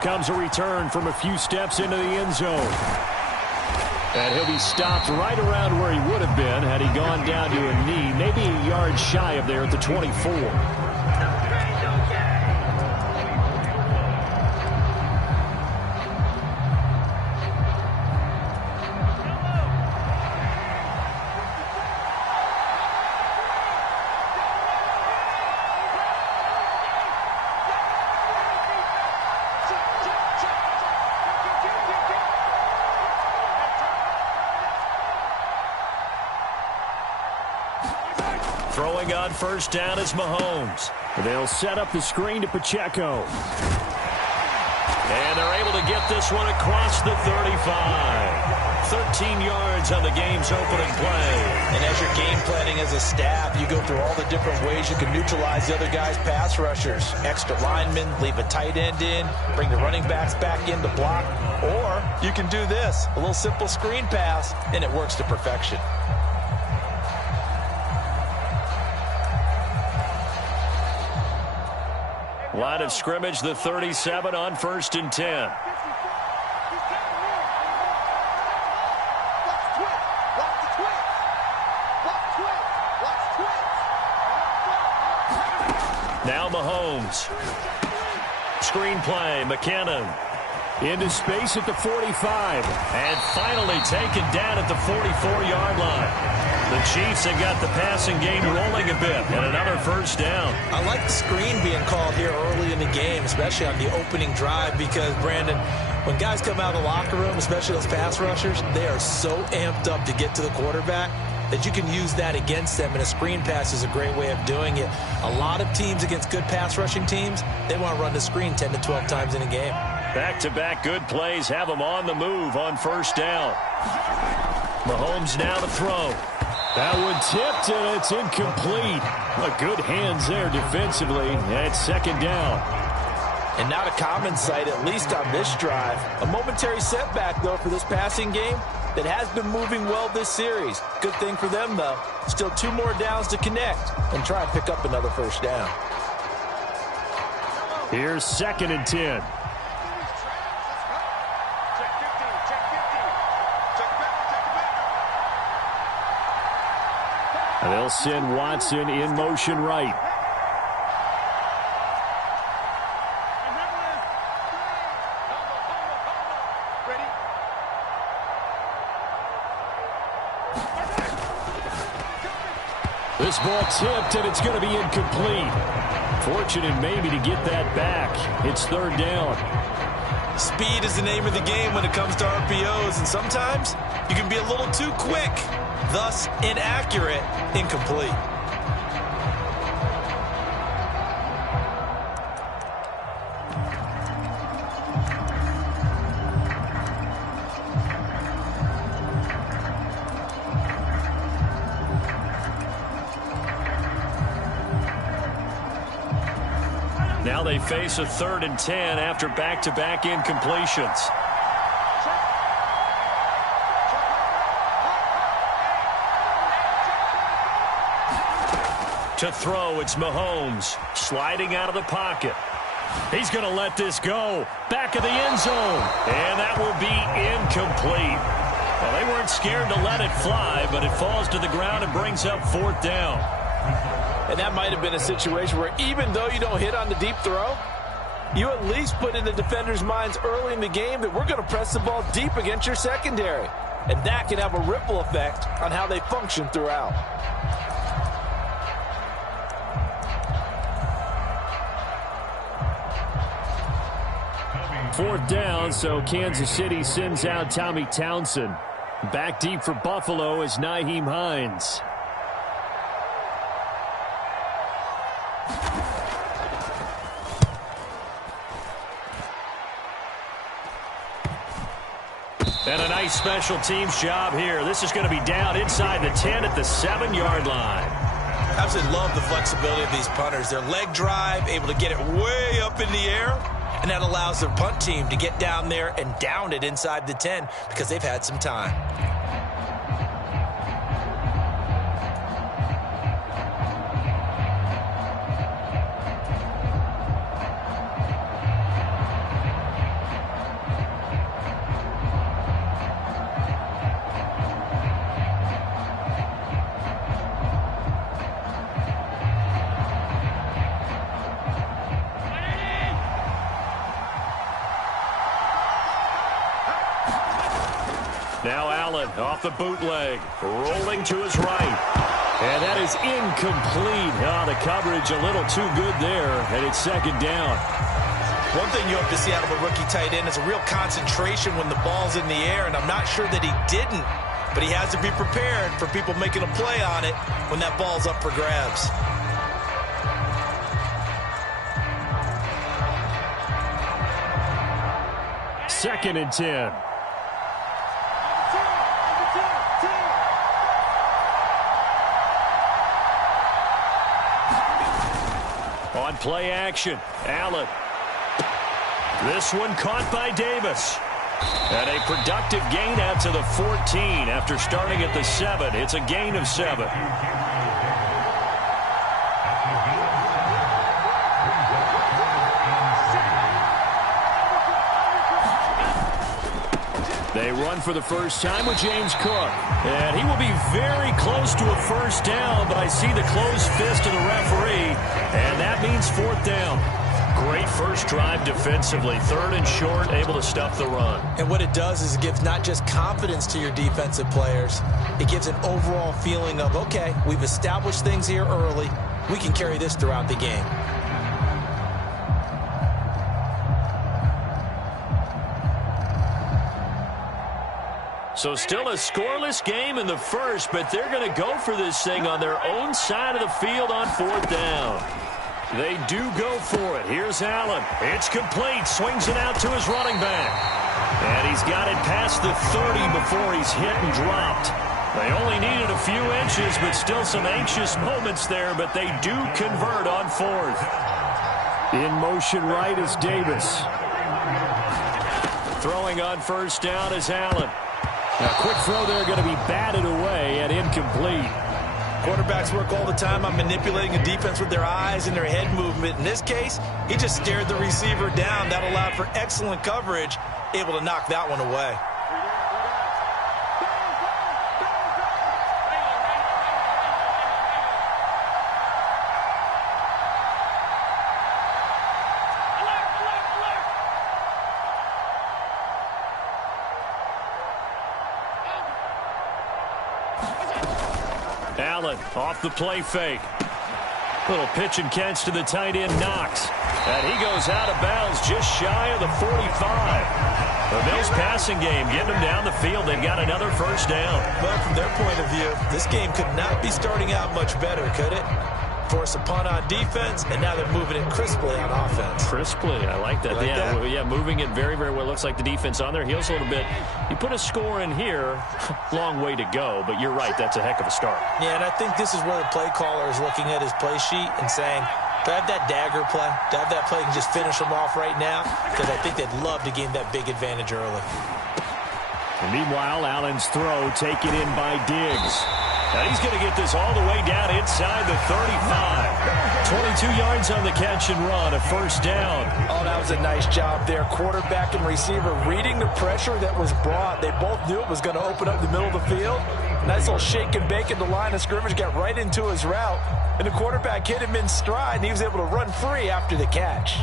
Comes a return from a few steps into the end zone. And he'll be stopped right around where he would have been had he gone down to a knee, maybe a yard shy of there at the 24. Throwing on first down is Mahomes. They'll set up the screen to Pacheco. And they're able to get this one across the 35. 13 yards on the game's opening play. And as you're game planning as a staff, you go through all the different ways you can neutralize the other guy's pass rushers. Extra linemen, leave a tight end in, bring the running backs back in to block. Or you can do this, a little simple screen pass, and it works to perfection. Line of scrimmage, the 37 on 1st and 10. Now Mahomes. Screen play, McKinnon. Into space at the 45. And finally taken down at the 44-yard line. The Chiefs have got the passing game rolling a bit, and another first down. I like the screen being called here early in the game, especially on the opening drive, because, Brandon, when guys come out of the locker room, especially those pass rushers, they are so amped up to get to the quarterback that you can use that against them, and a screen pass is a great way of doing it. A lot of teams against good pass rushing teams, they want to run the screen 10 to 12 times in a game. Back-to-back good plays have them on the move on first down. Mahomes now to throw. That one tipped, and it's incomplete. A good hands there defensively at second down. And not a common sight, at least on this drive. A momentary setback, though, for this passing game that has been moving well this series. Good thing for them, though. Still 2 more downs to connect and try and pick up another first down. Here's 2nd and 10. They'll send Watson in motion right. This ball tipped, and it's going to be incomplete. Fortunate maybe to get that back. It's 3rd down. Speed is the name of the game when it comes to RPOs, and sometimes you can be a little too quick. Thus, inaccurate, incomplete. Now they face a 3rd and 10 after back-to-back incompletions. To throw, it's Mahomes sliding out of the pocket. He's going to let this go. Back of the end zone. And that will be incomplete. Well, they weren't scared to let it fly, but it falls to the ground and brings up 4th down. And that might have been a situation where even though you don't hit on the deep throw, you at least put in the defenders' minds early in the game that we're going to press the ball deep against your secondary. And that can have a ripple effect on how they function throughout. 4th down, so Kansas City sends out Tommy Townsend. Back deep for Buffalo is Nyheim Hines. And a nice special teams job here. This is going to be down inside the 10 at the 7-yard line. Absolutely love the flexibility of these punters. Their leg drive, able to get it way up in the air, and that allows their punt team to get down there and down it inside the 10 because they've had some time. Now Allen off the bootleg, rolling to his right. And that is incomplete. Oh, the coverage a little too good there, and it's second down. One thing you hope to see out of a rookie tight end is a real concentration when the ball's in the air, and I'm not sure that he didn't, but he has to be prepared for people making a play on it when that ball's up for grabs. Second and 10. On play action, Allen. This one caught by Davis. And a productive gain out to the 14 after starting at the 7. It's a gain of 7. They run for the first time with James Cook. And he will be very close to a first down, but I see the closed fist of the referee, and that means fourth down. Great first drive defensively. Third and short, able to stop the run. And what it does is it gives not just confidence to your defensive players, it gives an overall feeling of, okay, we've established things here early. We can carry this throughout the game. So still a scoreless game in the first, but they're going to go for this thing on their own side of the field on fourth down. They do go for it. Here's Allen. It's complete. Swings it out to his running back. And he's got it past the 30 before he's hit and dropped. They only needed a few inches, but still some anxious moments there, but they do convert on fourth. In motion right is Davis. Throwing on first down is Allen. A quick throw there going to be batted away and incomplete. Quarterbacks work all the time on manipulating a defense with their eyes and their head movement. In this case, he just stared the receiver down. That allowed for excellent coverage, able to knock that one away. Allen off the play fake. Little pitch and catch to the tight end, Knox. And he goes out of bounds just shy of the 45. The Bills passing game getting them down the field. They've got another first down. Well, from their point of view, this game could not be starting out much better, could it? Force a punt on defense, and now they're moving it crisply on offense. Crisply, I like that. Yeah, moving it very, very well. Looks like the defense on their heels a little bit. You put a score in here, long way to go, but you're right, that's a heck of a start. Yeah, and I think this is where the play caller is looking at his play sheet and saying, do I have that dagger play? Do I have that play and just finish them off right now? Because I think they'd love to gain that big advantage early. And meanwhile, Allen's throw taken in by Diggs. And he's going to get this all the way down inside the 35. 22 yards on the catch and run, a first down. Oh, that was a nice job there. Quarterback and receiver reading the pressure that was brought. They both knew it was going to open up the middle of the field. Nice little shake and bake in the line of scrimmage, got right into his route. And the quarterback hit him in stride, and he was able to run free after the catch.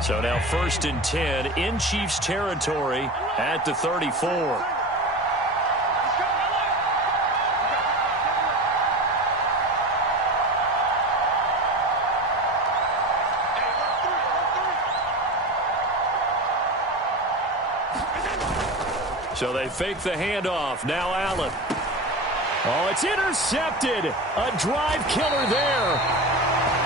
So now first and 10 in Chiefs territory at the 34. So they fake the handoff. Now Allen. Oh, it's intercepted. A drive killer there.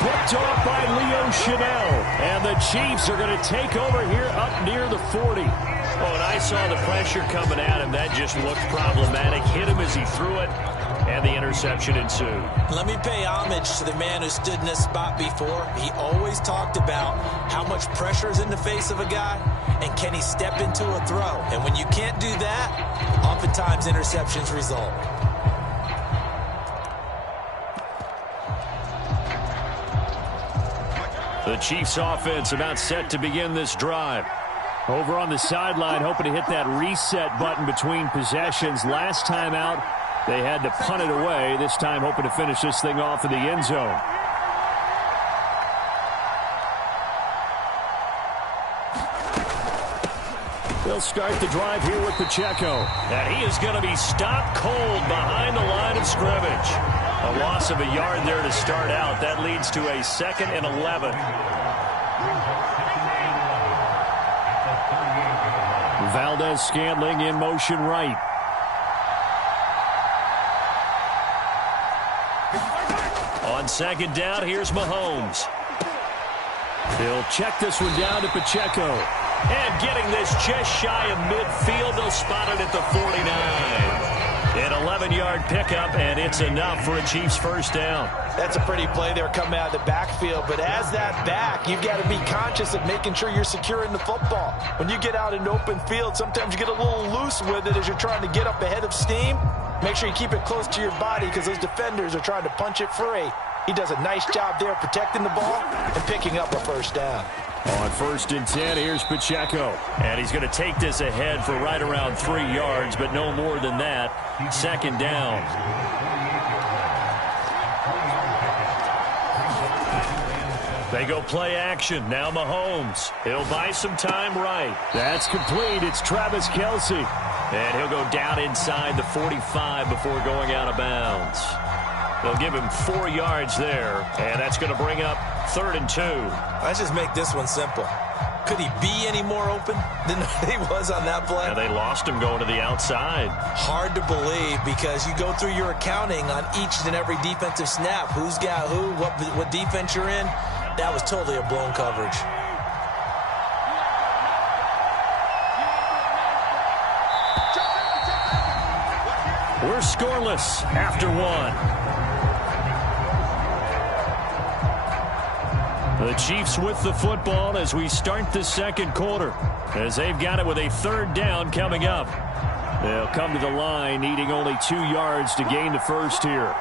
Picked off by Leo Chanel. And the Chiefs are going to take over here up near the 40. Oh, and I saw the pressure coming at him. That just looked problematic. Hit him as he threw it, and the interception ensued. Let me pay homage to the man who stood in this spot before. He always talked about how much pressure is in the face of a guy, and can he step into a throw. And when you can't do that, oftentimes interceptions result. The Chiefs offense about set to begin this drive. Over on the sideline, hoping to hit that reset button between possessions. Last time out, they had to punt it away. This time hoping to finish this thing off in the end zone. They'll start the drive here with Pacheco. And he is going to be stopped cold behind the line of scrimmage. A loss of a yard there to start out. That leads to a 2nd and 11. Valdez-Scantling in motion right. On 2nd down, here's Mahomes. He'll check this one down to Pacheco. And getting this just shy of midfield, they'll spot it at the 49. An 11-yard pickup, and it's enough for a Chiefs first down. That's a pretty play there coming out of the backfield. But as that back, you've got to be conscious of making sure you're securing the football. When you get out in open field, sometimes you get a little loose with it as you're trying to get up ahead of steam. Make sure you keep it close to your body because those defenders are trying to punch it free. He does a nice job there protecting the ball and picking up a first down. On 1st and 10, here's Pacheco. And he's going to take this ahead for right around 3 yards, but no more than that. 2nd down. They go play action. Now Mahomes. He'll buy some time right. That's complete. It's Travis Kelce. And he'll go down inside the 45 before going out of bounds. They'll give him 4 yards there, and that's going to bring up 3rd and 2. Let's just make this one simple. Could he be any more open than he was on that play? Yeah, they lost him going to the outside. Hard to believe because you go through your accounting on each and every defensive snap. Who's got who, what defense you're in. That was totally a blown coverage. We're scoreless after 1. The Chiefs with the football as we start the 2nd quarter, as they've got it with a 3rd down coming up. They'll come to the line needing only 2 yards to gain the first here.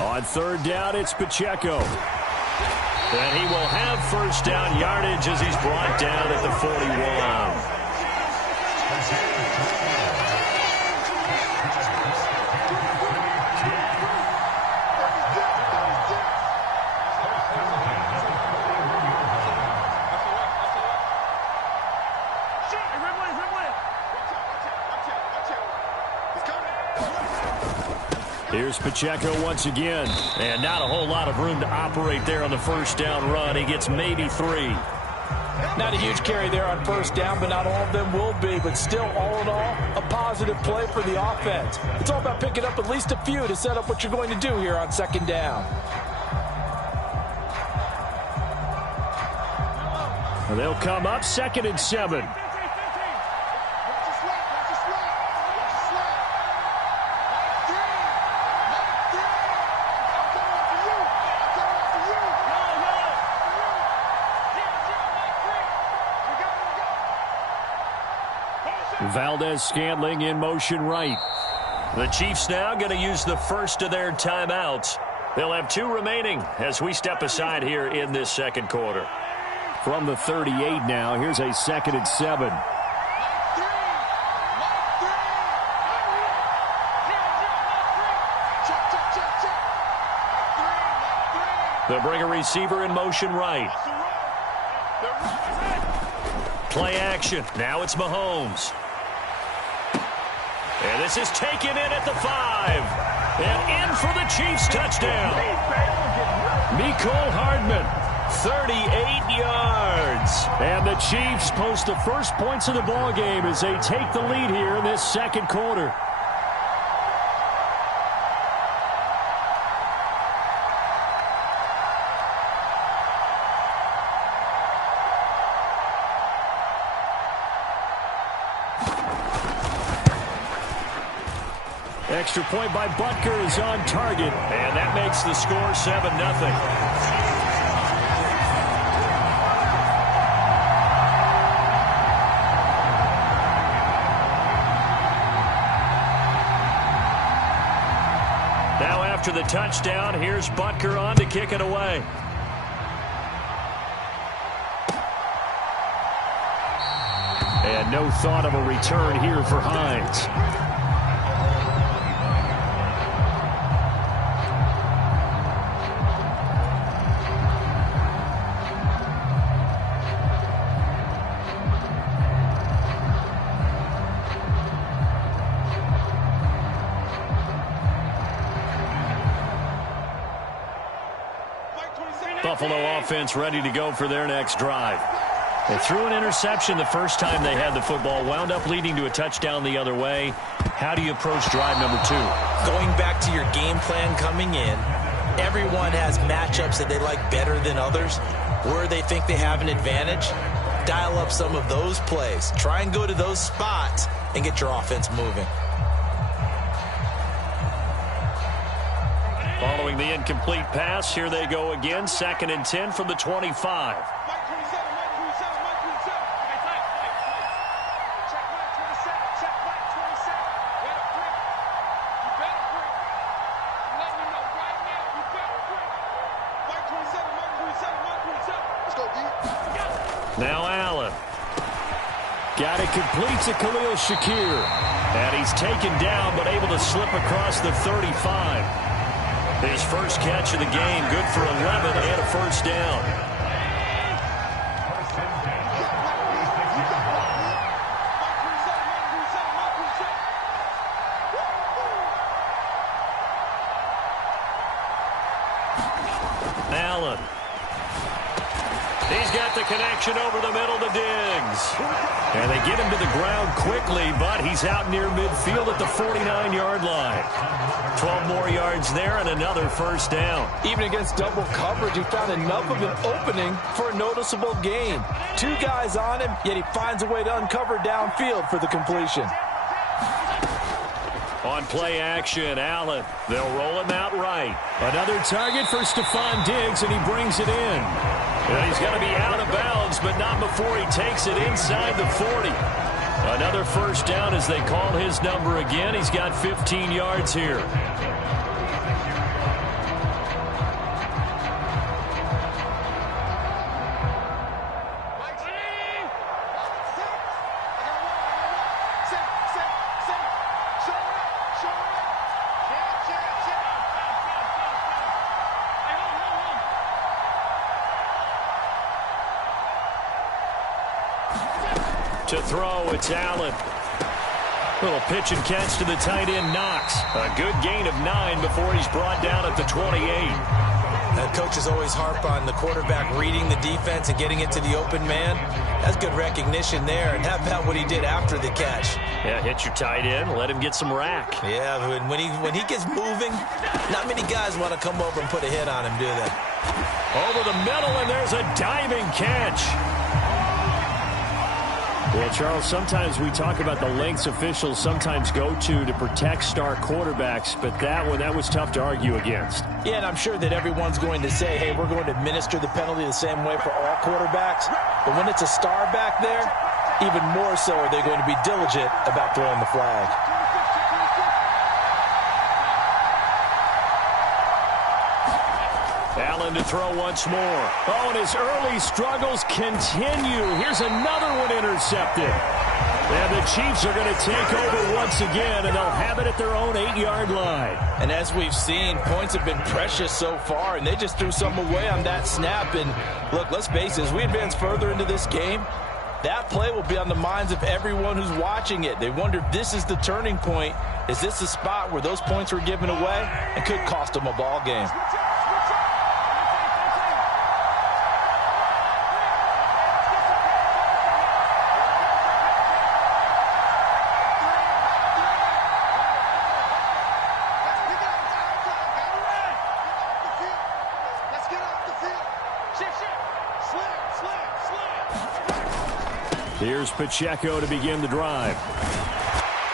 On 3rd down, it's Pacheco. And he will have first down yardage as he's brought down at the 41. Here's Pacheco once again. And not a whole lot of room to operate there on the first down run. He gets maybe 3. Not a huge carry there on first down, but not all of them will be. But still, all in all, a positive play for the offense. It's all about picking up at least a few to set up what you're going to do here on 2nd down. They'll come up 2nd and 7. Valdez-Scantling in motion right. The Chiefs now going to use the first of their timeouts. They'll have 2 remaining as we step aside here in this 2nd quarter. From the 38 now, here's a 2nd and 7. They'll bring a receiver in motion right. Play action. Now it's Mahomes. And this is taken in at the 5. And in for the Chiefs touchdown. Mecole Hardman, 38 yards. And the Chiefs post the first points of the ball game as they take the lead here in this 2nd quarter. Extra point by Butker is on target, and that makes the score 7-0. Now after the touchdown, here's Butker on to kick it away. And no thought of a return here for Hines. Buffalo offense ready to go for their next drive. They threw an interception the first time they had the football, wound up leading to a touchdown the other way. How do you approach drive number 2? Going back to your game plan coming in, everyone has matchups that they like better than others, where they think they have an advantage. Dial up some of those plays. Try and go to those spots and get your offense moving. Following the incomplete pass, here they go again. 2nd and 10 from the 25. Now Allen. Got it complete to Khalil Shakir. And he's taken down, but able to slip across the 35. His first catch of the game, good for 11 and a first down. Allen. He's got the connection over the middle to Diggs. And they get him to the ground quickly, but he's out near midfield at the 49-yard line. 12 more yards there and another first down. Even against double coverage, he found enough of an opening for a noticeable gain. 2 guys on him, yet he finds a way to uncover downfield for the completion. On play action, Allen. They'll roll him out right. Another target for Stephon Diggs, and he brings it in. And he's going to be out of bounds, but not before he takes it inside the 40. Another first down as they call his number again. He's got 15 yards here. To throw, it's Allen. Little pitch and catch to the tight end, Knox. A good gain of 9 before he's brought down at the 28. That coaches always harp on the quarterback reading the defense and getting it to the open man. That's good recognition there. And how about what he did after the catch? Yeah, hit your tight end, let him get some rack. Yeah, when he gets moving, not many guys want to come over and put a hit on him, do they? Over the middle, and there's a diving catch. Yeah, Charles, sometimes we talk about the lengths officials sometimes go to protect star quarterbacks, but that was tough to argue against. Yeah, and I'm sure that everyone's going to say, hey, we're going to administer the penalty the same way for all quarterbacks. But when it's a star back there, even more so are they going to be diligent about throwing the flag. Allen to throw once more. Oh, and his early struggles continue. Here's another one intercepted. And the Chiefs are going to take over once again, and they'll have it at their own 8-yard line. And as we've seen, points have been precious so far, and they just threw some away on that snap. And look, let's face it, as we advance further into this game, that play will be on the minds of everyone who's watching it. They wonder if this is the turning point. Is this the spot where those points were given away and could cost them a ball game? Here's Pacheco to begin the drive.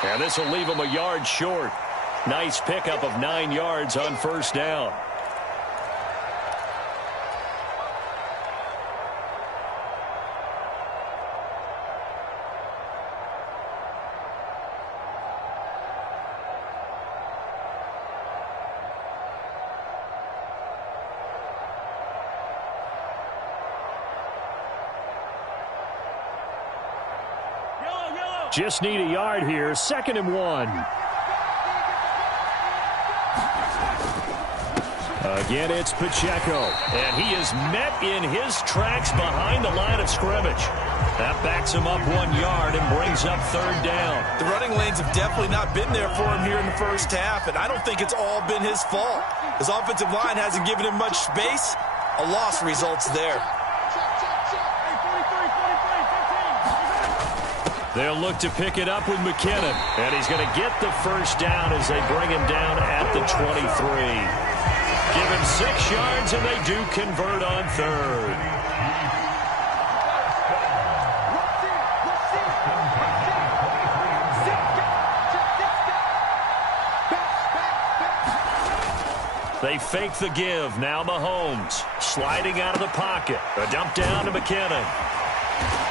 And this will leave him a yard short. Nice pickup of 9 yards on first down. Just need a yard here. 2nd and 1. Again, it's Pacheco. And he is met in his tracks behind the line of scrimmage. That backs him up 1 yard and brings up 3rd down. The running lanes have definitely not been there for him here in the first half, and I don't think it's all been his fault. His offensive line hasn't given him much space. A loss results there. They'll look to pick it up with McKinnon, and he's going to get the first down as they bring him down at the 23. Give him 6 yards, and they do convert on 3rd. They fake the give. Now Mahomes sliding out of the pocket. A dump down to McKinnon.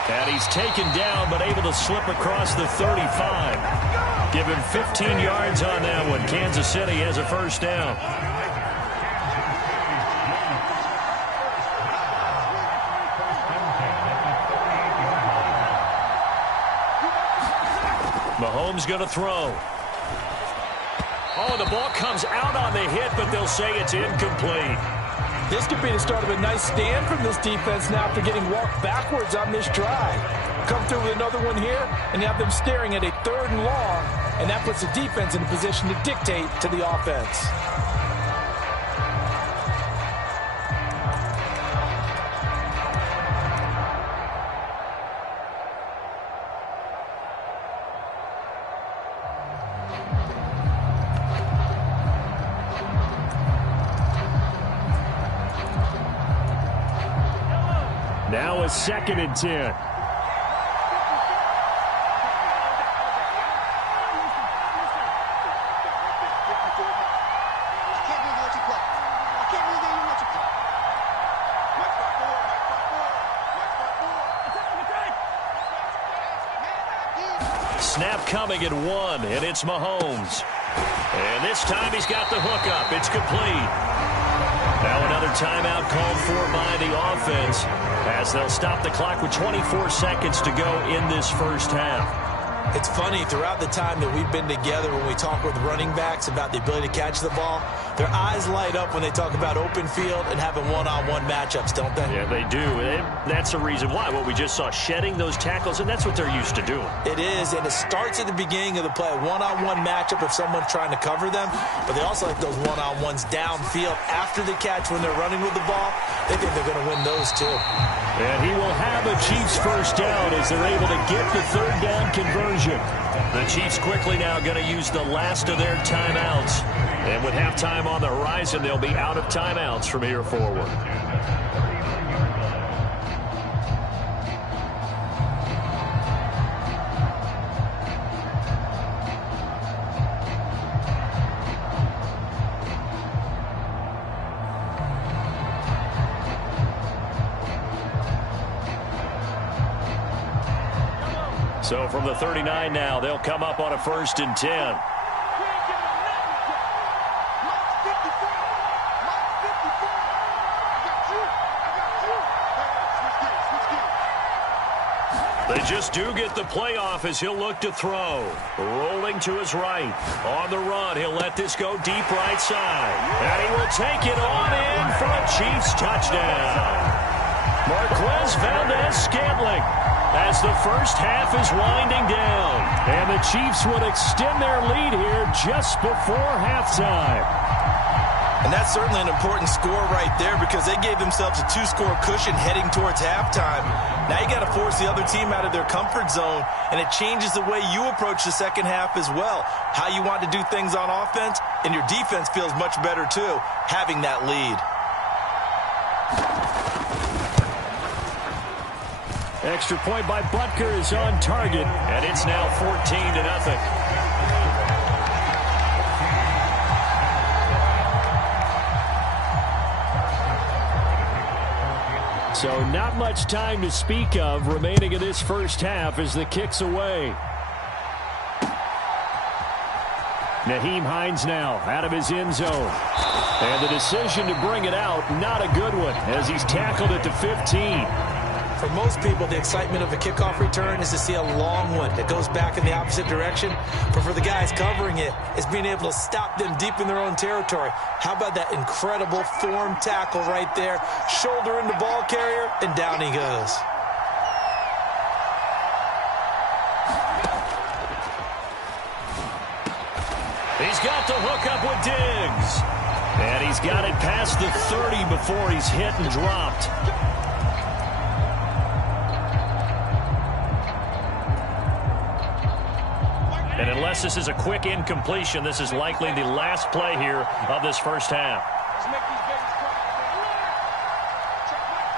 And he's taken down but able to slip across the 35. Give him 15 yards on that one. Kansas City has a first down. Mahomes going to throw. Oh, the ball comes out on the hit, but they'll say it's incomplete. This could be the start of a nice stand from this defense now after getting walked backwards on this drive. Come through with another one here, and have them staring at a 3rd and long, and that puts the defense in a position to dictate to the offense. Now a 2nd and 10. Snap coming at 1, and it's Mahomes. And this time he's got the hook up. It's complete. Now another timeout called for by the offense as they'll stop the clock with 24 seconds to go in this first half. It's funny, throughout the time that we've been together when we talk with running backs about the ability to catch the ball, their eyes light up when they talk about open field and having one-on-one matchups, don't they? Yeah, they do. That's the reason why. What we just saw, shedding those tackles, and that's what they're used to doing. It is, and it starts at the beginning of the play. One-on-one matchup if someone's trying to cover them, but they also like those one-on-ones downfield after the catch when they're running with the ball. They think they're going to win those too. And he will have a Chiefs first down as they're able to get the 3rd down conversion. The Chiefs quickly now going to use the last of their timeouts. And with halftime on the horizon, they'll be out of timeouts from here forward. So from the 39 now, they'll come up on a 1st and 10. They just do get the playoff as he'll look to throw. Rolling to his right. On the run, he'll let this go deep right side. And he will take it on in for a Chiefs touchdown. Marquez Valdez-Scantling as the first half is winding down. And the Chiefs would extend their lead here just before halftime. And that's certainly an important score right there because they gave themselves a 2-score cushion heading towards halftime. Now you got to force the other team out of their comfort zone, and it changes the way you approach the second half as well. How you want to do things on offense, and your defense feels much better too, having that lead. Extra point by Butker is on target, and it's now 14-0. So not much time to speak of remaining in this first half as the kick's away. Nyheim Hines now out of his end zone. And the decision to bring it out, not a good one, as he's tackled at the 15. For most people, the excitement of a kickoff return is to see a long one that goes back in the opposite direction. But for the guys covering it, it's being able to stop them deep in their own territory. How about that incredible form tackle right there? Shoulder into ball carrier, and down he goes. He's got the hook up with Diggs. And he's got it past the 30 before he's hit and dropped. And unless this is a quick incompletion, this is likely the last play here of this first half.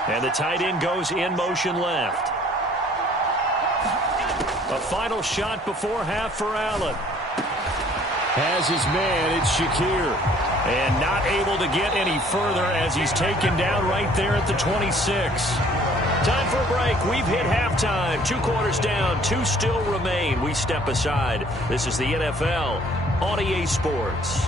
And the tight end goes in motion left. A final shot before half for Allen. Has his man, it's Shakir. And not able to get any further as he's taken down right there at the 26. Time for a break. We've hit halftime. 2 quarters down. 2 still remain. We step aside. This is the NFL on EA Sports.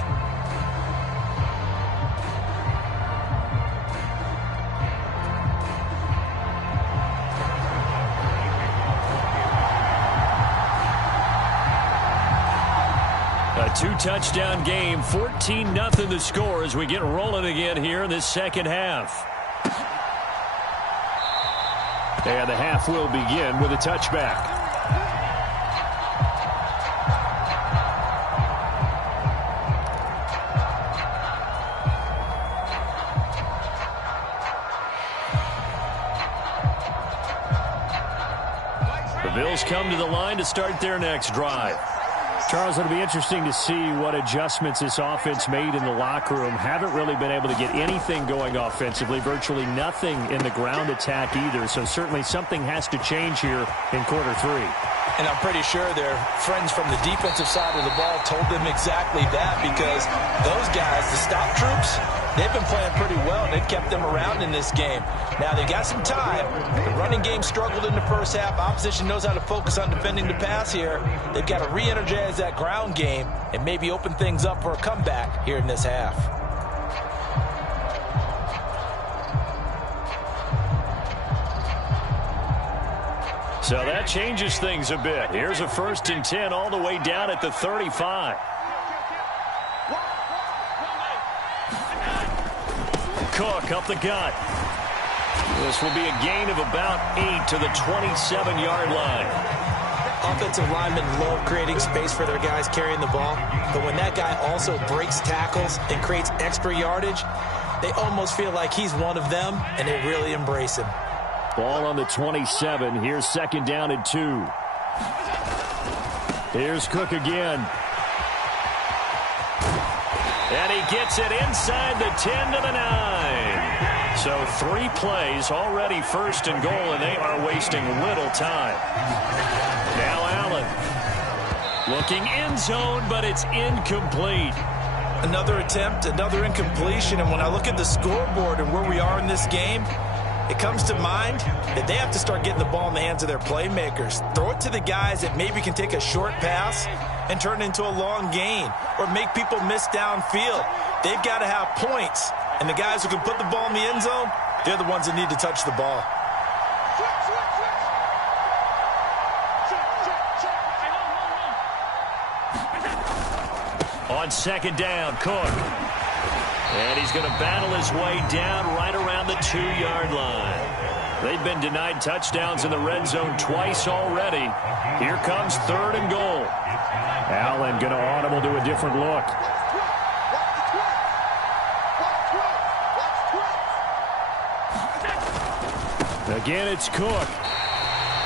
A 2-touchdown game, 14-0 the score as we get rolling again here in this second half. And the half will begin with a touchback. The Bills come to the line to start their next drive. Charles, it'll be interesting to see what adjustments this offense made in the locker room. Haven't really been able to get anything going offensively, virtually nothing in the ground attack either. So certainly something has to change here in quarter 3. And I'm pretty sure their friends from the defensive side of the ball told them exactly that, because those guys, the stop troops, they've been playing pretty well. They've kept them around in this game. Now, they got some time. The running game struggled in the first half. Opposition knows how to focus on defending the pass here. They've got to re-energize that ground game and maybe open things up for a comeback here in this half. So that changes things a bit. Here's a 1st and 10 all the way down at the 35. Cook up the gut. This will be a gain of about 8 to the 27-yard line. Offensive linemen love creating space for their guys carrying the ball, but when that guy also breaks tackles and creates extra yardage, they almost feel like he's one of them, and they really embrace him. Ball on the 27. Here's 2nd down and 2. Here's Cook again. And he gets it inside the 10 to the 9. So 3 plays already 1st and goal, and they are wasting little time. Now Allen looking end zone, but it's incomplete. Another attempt, another incompletion, and when I look at the scoreboard and where we are in this game, it comes to mind that they have to start getting the ball in the hands of their playmakers. Throw it to the guys that maybe can take a short pass and turn it into a long gain, or make people miss downfield. They've got to have points, and the guys who can put the ball in the end zone, they're the ones that need to touch the ball. On 2nd down, Cook. And he's going to battle his way down right around the 2-yard line. They've been denied touchdowns in the red zone twice already. Here comes 3rd and goal. Allen going to audible to a different look. Again, it's Cook.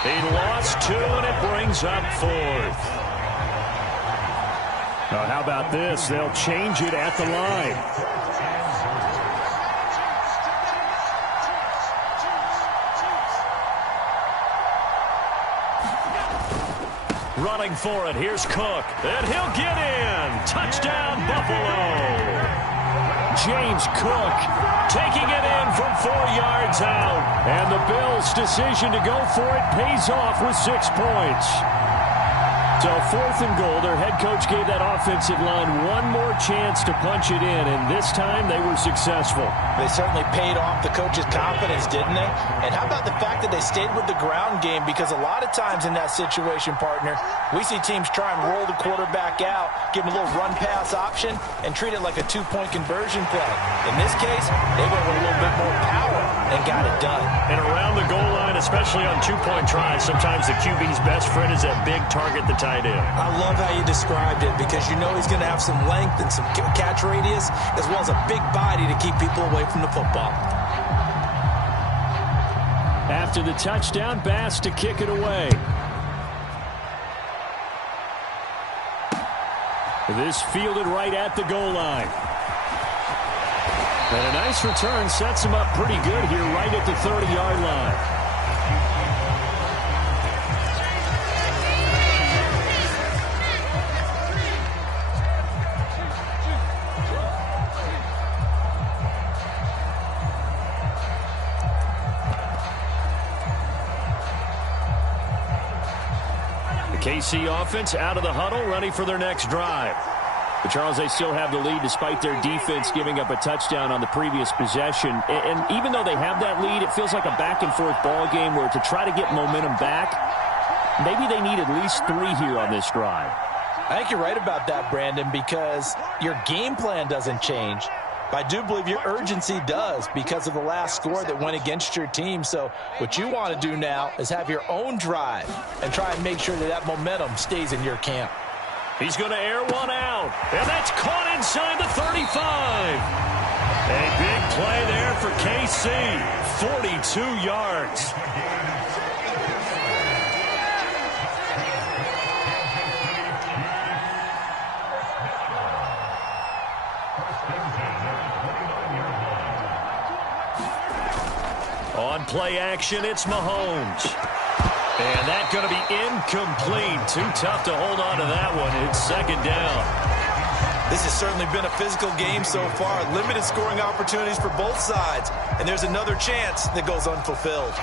He lost 2, and it brings up 4th. Now, how about this? They'll change it at the line. Running for it. Here's Cook. And he'll get in. Touchdown, Buffalo. James Cook taking it in from 4 yards out. And the Bills' decision to go for it pays off with 6 points. So 4th and goal. Their head coach gave that offensive line one more chance to punch it in, and this time they were successful. They certainly paid off the coach's confidence, didn't they? And how about the fact that they stayed with the ground game? Because a lot of times in that situation, partner, we see teams try and roll the quarterback out, give him a little run-pass option, and treat it like a two-point conversion play. In this case, they went with a little bit more power and got it done. And around the goal line, especially on two-point tries, sometimes the QB's best friend is that big target, the tight end. I love how you described it because you know he's going to have some length and some catch radius as well as a big body to keep people away from the football. After the touchdown, Bass to kick it away. This fielded right at the goal line. And a nice return sets him up pretty good here right at the 30-yard line. KC offense out of the huddle, ready for their next drive. But Charles, they still have the lead despite their defense giving up a touchdown on the previous possession. And even though they have that lead, it feels like a back-and-forth ball game where to try to get momentum back, maybe they need at least 3 here on this drive. I think you're right about that, Brandon, because your game plan doesn't change. But I do believe your urgency does because of the last score that went against your team. So what you want to do now is have your own drive and try and make sure that that momentum stays in your camp. He's going to air one out, and that's caught inside the 35. A big play there for KC, 42 yards. On play action, it's Mahomes. And that's going to be incomplete. Too tough to hold on to that one. It's second down. This has certainly been a physical game so far. Limited scoring opportunities for both sides. And there's another chance that goes unfulfilled.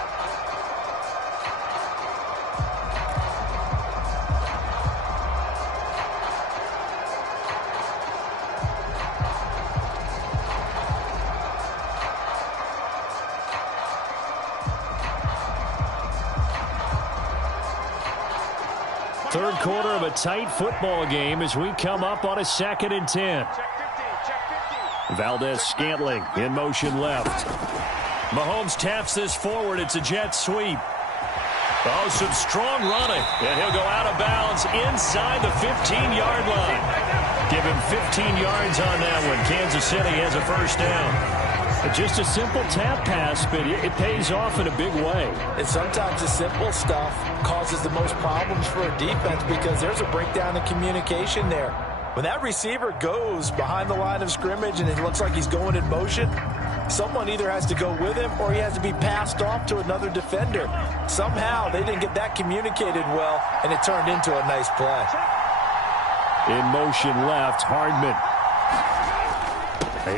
Third quarter of a tight football game as we come up on a 2nd and 10. Valdez-Scantling in motion left. Mahomes taps this forward. It's a jet sweep. Oh, some strong running. And he'll go out of bounds inside the 15-yard line. Give him 15 yards on that one. Kansas City has a first down. Just a simple tap pass, but it pays off in a big way. And sometimes the simple stuff causes the most problems for a defense because there's a breakdown in communication there. When that receiver goes behind the line of scrimmage and it looks like he's going in motion, someone either has to go with him or he has to be passed off to another defender. Somehow they didn't get that communicated well, and it turned into a nice play. In motion left, Hardman.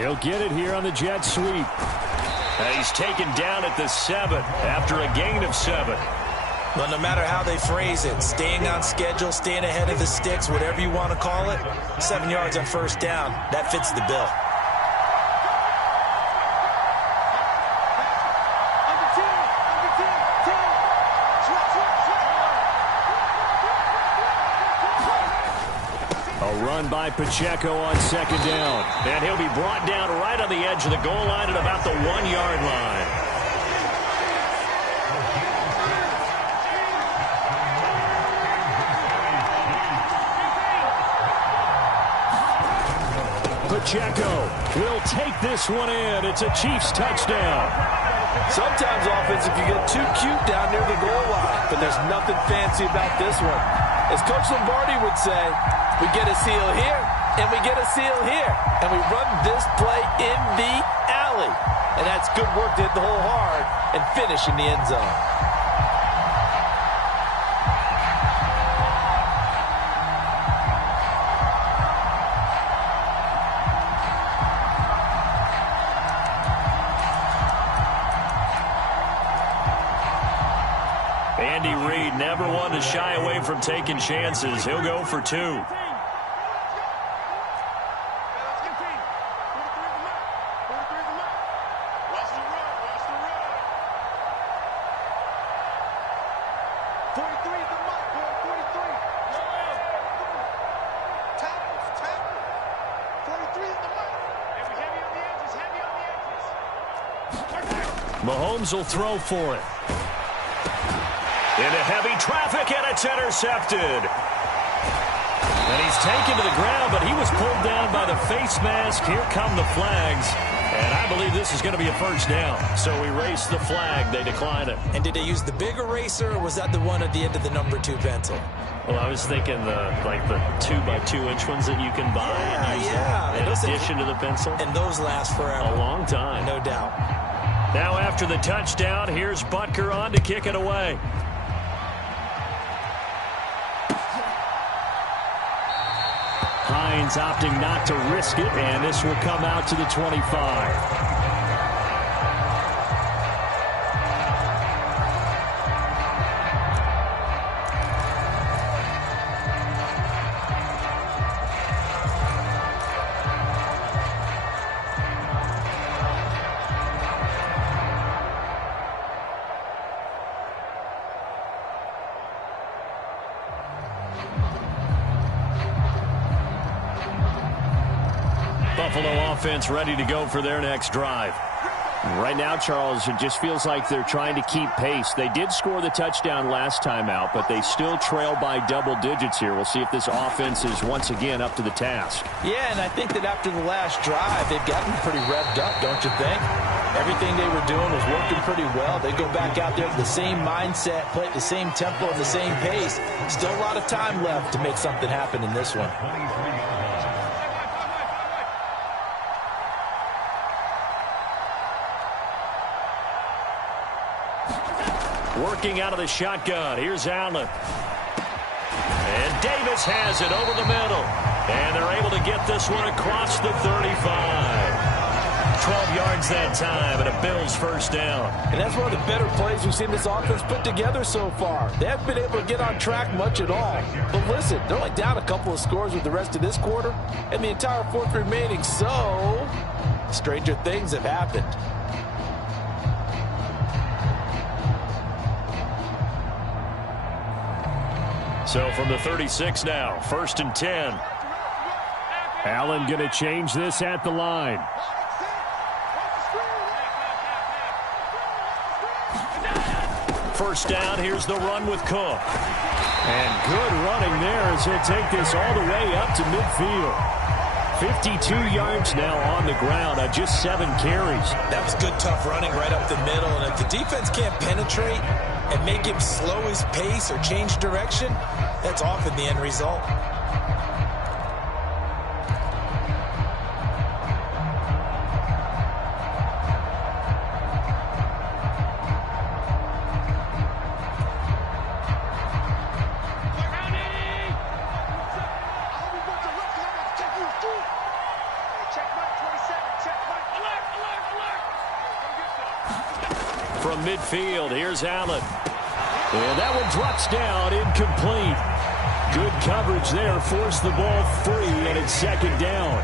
He'll get it here on the jet sweep. He's taken down at the 7 after a gain of 7. Well, no matter how they phrase it, staying on schedule, staying ahead of the sticks, whatever you want to call it, 7 yards on first down, that fits the bill. By Pacheco on second down. And he'll be brought down right on the edge of the goal line at about the 1-yard line. Pacheco will take this one in. It's a Chiefs touchdown. Sometimes offense, if you get too cute down near the goal line, but there's nothing fancy about this one. As Coach Lombardi would say, we get a seal here, and we get a seal here. And we run this play in the alley. And that's good work to hit the hole hard and finish in the end zone. Andy Reid, never one to shy away from taking chances. He'll go for 2. Mahomes will throw for it. Into heavy traffic, and it's intercepted. And he's taken to the ground, but he was pulled down by the face mask. Here come the flags. And I believe this is going to be a first down. So we race the flag. They decline it. And did they use the big eraser, or was that the one at the end of the number 2 pencil? Well, I was thinking the 2x2-inch ones that you can buy. Yeah. In addition to the pencil. And those last forever. A long time. No doubt. Now after the touchdown, here's Butker on to kick it away. Hines opting not to risk it, and this will come out to the 25. Buffalo offense ready to go for their next drive. Right now, Charles, it just feels like they're trying to keep pace. They did score the touchdown last time out, but they still trail by double digits here. We'll see if this offense is once again up to the task. Yeah, and I think that after the last drive, they've gotten pretty revved up, don't you think? Everything they were doing was working pretty well. They go back out there with the same mindset, play at the same tempo and the same pace. Still a lot of time left to make something happen in this one. Working out of the shotgun. Here's Allen. And Davis has it over the middle. And they're able to get this one across the 35. 12 yards that time, and a Bills first down. And that's one of the better plays we've seen this offense put together so far. They haven't been able to get on track much at all. But listen, they're only down a couple of scores with the rest of this quarter, and the entire fourth remaining. So, stranger things have happened. So from the 36 now, 1st and 10. Allen going to change this at the line. First down, here's the run with Cook. And good running there as he'll take this all the way up to midfield. 52 yards now on the ground on just 7 carries. That was good, tough running right up the middle. And if the defense can't penetrate and make him slow his pace or change direction, that's often the end result. From midfield, here's Allen. And that one drops down, incomplete. Good coverage there, forced the ball free, and it's 2nd down.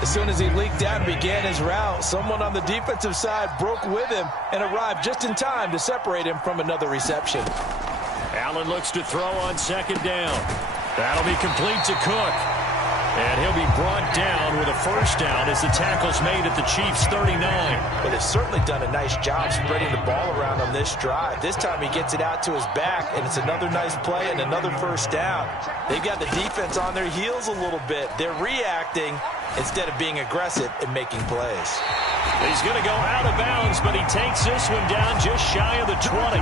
As soon as he leaked out and began his route, someone on the defensive side broke with him and arrived just in time to separate him from another reception. Allen looks to throw on 2nd down. That'll be complete to Cook. And he'll be brought down with a first down as the tackle's made at the Chiefs' 39. But they've certainly done a nice job spreading the ball around on this drive. This time he gets it out to his back, and it's another nice play and another first down. They've got the defense on their heels a little bit. They're reacting instead of being aggressive and making plays. He's going to go out of bounds, but he takes this one down just shy of the 20.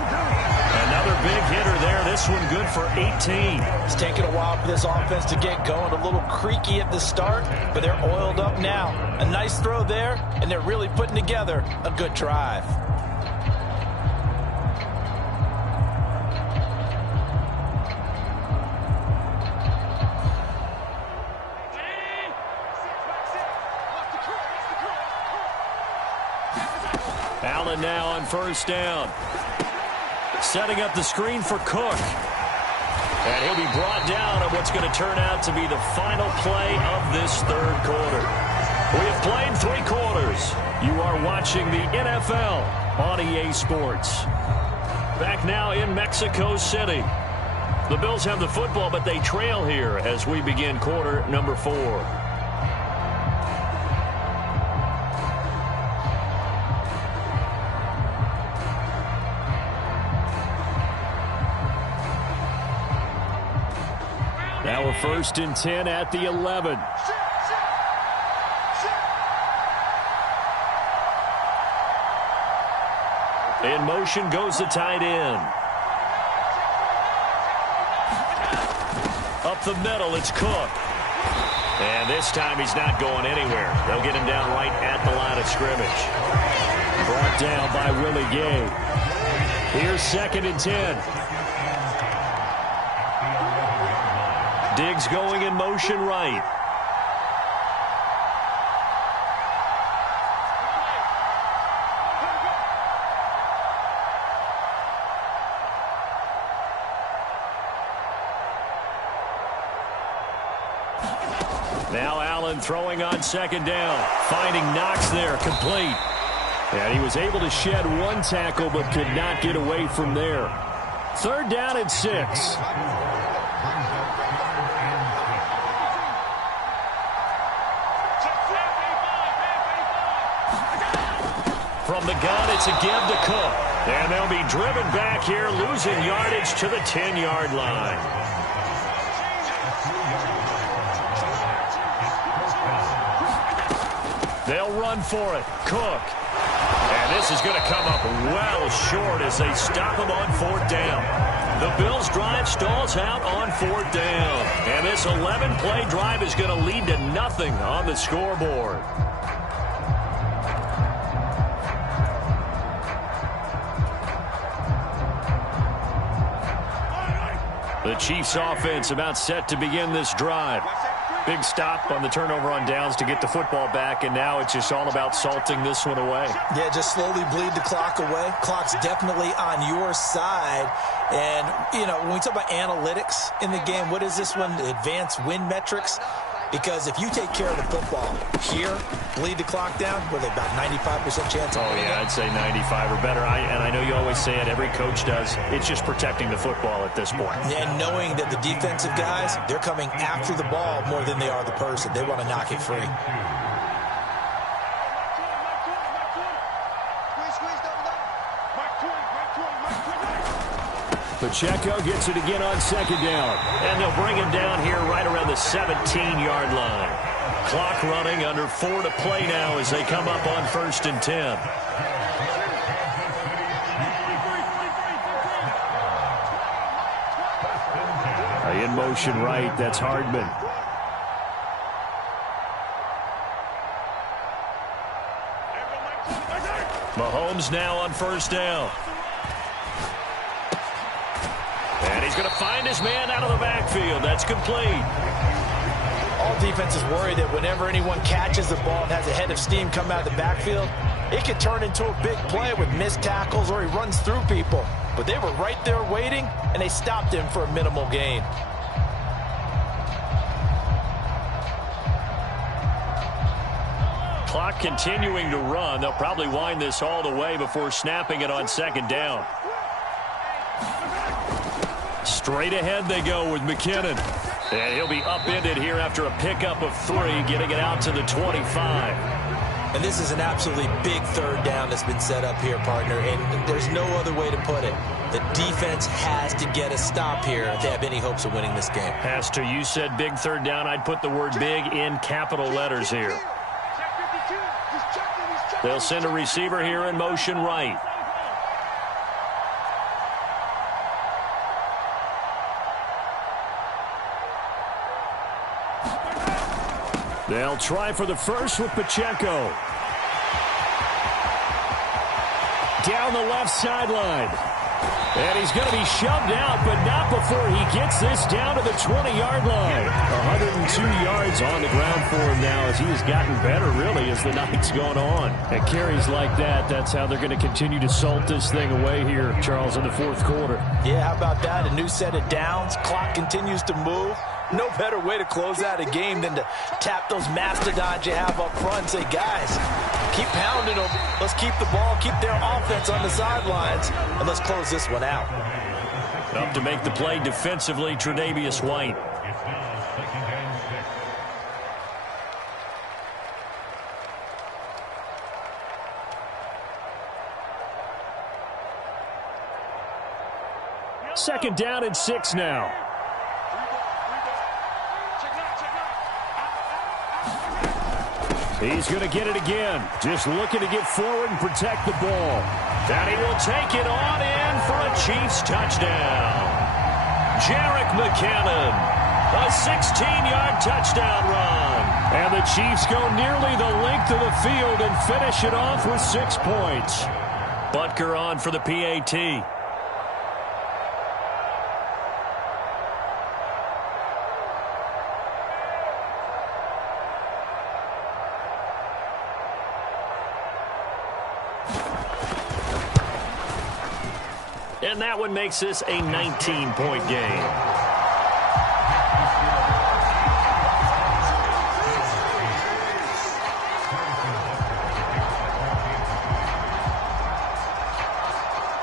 Another big hitter there. This one good for 18. It's taken a while for this offense to get going. A little creaky at the start, but they're oiled up now. A nice throw there, and they're really putting together a good drive. Allen now on first down. Setting up the screen for Cook. And he'll be brought down on what's going to turn out to be the final play of this third quarter. We have played 3 quarters. You are watching the NFL on EA Sports. Back now in Mexico City. The Bills have the football, but they trail here as we begin quarter number 4. Now a 1st and 10 at the 11. In motion goes the tight end. Up the middle, it's Cook. And this time he's not going anywhere. They'll get him down right at the line of scrimmage. Brought down by Willie Gay. Here's 2nd and 10. Diggs going in motion right. Now Allen throwing on 2nd down. Finding Knox there, complete. And he was able to shed 1 tackle but could not get away from there. 3rd down and 6. From the gun, it's a give to Cook. And they'll be driven back here, losing yardage to the 10-yard line. They'll run for it. Cook. And this is going to come up well short as they stop him on 4th down. The Bills drive stalls out on 4th down. And this 11-play drive is going to lead to nothing on the scoreboard. The Chiefs offense about set to begin this drive. Big stop on the turnover on downs to get the football back, and now it's just all about salting this one away. Yeah, just slowly bleed the clock away. Clock's definitely on your side. And, you know, when we talk about analytics in the game, what is this one? Advanced win metrics? Because if you take care of the football here, bleed the clock down, were they about 95% chance of winning? I'd say 95 or better. And I know you always say it, every coach does. It's just protecting the football at this point. And knowing that the defensive guys, they're coming after the ball more than they are the person. They want to knock it free. Pacheco gets it again on 2nd down. And they'll bring him down here right around the 17-yard line. Clock running, under 4 to play now as they come up on 1st and 10. In motion right, that's Hardman. Mahomes now on 1st down. And he's going to find his man out of the backfield. That's complete. All defenses worry that whenever anyone catches the ball and has a head of steam come out of the backfield, it could turn into a big play with missed tackles or he runs through people. But they were right there waiting, and they stopped him for a minimal gain. Clock continuing to run. They'll probably wind this all the way before snapping it on 2nd down. Straight ahead they go with McKinnon. And he'll be upended here after a pickup of 3, getting it out to the 25. And this is an absolutely big 3rd down that's been set up here, partner. And there's no other way to put it. The defense has to get a stop here if they have any hopes of winning this game. Pastor, you said big 3rd down. I'd put the word big in capital letters here. They'll send a receiver here in motion right. They'll try for the first with Pacheco. Down the left sideline. And he's going to be shoved out, but not before he gets this down to the 20-yard line. 102 yards on the ground for him now as he has gotten better, really, as the night's gone on. And carries like that, that's how they're going to continue to salt this thing away here, Charles, in the fourth quarter. Yeah, how about that? A new set of downs. Clock continues to move. No better way to close out a game than to tap those mastodons you have up front and say, guys, keep pounding them. Let's keep the ball, keep their offense on the sidelines, and let's close this one out. Up to make the play defensively, Tre'Davious White. Second down and 6 now. He's going to get it again. Just looking to get forward and protect the ball. And he will take it on in for a Chiefs touchdown. Jerick McKinnon, a 16-yard touchdown run. And the Chiefs go nearly the length of the field and finish it off with 6 points. Butker on for the PAT. And that one makes this a 19-point game.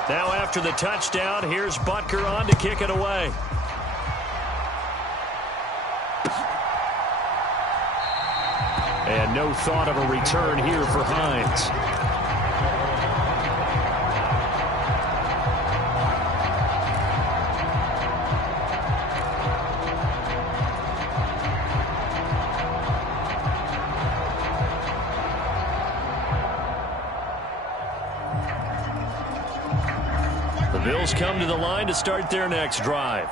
Now after the touchdown, here's Butker on to kick it away. And no thought of a return here for Hines. Bills come to the line to start their next drive.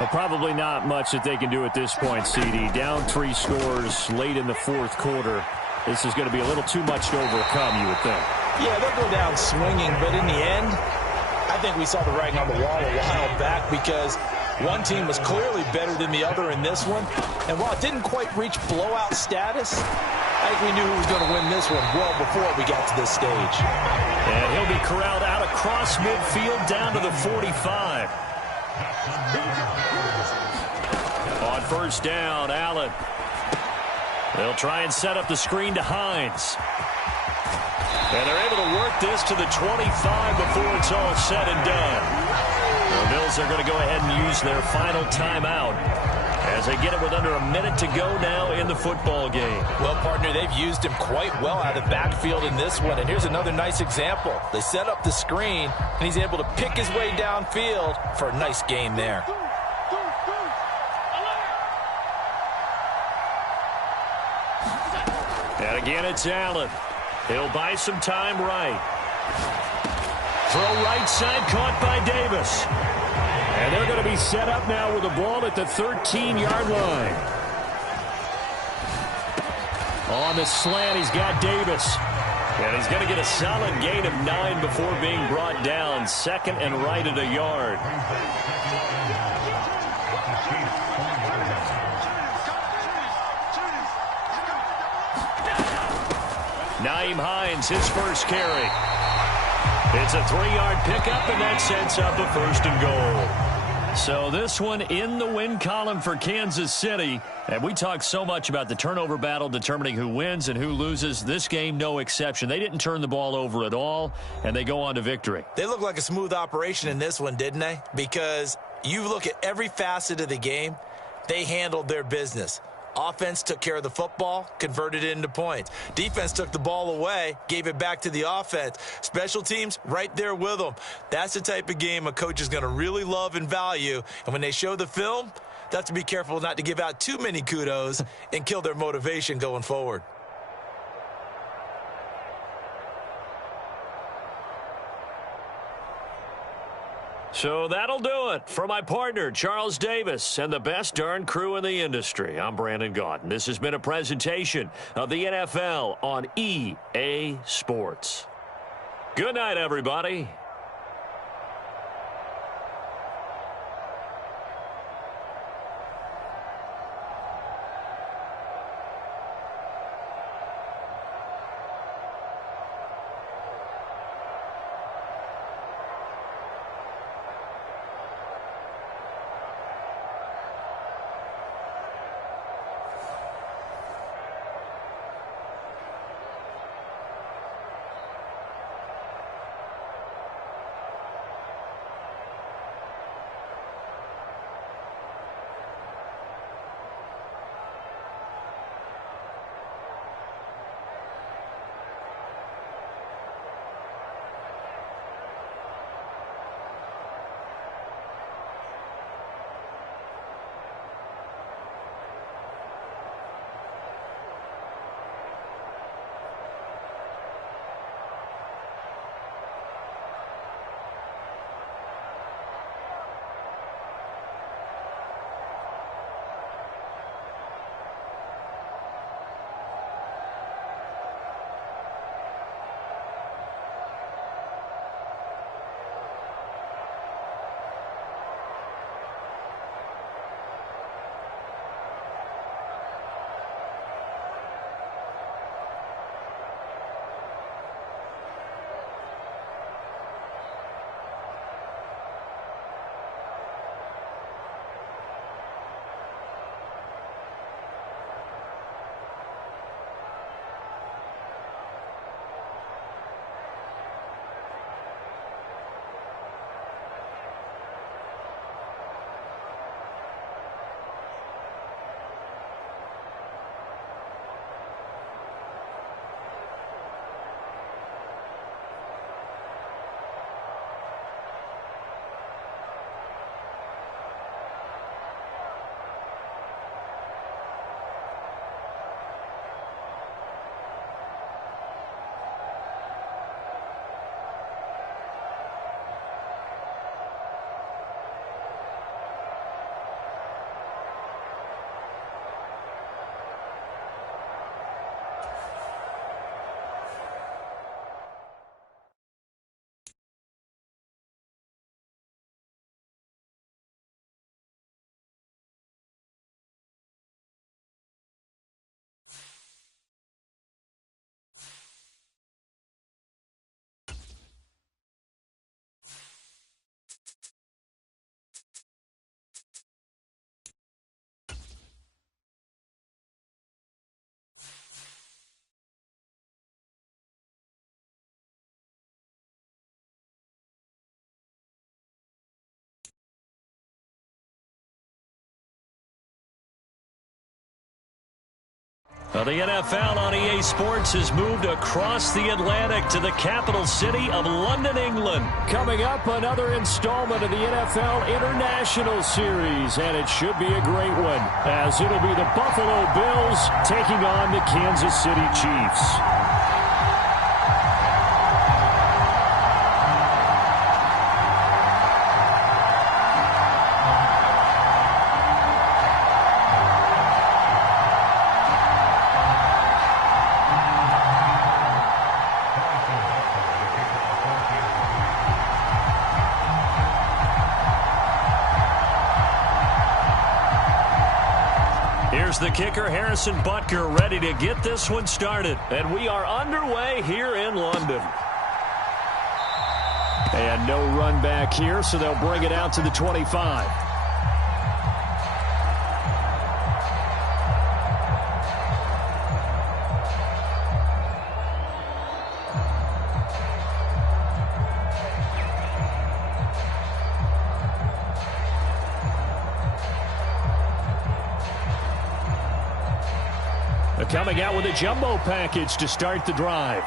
Well, probably not much that they can do at this point, CD. Down 3 scores late in the fourth quarter. This is going to be a little too much to overcome, you would think. Yeah, they'll go down swinging, but in the end, I think we saw the writing on the wall a while back because one team was clearly better than the other in this one. And while it didn't quite reach blowout status, I think we knew who was going to win this one well before we got to this stage. And he'll be corralled out across midfield down to the 45. On first down, Allen. They'll try and set up the screen to Hines. And they're able to work this to the 25 before it's all said and done. The Bills are going to go ahead and use their final timeout as they get it with under a minute to go now in the football game. Well, partner, they've used him quite well out of the backfield in this one. And here's another nice example. They set up the screen, and he's able to pick his way downfield for a nice gain there. And again, it's Allen. He'll buy some time right. Throw right side caught by Davis. And they're going to be set up now with the ball at the 13-yard line. On the slant, he's got Davis. And he's going to get a solid gain of 9 before being brought down. Second and right at a yard. Nyheim Hines, his first carry. It's a 3-yard pickup, and that sets up a first and goal. So this one in the win column for Kansas City. And we talk so much about the turnover battle determining who wins and who loses. This game, no exception. They didn't turn the ball over at all, and they go on to victory. They look like a smooth operation in this one, didn't they? Because you look at every facet of the game, they handled their business. Offense took care of the football, converted it into points. Defense took the ball away, gave it back to the offense. Special teams, right there with them. That's the type of game a coach is going to really love and value. And when they show the film, they have to be careful not to give out too many kudos and kill their motivation going forward. So that'll do it for my partner, Charles Davis, and the best darn crew in the industry. I'm Brandon Gaudin. This has been a presentation of the NFL on EA Sports. Good night, everybody. Well, the NFL on EA Sports has moved across the Atlantic to the capital city of London, England. Coming up, another installment of the NFL International Series, and it should be a great one, as it'll be the Buffalo Bills taking on the Kansas City Chiefs. Here's the kicker, Harrison Butker, ready to get this one started. And we are underway here in London. And no run back here, so they'll bring it out to the 25. Coming out with a jumbo package to start the drive.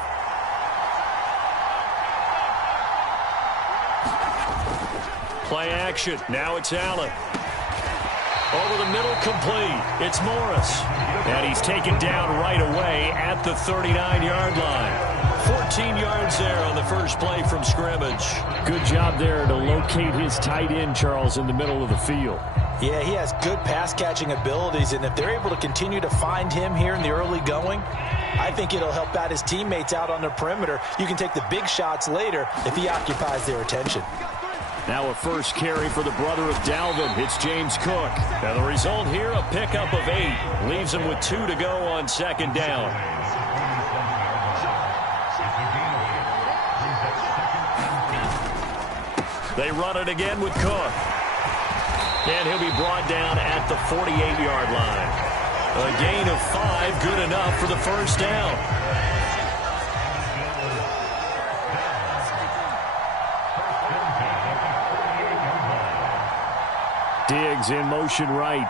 Play action. Now it's Allen. Over the middle, complete. It's Morris. And he's taken down right away at the 39-yard line. 14 yards there on the first play from scrimmage. Good job there to locate his tight end, Charles, in the middle of the field. Yeah, he has good pass-catching abilities, and if they're able to continue to find him here in the early going, I think it'll help out his teammates out on the perimeter. You can take the big shots later if he occupies their attention. Now a first carry for the brother of Dalvin. It's James Cook. And the result here, a pickup of 8. Leaves him with 2 to go on second down. They run it again with Cook. And he'll be brought down at the 48-yard line. A gain of 5, good enough for the first down. Diggs in motion right.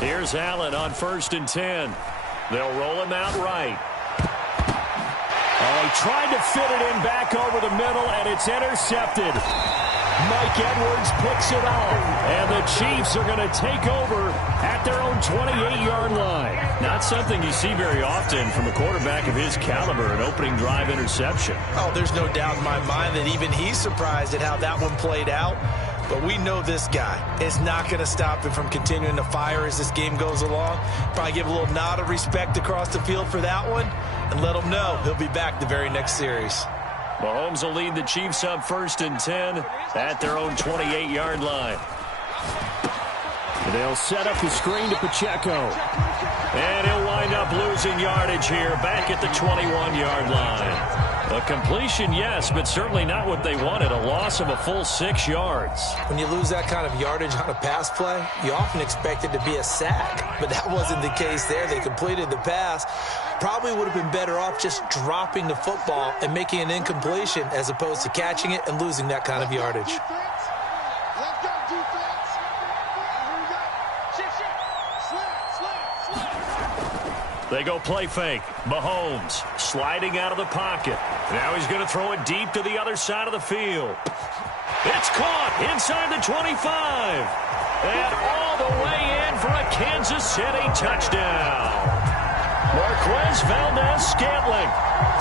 Here's Allen on 1st and 10. They'll roll him out right. Oh, he tried to fit it in back over the middle, and it's intercepted. Mike Edwards picks it off, and the Chiefs are going to take over at their own 28-yard line. Not something you see very often from a quarterback of his caliber, an opening drive interception. Oh, there's no doubt in my mind that even he's surprised at how that one played out. But we know this guy is not going to stop him from continuing to fire as this game goes along. Probably give a little nod of respect across the field for that one and let him know he'll be back the very next series. Mahomes will lead the Chiefs up 1st and 10 at their own 28-yard line. They'll set up the screen to Pacheco. And he'll wind up losing yardage here back at the 21-yard line. A completion, yes, but certainly not what they wanted. A loss of a full 6 yards. When you lose that kind of yardage on a pass play, you often expect it to be a sack. But that wasn't the case there. They completed the pass. Probably would have been better off just dropping the football and making an incompletion as opposed to catching it and losing that kind of yardage. They go play fake. Mahomes sliding out of the pocket. Now he's going to throw it deep to the other side of the field. It's caught inside the 25. And all the way in for a Kansas City touchdown. Marquez Valdes-Scantling,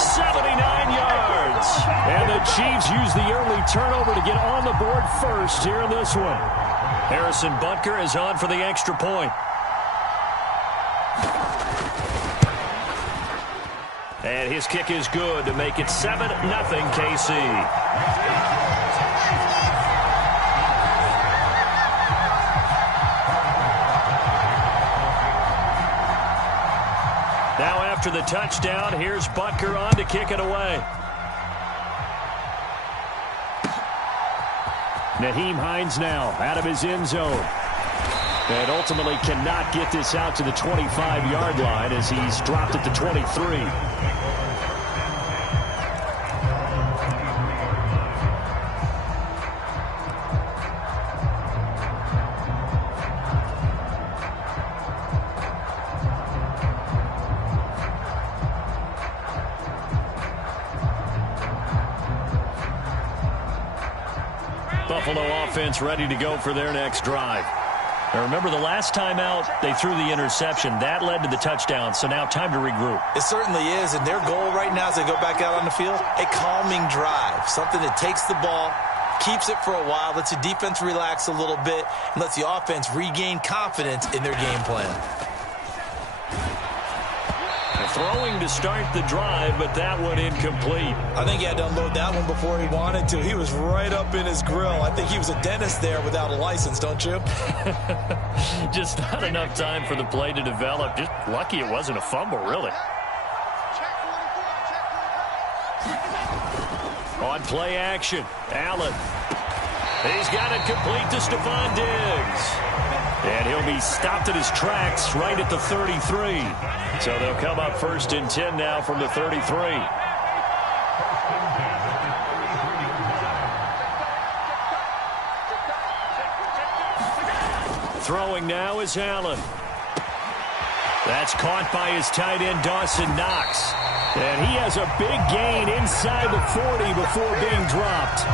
79 yards. And the Chiefs use the early turnover to get on the board first here in this one. Harrison Butker is on for the extra point. And his kick is good to make it 7-0 KC. Now after the touchdown, here's Butker on to kick it away. Nyheim Hines now out of his end zone. And ultimately cannot get this out to the 25-yard line as he's dropped at the 23. offense ready to go for their next drive. Now remember, the last time out, they threw the interception. That led to the touchdown, so now time to regroup. It certainly is, and their goal right now as they go back out on the field, a calming drive, something that takes the ball, keeps it for a while, lets the defense relax a little bit, and lets the offense regain confidence in their game plan. Throwing to start the drive, but that one incomplete. I think he had to unload that one before he wanted to. He was right up in his grill. I think he was a dentist there without a license, don't you? Just not enough time for the play to develop. Just lucky it wasn't a fumble, really. On play action, Allen. He's got it complete to Stephon Diggs. And he'll be stopped at his tracks right at the 33. So they'll come up 1st and 10 now from the 33. Throwing now is Allen. That's caught by his tight end, Dawson Knox. And he has a big gain inside the 40 before being dropped.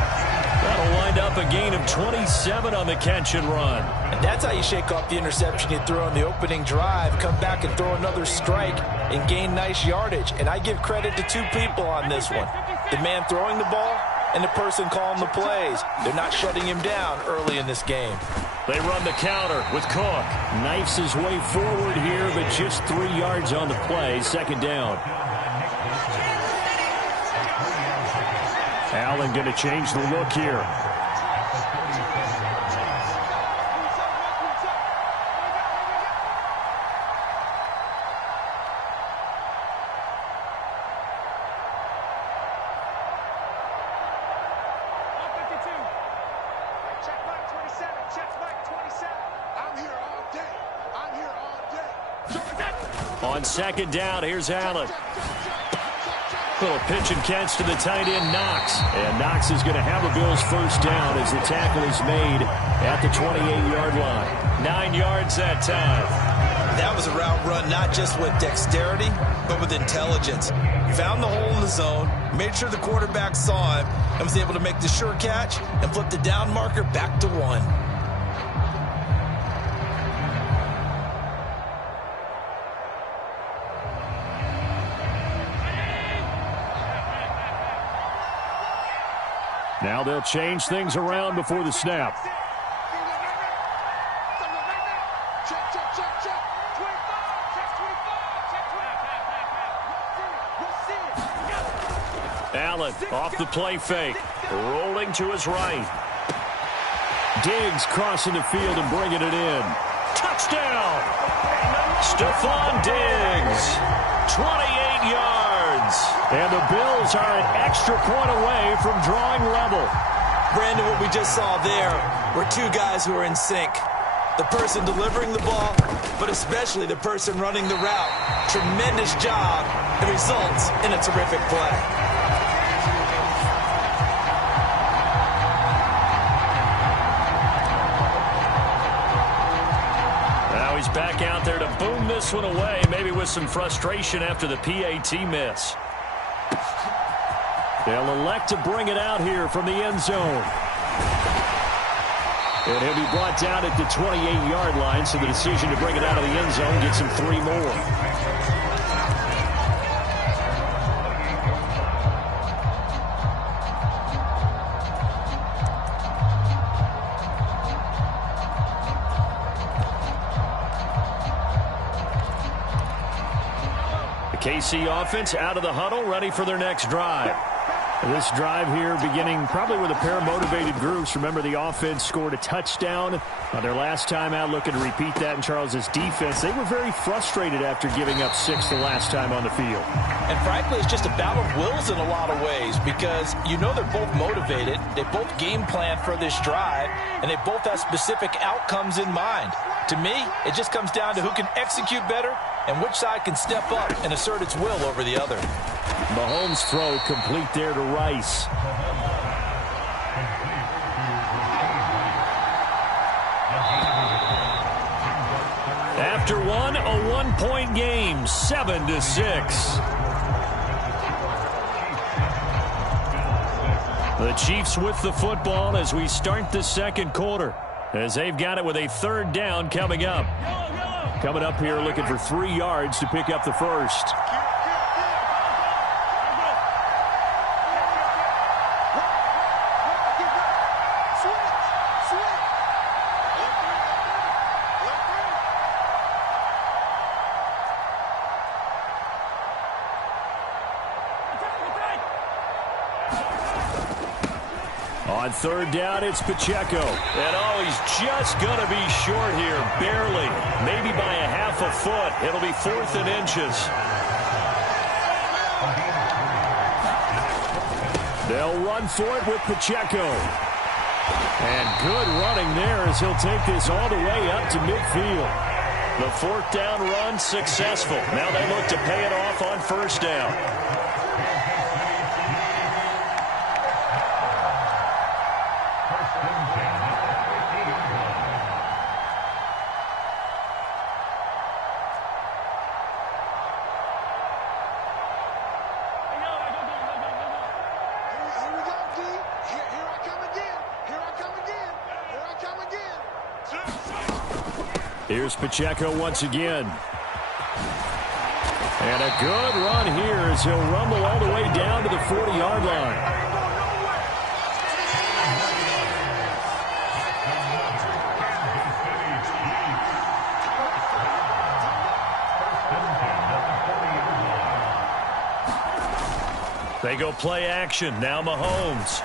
That'll wind up a gain of 27 on the catch and run. And that's how you shake off the interception you threw on the opening drive, come back and throw another strike and gain nice yardage. And I give credit to two people on this one. The man throwing the ball and the person calling the plays. They're not shutting him down early in this game. They run the counter with Cook. Knifes his way forward here, but just 3 yards on the play. 2nd down. Allen going to change the look here. On 2nd down, here's Allen. Little pitch and catch to the tight end, Knox. And Knox is going to have a Bills 1st down as the tackle is made at the 28-yard line. 9 yards that time. That was a route run not just with dexterity, but with intelligence. Found the hole in the zone, made sure the quarterback saw him, and was able to make the sure catch and flip the down marker back to 1. Now they'll change things around before the snap. Allen off the play fake, rolling to his right. Diggs crossing the field and bringing it in. Touchdown! Stephon Diggs, 28 yards. And the Bills are an extra point away from drawing level. Brandon, what we just saw there were two guys who are in sync. The person delivering the ball, but especially the person running the route. Tremendous job. It results in a terrific play. Now he's back out there to boom this one away, maybe with some frustration after the PAT miss. They'll elect to bring it out here from the end zone. And he'll be brought down at the 28-yard line, so the decision to bring it out of the end zone gets him 3 more. The KC offense out of the huddle, ready for their next drive. This drive here beginning probably with a pair of motivated groups. Remember, the offense scored a touchdown on their last time out, looking to repeat that in Charles's defense. They were very frustrated after giving up 6 the last time on the field. And frankly, it's just a battle of wills in a lot of ways because you know they're both motivated. They both game plan for this drive, and they both have specific outcomes in mind. To me, it just comes down to who can execute better and which side can step up and assert its will over the other. Mahomes' throw complete there to Rice. After one, a one-point game, 7-6. The Chiefs with the football as we start the second quarter, as they've got it with a third down coming up. Coming up here looking for 3 yards to pick up the first. On third down, it's Pacheco. And he's just going to be short here, barely. Maybe by a half a foot. It'll be 4th and inches. They'll run for it with Pacheco. And good running there as he'll take this all the way up to midfield. The 4th down run successful. Now they look to pay it off on first down. Here's Pacheco once again. And a good run here as he'll rumble all the way down to the 40-yard line. They go play action. Now Mahomes.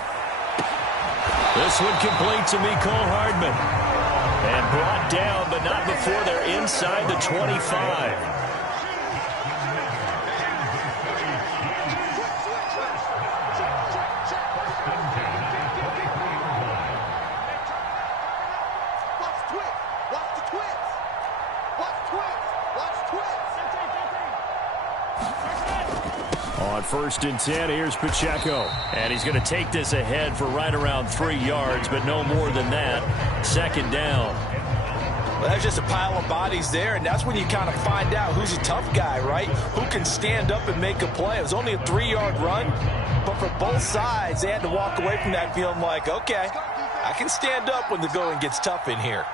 This one complete to Mecole Hardman. And brought down, but not before they're inside the 25. On 1st and 10, here's Pacheco. And he's going to take this ahead for right around 3 yards, but no more than that. 2nd down. Well, that's just a pile of bodies there, and that's when you kind of find out who's a tough guy, right? Who can stand up and make a play. It was only a 3-yard run, but for both sides, they had to walk away from that feeling like, okay, I can stand up when the going gets tough in here.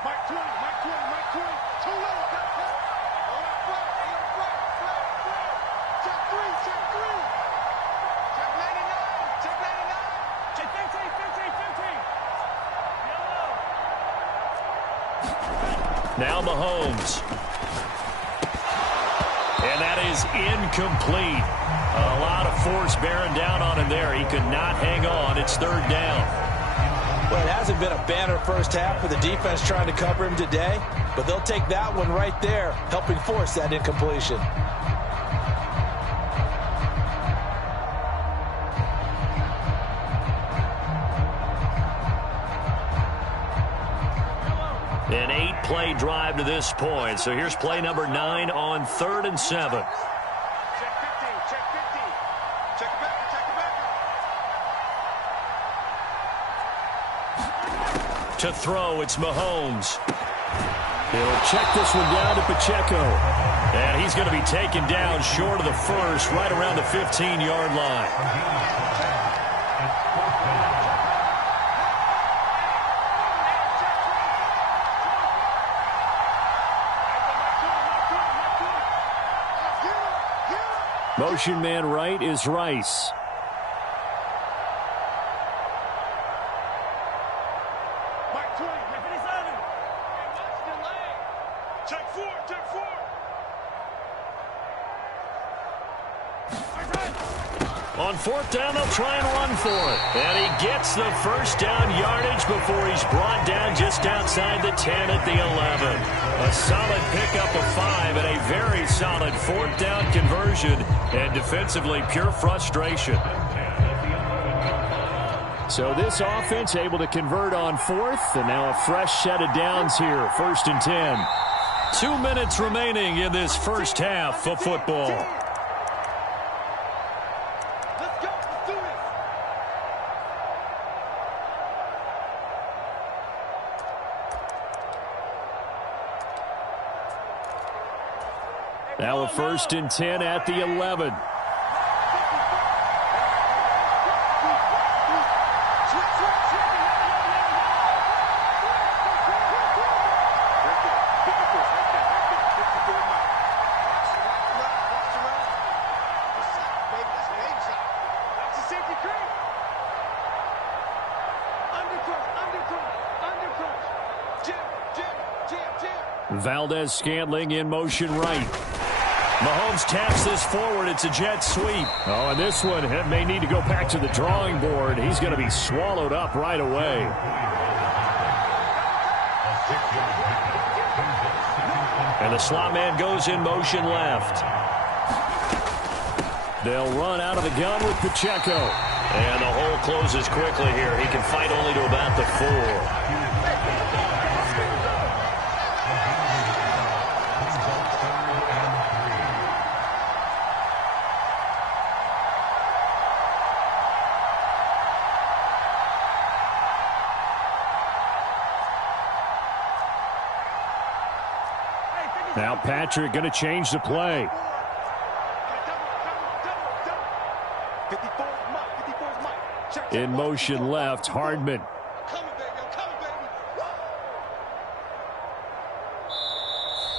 Now Mahomes. And that is incomplete. A lot of force bearing down on him there. He could not hang on. It's 3rd down. Well, it hasn't been a banner first half for the defense trying to cover him today, but they'll take that one right there, helping force that incompletion. An 8-play drive to this point. So here's play number 9 on 3rd and 7. Check 15, check 15. Check it back, check it back. To throw, it's Mahomes. He'll check this one down to Pacheco. And he's going to be taken down short of the first, right around the 15-yard line. Motion man right is Rice. Check 4, check 4. On 4th down, they'll try and run for it. And he gets the first down yardage before he's brought down just outside the 10 at the 11. A solid pickup of 5 and a very solid 4th down conversion. And defensively, pure frustration. So this offense able to convert on 4th. And now a fresh set of downs here. 1st and 10. 2 minutes remaining in this first half of football. Now a 1st and 10 at the 11. Valdez-Scantling in motion right. Mahomes taps this forward. It's a jet sweep. Oh, and this one may need to go back to the drawing board. He's going to be swallowed up right away. And the slot man goes in motion left. They'll run out of the gun with Pacheco. And the hole closes quickly here. He can fight only to about the 4. Now Patrick going to change the play. In motion left, Hardman.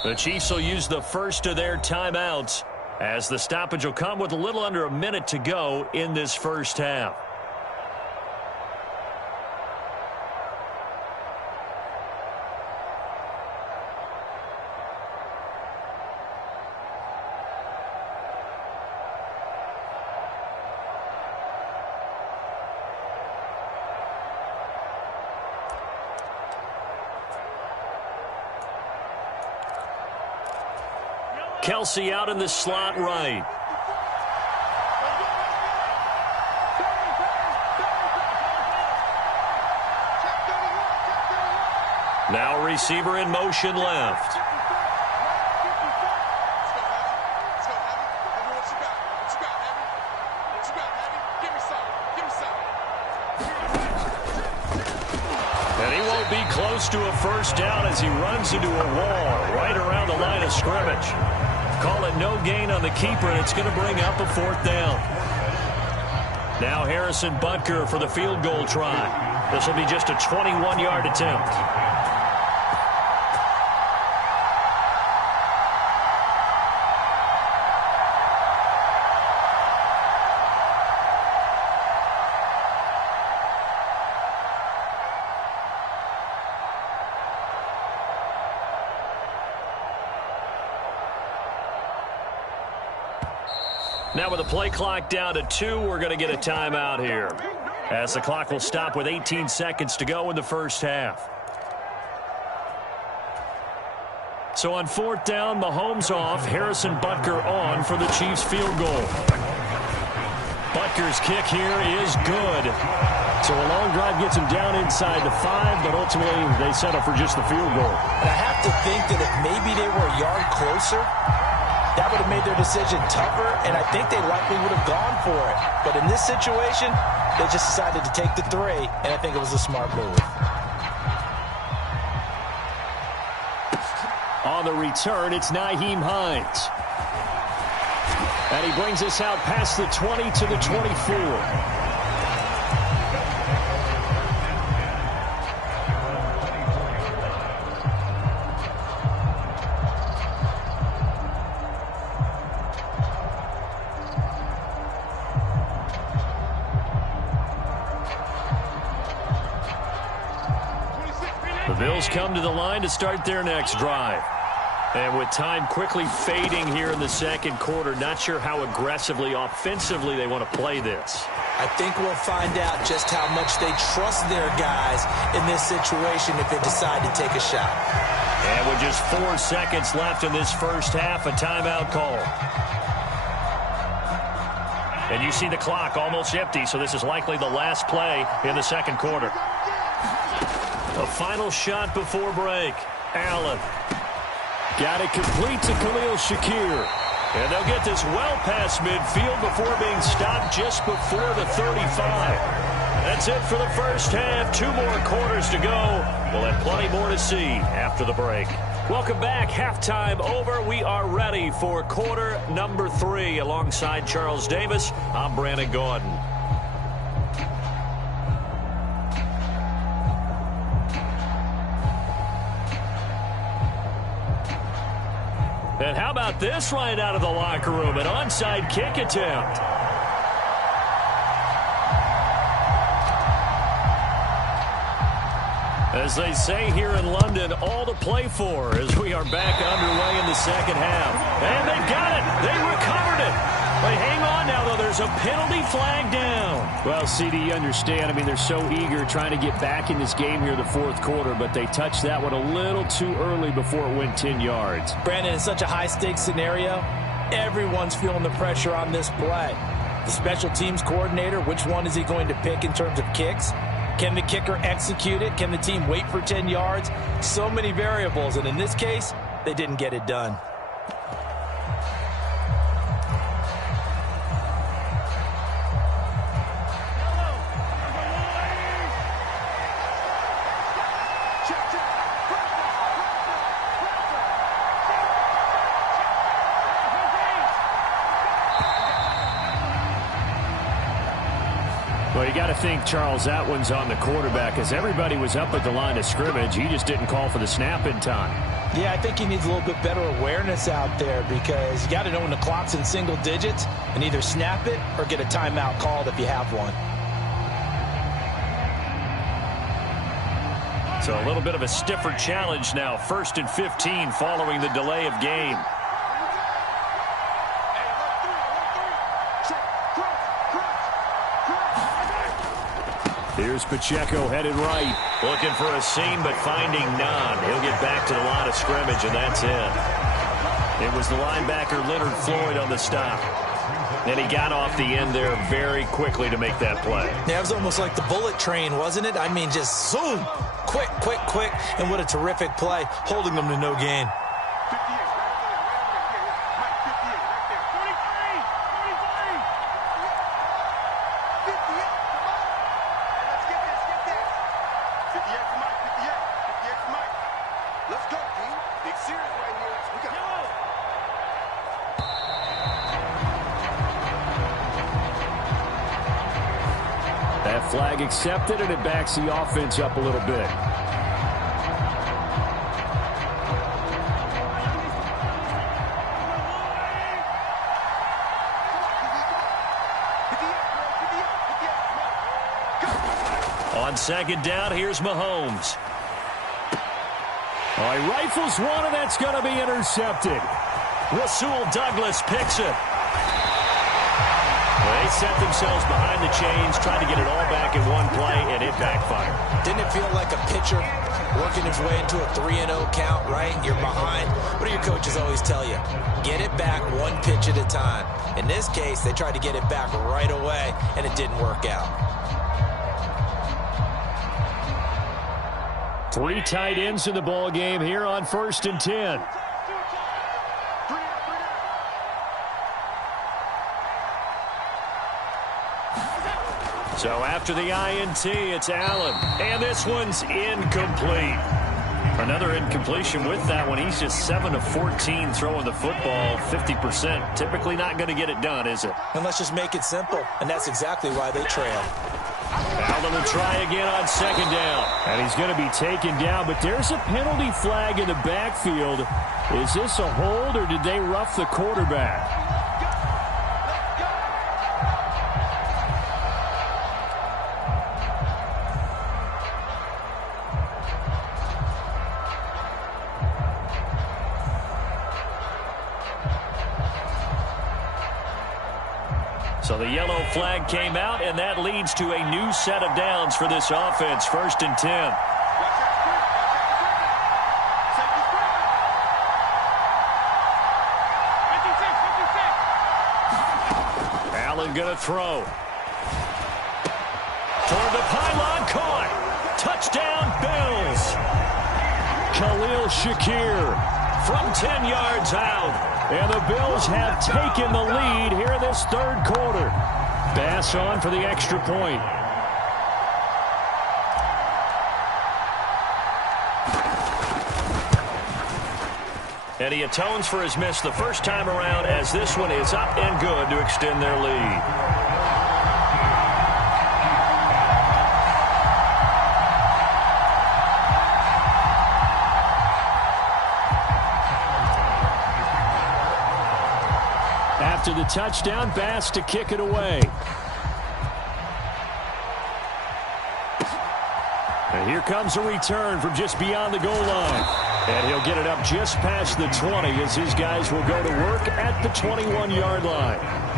The Chiefs will use the first of their timeouts as the stoppage will come with a little under a minute to go in this first half. Kelsey out in the slot right. Now receiver in motion left. And he won't be close to a first down as he runs into a wall right around the line of scrimmage. Call it no gain on the keeper, and it's going to bring up a 4th down. Now Harrison Butker for the field goal try. This will be just a 21-yard attempt. Now with the play clock down to 2, we're going to get a timeout here, as the clock will stop with 18 seconds to go in the first half. So on 4th down, Mahomes off, Harrison Butker on for the Chiefs field goal. Butker's kick here is good. So a long drive gets him down inside the 5, but ultimately they settle for just the field goal. And I have to think that if maybe they were a yard closer, that would have made their decision tougher, and I think they likely would have gone for it. But in this situation, they just decided to take the 3, and I think it was a smart move. On the return, it's Nyheim Hines. And he brings us out past the 20 to the 24. The Bills come to the line to start their next drive. And with time quickly fading here in the second quarter, not sure how aggressively, offensively they want to play this. I think we'll find out just how much they trust their guys in this situation if they decide to take a shot. And with just 4 seconds left in this first half, a timeout call. And you see the clock almost empty, so this is likely the last play in the second quarter. A final shot before break. Allen. Got it complete to Khalil Shakir. And they'll get this well past midfield before being stopped just before the 35. That's it for the first half. 2 more quarters to go. We'll have plenty more to see after the break. Welcome back. Halftime over. We are ready for quarter number 3. Alongside Charles Davis, I'm Brandon Gaudin. And how about this right out of the locker room? An onside kick attempt. As they say here in London, all to play for as we are back underway in the second half. And they've got it. They recovered it. But hang on now, though. There's a penalty flag down. Well, CD, you understand. I mean, they're so eager trying to get back in this game here in the fourth quarter, but they touched that one a little too early before it went 10 yards. Brandon, it's such a high-stakes scenario. Everyone's feeling the pressure on this play. The special teams coordinator, which one is he going to pick in terms of kicks? Can the kicker execute it? Can the team wait for 10 yards? So many variables, and in this case, they didn't get it done. Well, you got to think, Charles, that one's on the quarterback as everybody was up at the line of scrimmage. He just didn't call for the snap in time. Yeah, I think he needs a little bit better awareness out there because you got to know when the clock's in single digits and either snap it or get a timeout called if you have one. So a little bit of a stiffer challenge now. 1st and 15 following the delay of game. Here's Pacheco headed right. Looking for a seam, but finding none. He'll get back to the line of scrimmage, and that's it. It was the linebacker Leonard Floyd on the stop. And he got off the end there very quickly to make that play. Yeah, it was almost like the bullet train, wasn't it? I mean, just zoom. Quick, quick, quick. And what a terrific play, holding them to no gain. That flag accepted, and it backs the offense up a little bit. On second down, here's Mahomes. Oh, he rifles one, and that's going to be intercepted. Rasul Douglas picks it. They set themselves behind the chains, trying to get it all back in one play, and it backfired. Didn't it feel like a pitcher working his way into a 3-0 count, right? You're behind. What do your coaches always tell you? Get it back one pitch at a time. In this case, they tried to get it back right away, and it didn't work out. 3 tight ends in the ball game here on 1st and 10. So after the INT, it's Allen. And this one's incomplete. Another incompletion with that one. He's just 7 of 14 throwing the football, 50%. Typically not going to get it done, is it? And let's just make it simple. And that's exactly why they trail. Allen will try again on second down. And he's going to be taken down, but there's a penalty flag in the backfield. Is this a hold, or did they rough the quarterback? So the yellow flag came out, and that leads to a new set of downs for this offense. 1st and 10. Allen going to throw. Toward the pylon, caught. Touchdown, Bills. Khalil Shakir From 10 yards out. And the Bills have taken the lead here in this third quarter. Bass on for the extra point. And he atones for his miss the first time around, as this one is up and good to extend their lead. After the touchdown, Bass to kick it away. And here comes a return from just beyond the goal line. And he'll get it up just past the 20 as his guys will go to work at the 21-yard line.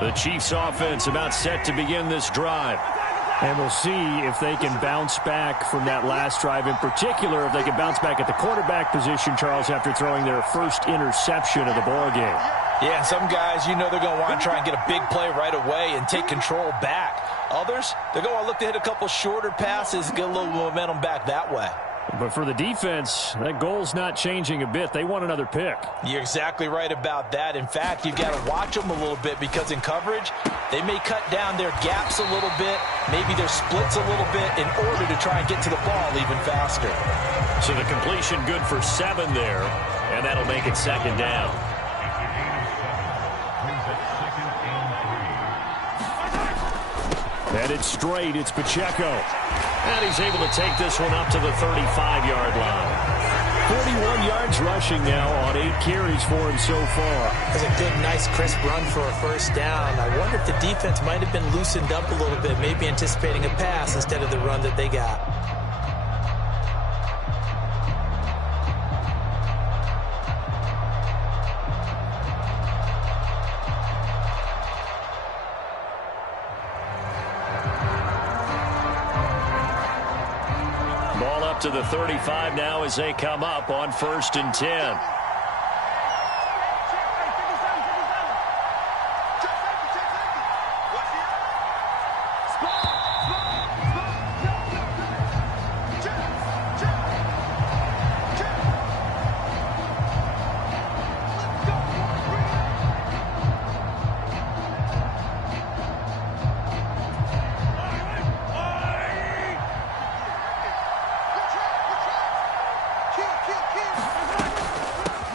The Chiefs offense about set to begin this drive. And we'll see if they can bounce back from that last drive. In particular, if they can bounce back at the quarterback position, Charles, after throwing their first interception of the ball game. Yeah, some guys, you know they're going to want to try and get a big play right away and take control back. Others, they're going to look to hit a couple shorter passes, get a little momentum back that way. But for the defense, that goal's not changing a bit. They want another pick. You're exactly right about that. In fact, you've got to watch them a little bit because in coverage, they may cut down their gaps a little bit, maybe their splits a little bit in order to try and get to the ball even faster. So the completion good for 7 there, and that'll make it second down. Headed straight, it's Pacheco. And he's able to take this one up to the 35-yard line. 41 yards rushing now on 8 carries for him so far. That's a good, nice, crisp run for a first down. I wonder if the defense might have been loosened up a little bit, maybe anticipating a pass instead of the run that they got. To the 35 now as they come up on 1st and 10.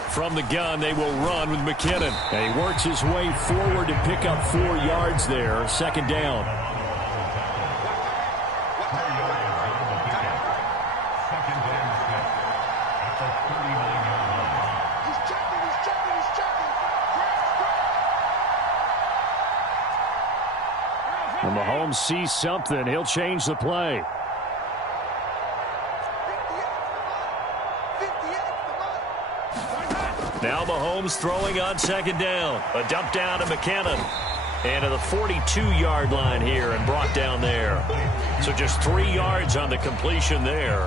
From the gun, they will run with McKinnon. And he works his way forward to pick up 4 yards there. Second down. And Mahomes sees something. He'll change the play. Now Mahomes throwing on second down. A dump down to McKinnon. And to the 42-yard line here and brought down there. So just 3 yards on the completion there.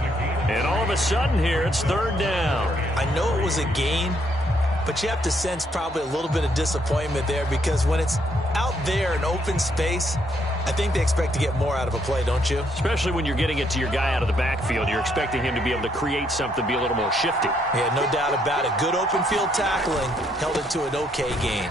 And all of a sudden here, it's 3rd down. I know it was a gain, but you have to sense probably a little bit of disappointment there because when it's out there in open space, I think they expect to get more out of a play, don't you? Especially when you're getting it to your guy out of the backfield. You're expecting him to be able to create something, be a little more shifty. Yeah, no doubt about it. Good open field tackling held it to an okay gain.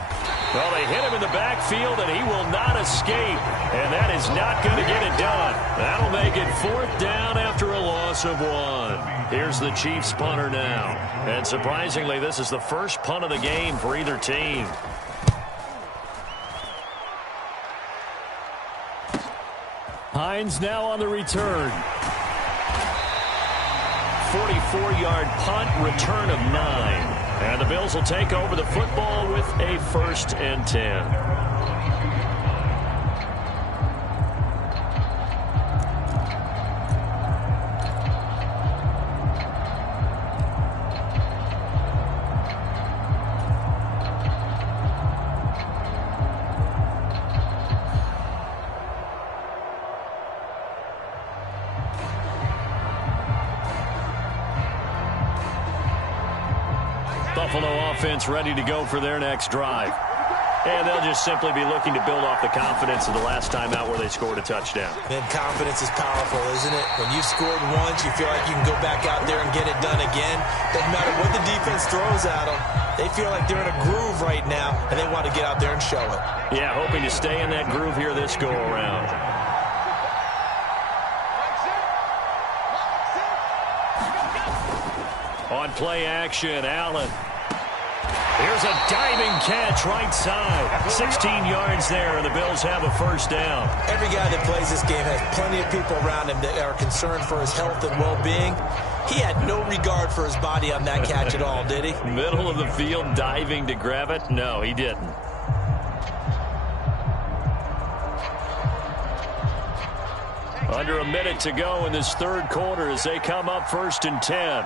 Well, they hit him in the backfield, and he will not escape. And that is not going to get it done. That'll make it 4th down after a loss of 1. Here's the Chiefs punter now. And surprisingly, this is the first punt of the game for either team. Hines now on the return. 44-yard punt, return of 9. And the Bills will take over the football with a 1st and 10. Buffalo offense ready to go for their next drive. And they'll just simply be looking to build off the confidence of the last time out where they scored a touchdown. And confidence is powerful, isn't it? When you've scored once, you feel like you can go back out there and get it done again. Doesn't matter what the defense throws at them. They feel like they're in a groove right now, and they want to get out there and show it. Yeah, hoping to stay in that groove here this go-around. On play action, Allen. Here's a diving catch right side. 16 yards there, and the Bills have a first down. Every guy that plays this game has plenty of people around him that are concerned for his health and well-being. He had no regard for his body on that catch at all, did he? Middle of the field diving to grab it? No, he didn't. Under a minute to go in this third quarter as they come up 1st and 10.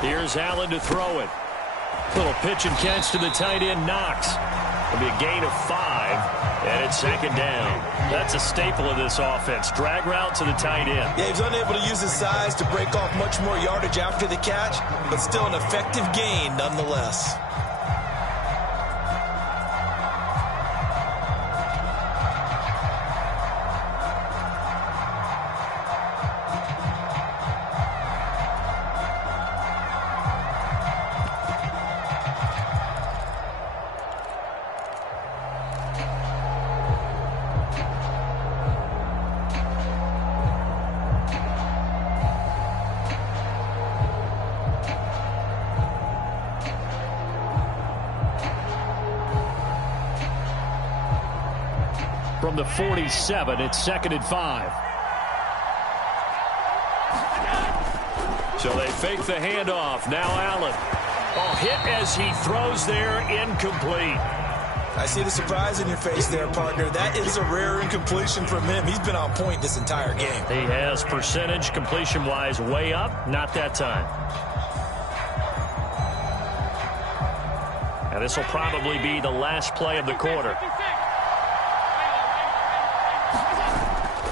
Here's Allen to throw it. Little pitch and catch to the tight end, Knox. It'll be a gain of 5, and it's 2nd down. That's a staple of this offense. Drag route to the tight end. Yeah, he was unable to use his size to break off much more yardage after the catch, but still an effective gain nonetheless. From the 47, it's 2nd and 5. So they fake the handoff. Now Allen. Oh, hit as he throws there, incomplete. I see the surprise in your face there, partner. That is a rare incompletion from him. He's been on point this entire game. He has percentage completion-wise way up. Not that time. And this will probably be the last play of the quarter.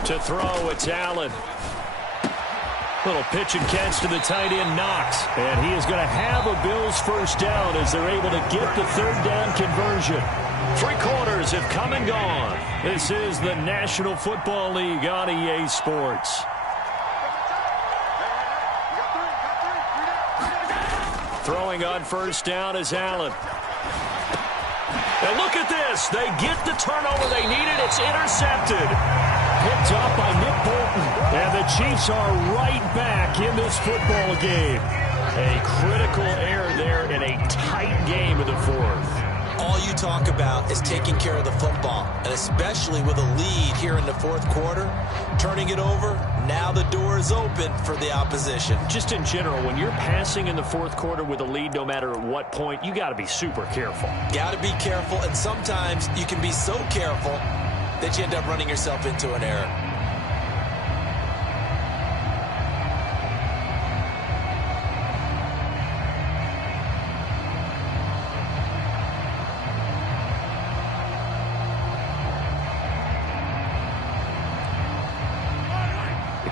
To throw, it's Allen. Little pitch and catch to the tight end, Knox. And he is going to have a Bills first down as they're able to get the 3rd down conversion. 3 quarters have come and gone. This is the National Football League on EA Sports. Throwing on first down is Allen. And look at this. They get the turnover they needed. It's intercepted. Picked up by Nick Bolton. And the Chiefs are right back in this football game. A critical error there in a tight game in the 4th. All you talk about is taking care of the football, and especially with a lead here in the 4th quarter, turning it over, now the door is open for the opposition. Just in general, when you're passing in the 4th quarter with a lead, no matter at what point, you got to be super careful. Got to be careful, and sometimes you can be so careful that you end up running yourself into an error.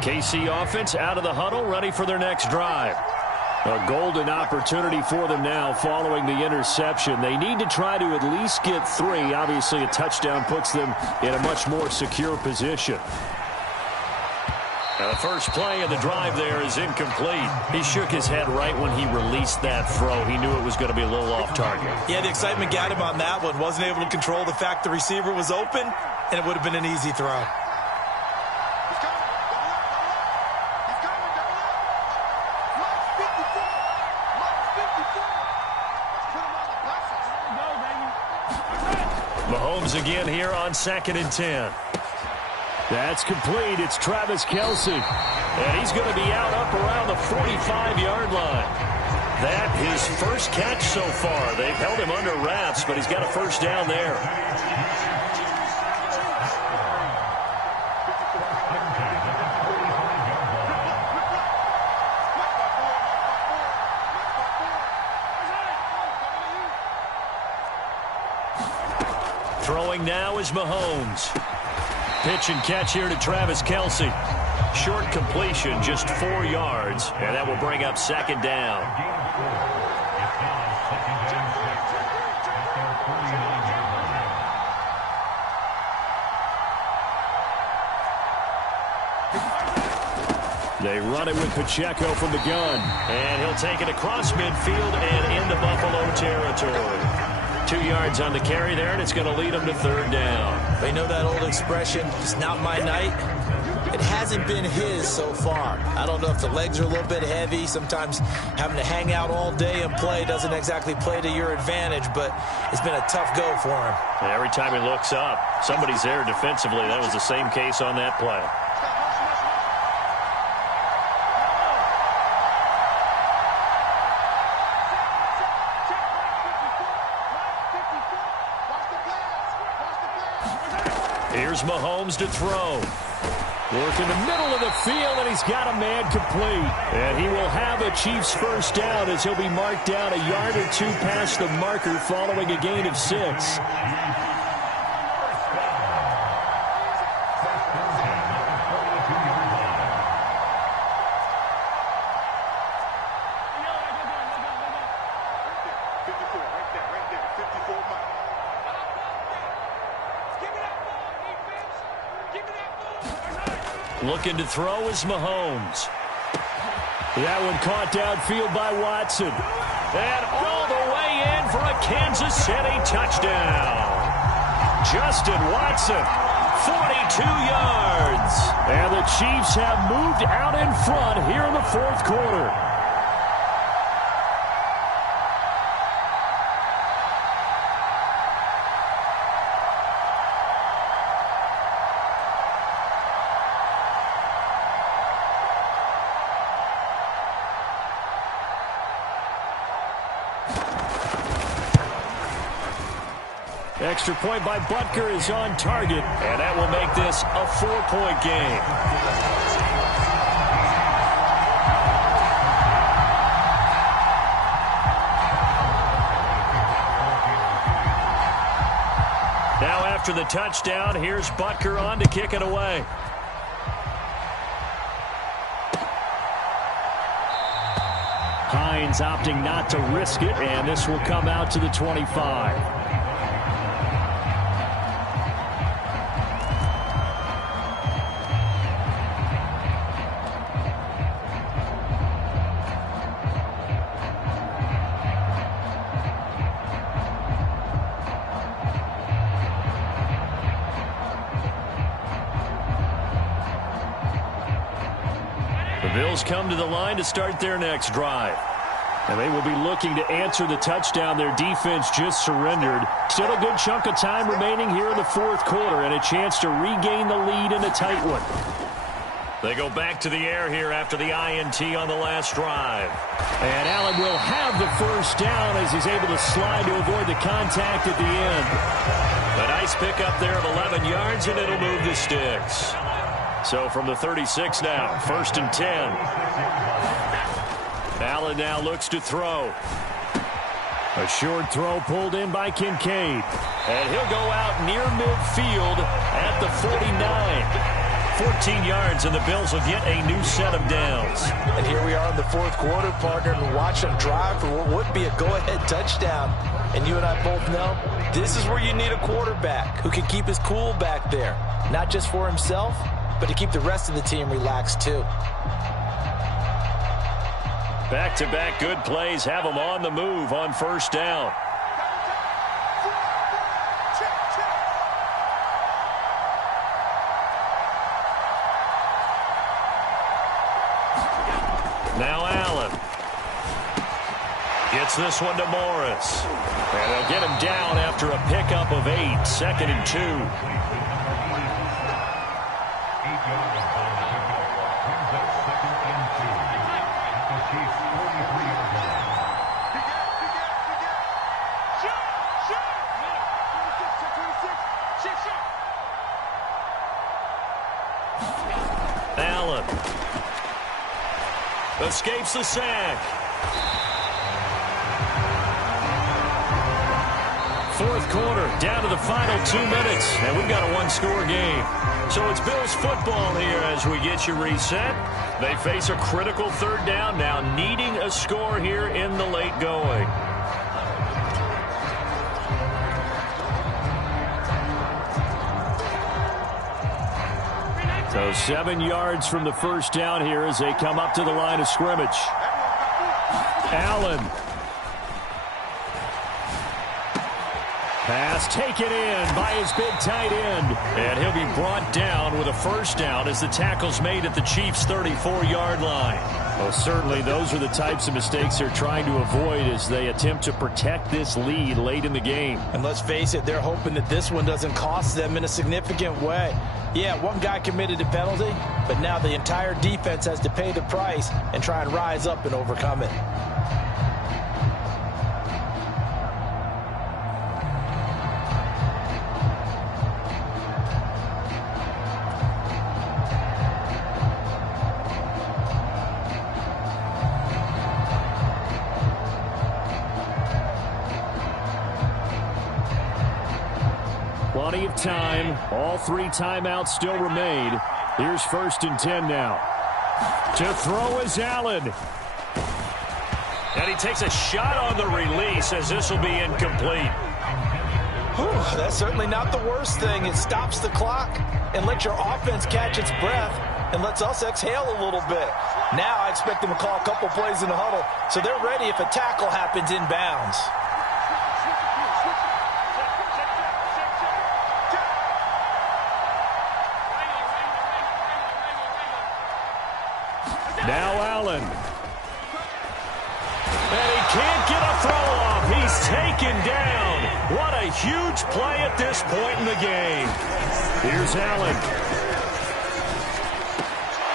KC offense out of the huddle, ready for their next drive. A golden opportunity for them now following the interception. They need to try to at least get 3. Obviously, a touchdown puts them in a much more secure position. Now, the first play of the drive there is incomplete. He shook his head right when he released that throw. He knew it was going to be a little off target. Yeah, the excitement got him on that one. Wasn't able to control the fact the receiver was open, and it would have been an easy throw. Mahomes again here on 2nd and 10. That's complete. It's Travis Kelce. And he's going to be out up around the 45-yard line. That his first catch so far. They've held him under wraps, but he's got a first down there. Throwing now is Mahomes. Pitch and catch here to Travis Kelce. Short completion, just 4 yards, and that will bring up 2nd down. They run it with Pacheco from the gun. And he'll take it across midfield and into Buffalo territory. 2 yards on the carry there, and it's going to lead them to 3rd down. They know that old expression, it's not my night. It hasn't been his so far. I don't know if the legs are a little bit heavy. Sometimes having to hang out all day and play doesn't exactly play to your advantage, but it's been a tough go for him. And every time he looks up, somebody's there defensively. That was the same case on that play. Here's Mahomes to throw. Work in the middle of the field, and he's got a man complete. And he will have a Chiefs first down as he'll be marked down a yard or 2 past the marker following a gain of 6. Looking to throw is Mahomes. That one caught downfield by Watson. And all the way in for a Kansas City touchdown. Justin Watson, 42 yards. And the Chiefs have moved out in front here in the 4th quarter. Extra point by Butker is on target. And that will make this a 4-point game. Now after the touchdown, here's Butker on to kick it away. Hines opting not to risk it, and this will come out to the 25. Bills come to the line to start their next drive. And they will be looking to answer the touchdown their defense just surrendered. Still a good chunk of time remaining here in the 4th quarter and a chance to regain the lead in a tight one. They go back to the air here after the INT on the last drive. And Allen will have the first down as he's able to slide to avoid the contact at the end. A nice pickup there of 11 yards, and it'll move the sticks. So from the 36 now, 1st and 10. Allen now looks to throw. A short throw pulled in by Kincaid. And he'll go out near midfield at the 49. 14 yards, and the Bills will get a new set of downs. And here we are in the 4th quarter, partner, and watch them drive for what would be a go-ahead touchdown. And you and I both know this is where you need a quarterback who can keep his cool back there. Not just for himself, but to keep the rest of the team relaxed too. Back-to-back good plays have them on the move on 1st down. Now Allen gets this one to Morris. And they'll get him down after a pickup of 8, 2nd and 2. Allen escapes the sack. 4th quarter, down to the final 2 minutes, and we've got a 1-score game. So it's Bills football here as we get you reset. They face a critical 3rd down, now needing a score here in the late going. So 7 yards from the first down here as they come up to the line of scrimmage. Allen. Pass taken in by his big tight end. And he'll be brought down with a first down as the tackle's made at the Chiefs' 34-yard line. Well, certainly those are the types of mistakes they're trying to avoid as they attempt to protect this lead late in the game. And let's face it, they're hoping that this one doesn't cost them in a significant way. Yeah, one guy committed a penalty, but now the entire defense has to pay the price and try and rise up and overcome it. Plenty of time. All 3 timeouts still remain. Here's 1st and 10 now. To throw is Allen. And he takes a shot on the release as this will be incomplete. Whew, that's certainly not the worst thing. It stops the clock and lets your offense catch its breath and lets us exhale a little bit. Now I expect them to call a couple plays in the huddle so they're ready if a tackle happens inbounds. Now Allen. And he can't get a throw off. He's taken down. What a huge play at this point in the game. Here's Allen.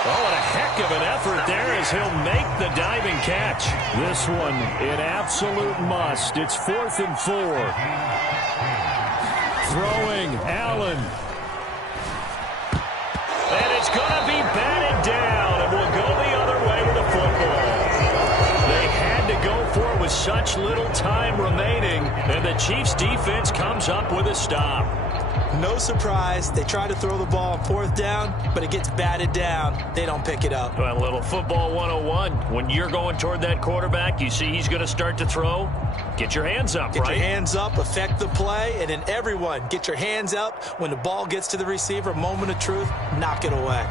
Oh, what a heck of an effort there as he'll make the diving catch. This one an absolute must. It's 4th and 4. Throwing Allen. And it's going to be batted down, and we'll go the other way with the football. They had to go for it with such little time remaining, and the Chiefs' defense comes up with a stop. No surprise. They try to throw the ball on 4th down, but it gets batted down. They don't pick it up. Well, a little football 101. When you're going toward that quarterback, you see he's going to start to throw. Get your hands up, Get right? your hands up, affect the play, and then everyone get your hands up. When the ball gets to the receiver, moment of truth, knock it away.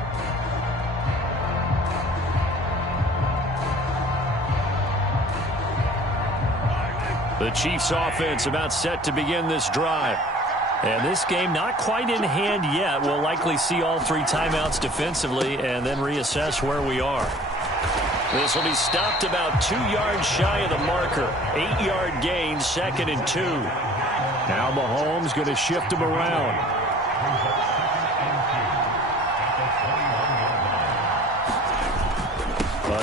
The Chiefs' offense about set to begin this drive. And this game not quite in hand yet. We'll likely see all 3 timeouts defensively and then reassess where we are. This will be stopped about 2 yards shy of the marker. 8-yard gain, 2nd and 2. Now Mahomes going to shift him around.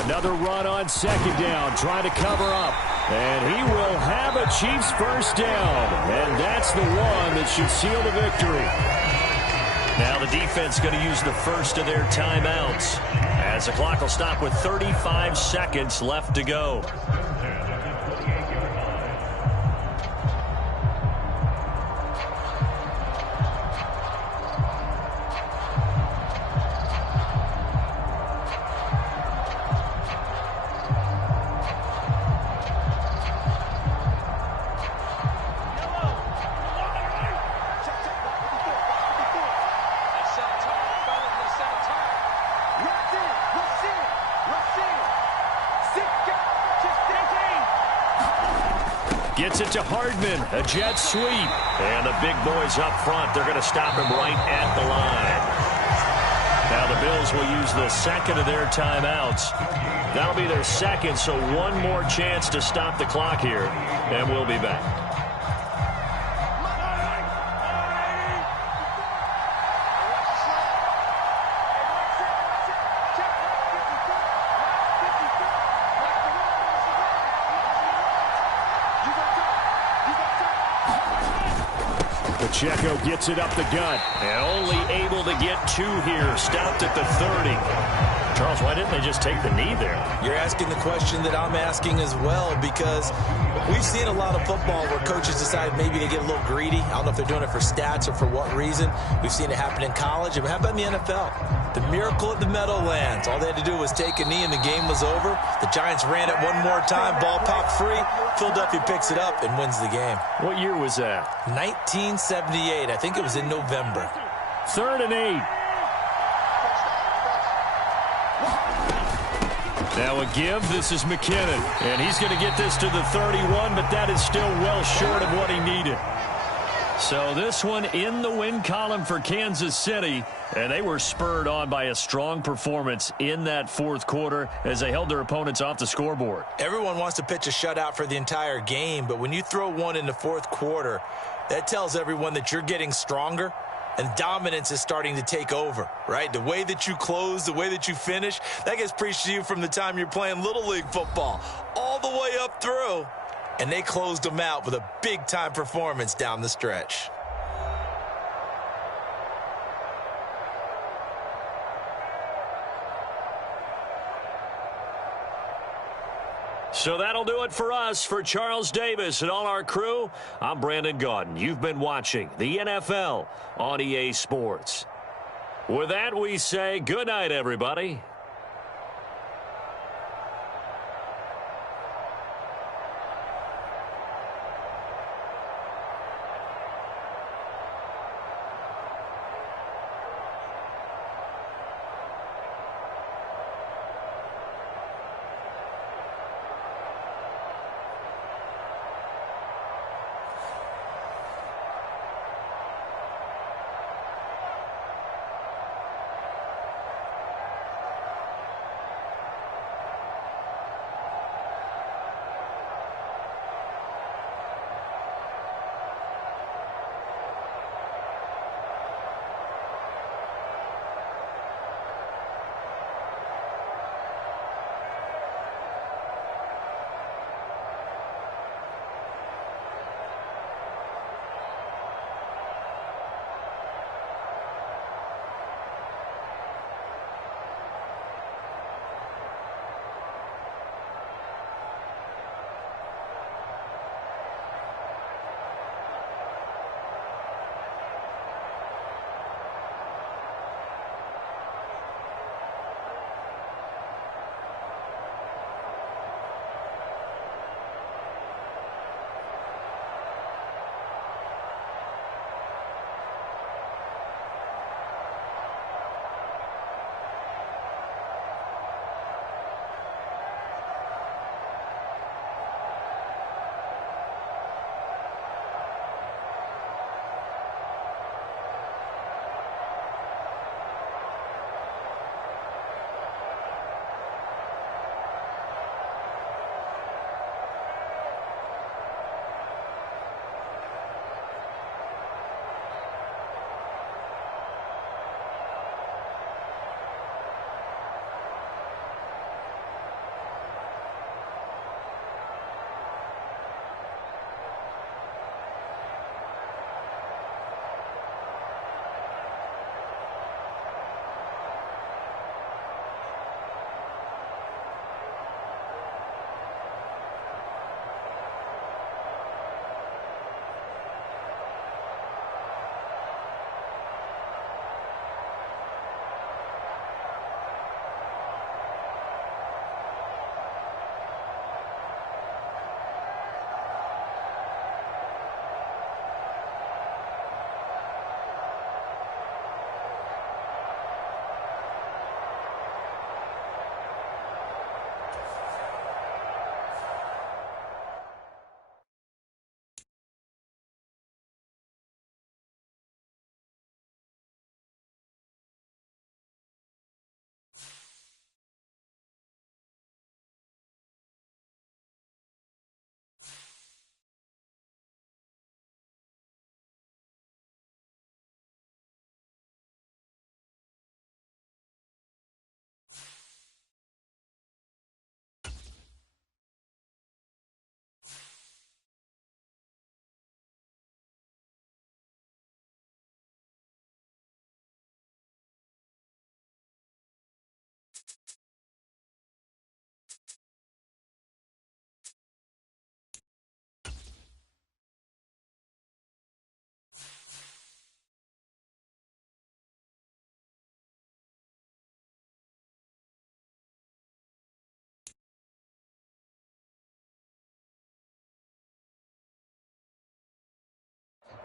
Another run on 2nd down, trying to cover up. And he will have a Chiefs first down. And that's the one that should seal the victory. Now the defense going to use the first of their timeouts, as the clock will stop with 35 seconds left to go. Gets it to Hardman, a jet sweep. And the big boys up front, they're going to stop him right at the line. Now the Bills will use the second of their timeouts. That'll be their second, so one more chance to stop the clock here, and we'll be back. Pacheco gets it up the gut, and only able to get 2 here. Stopped at the 30. Charles, why didn't they just take the knee there? You're asking the question that I'm asking as well, because we've seen a lot of football where coaches decide maybe they get a little greedy. I don't know if they're doing it for stats or for what reason. We've seen it happen in college. And how about in the NFL? The miracle of the Meadowlands. All they had to do was take a knee and the game was over. The Giants ran it one more time. Ball popped free. Philadelphia picks it up and wins the game. What year was that? 1978. I think it was in November. 3rd and 8. Now a give. This is McKinnon. And he's going to get this to the 31, but that is still well short of what he needed. So this one in the win column for Kansas City, and they were spurred on by a strong performance in that fourth quarter as they held their opponents off the scoreboard. Everyone wants to pitch a shutout for the entire game, but when you throw one in the fourth quarter, that tells everyone that you're getting stronger and dominance is starting to take over, right? The way that you close, the way that you finish, that gets preached to you from the time you're playing Little League football all the way up through. And they closed them out with a big-time performance down the stretch. So that'll do it for us. For Charles Davis and all our crew, I'm Brandon Gaudin. You've been watching the NFL on EA Sports. With that, we say good night, everybody.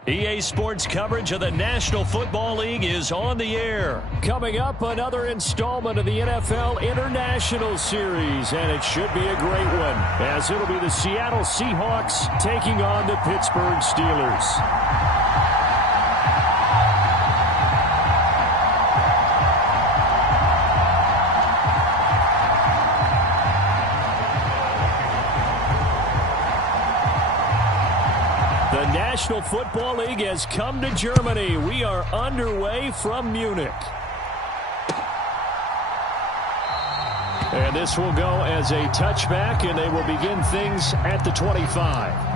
EA Sports coverage of the National Football League is on the air. Coming up, another installment of the NFL International Series, and it should be a great one, as it'll be the Seattle Seahawks taking on the Pittsburgh Steelers. The National Football League has come to Germany. We are underway from Munich. And this will go as a touchback, and they will begin things at the 25.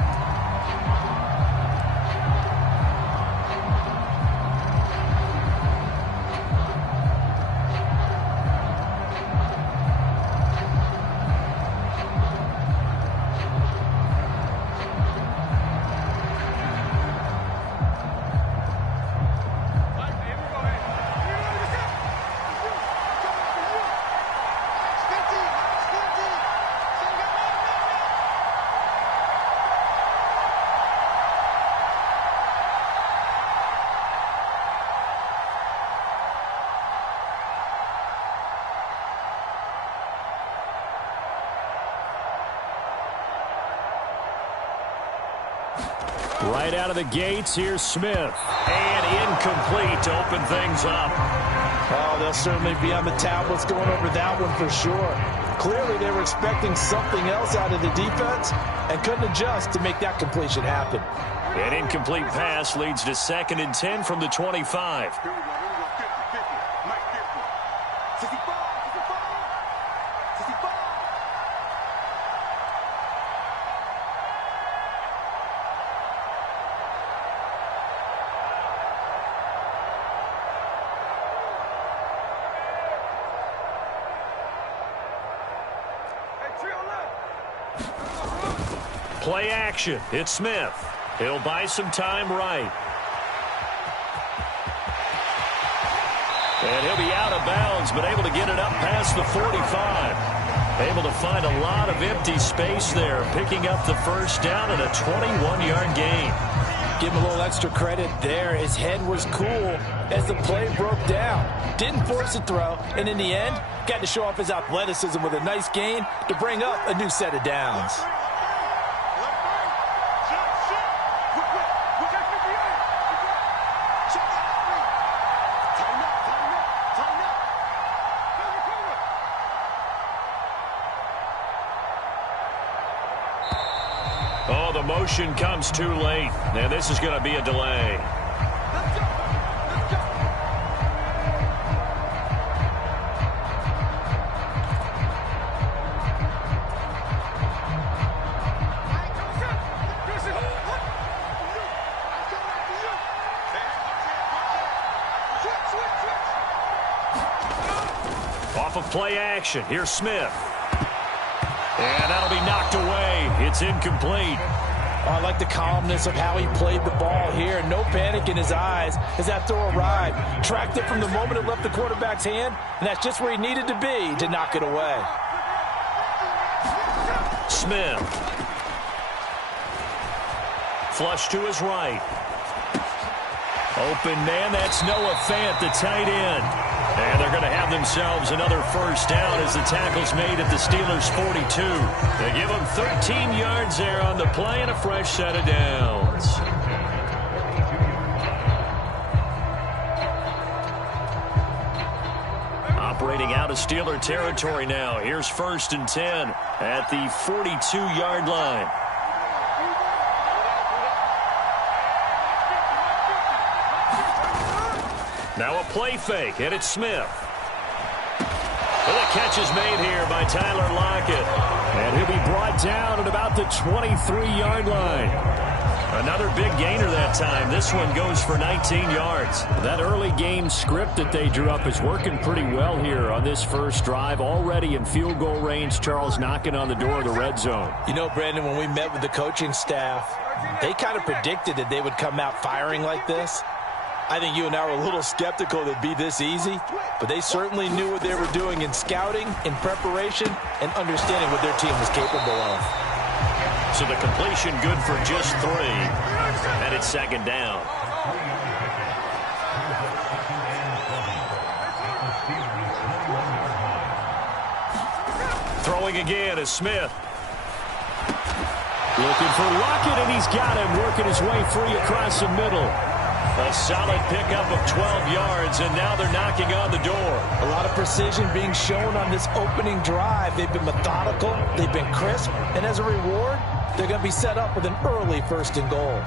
Right out of the gates, here's Smith. And incomplete to open things up. Oh, they'll certainly be on the tablets going over that one for sure. Clearly, they were expecting something else out of the defense and couldn't adjust to make that completion happen. An incomplete pass leads to 2nd and 10 from the 25. Here we go. 50, 50. Mike 50. 65, 65, 65. Play action. It's Smith. He'll buy some time right. And he'll be out of bounds, but able to get it up past the 45. Able to find a lot of empty space there, picking up the first down and a 21-yard gain. Give him a little extra credit there. His head was cool as the play broke down. Didn't force a throw, and in the end, got to show off his athleticism with a nice gain to bring up a new set of downs. Oh, the motion comes too late. And this is going to be a delay. Off of play action. Here's Smith. And that'll be knocked away. It's incomplete. Oh, I like the calmness of how he played the ball here. No panic in his eyes as that throw arrived. Tracked it from the moment it left the quarterback's hand, and that's just where he needed to be to knock it away. Smith. Flush to his right. Open man, that's Noah Fant, the tight end. And they're going to have themselves another first down as the tackle's made at the Steelers' 42. They give them 13 yards there on the play and a fresh set of downs. Operating out of Steeler territory now. Here's 1st and 10 at the 42-yard line. Now a play fake, and it's Smith. And the catch is made here by Tyler Lockett. And he'll be brought down at about the 23-yard line. Another big gainer that time. This one goes for 19 yards. That early game script that they drew up is working pretty well here on this first drive. Already in field goal range, Charles knocking on the door of the red zone. You know, Brandon, when we met with the coaching staff, they kind of predicted that they would come out firing like this. I think you and I were a little skeptical that it'd be this easy, but they certainly knew what they were doing in scouting, in preparation, and understanding what their team was capable of. So the completion good for just 3, and it's 2nd down. Throwing again is Smith. Looking for Lockett, and he's got him, working his way free across the middle. A solid pickup of 12 yards, and now they're knocking on the door. A lot of precision being shown on this opening drive. They've been methodical, they've been crisp, and as a reward, They're going to be set up with an early 1st and goal.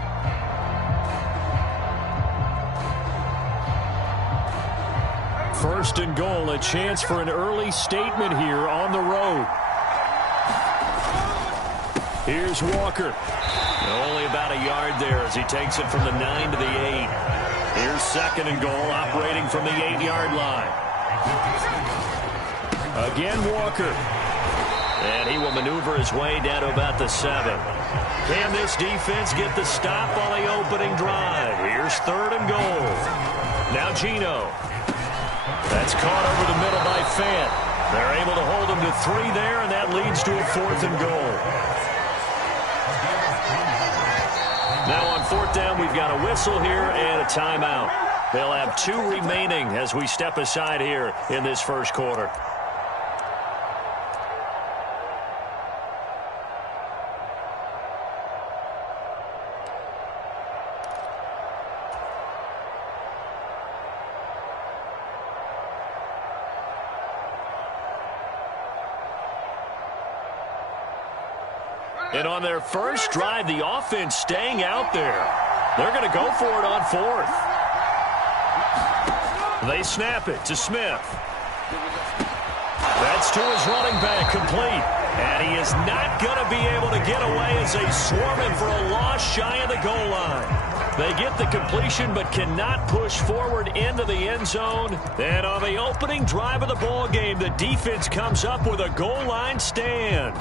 First and goal, a chance for an early statement here on the road. Here's Walker. Only about a yard there as he takes it from the 9 to the 8. Here's 2nd and goal, operating from the 8-yard line. Again, Walker. And he will maneuver his way down to about the 7. Can this defense get the stop on the opening drive? Here's 3rd and goal. Now Geno. That's caught over the middle by Fant. They're able to hold him to 3 there, and that leads to a 4th and goal. Now on 4th down, we've got a whistle here and a timeout. They'll have 2 remaining as we step aside here in this first quarter. And on their first drive, the offense staying out there. They're going to go for it on 4th. They snap it to Smith. That's to his running back, complete. And he is not going to be able to get away as they swarm him for a loss shy of the goal line. They get the completion but cannot push forward into the end zone. And on the opening drive of the ball game, the defense comes up with a goal line stand.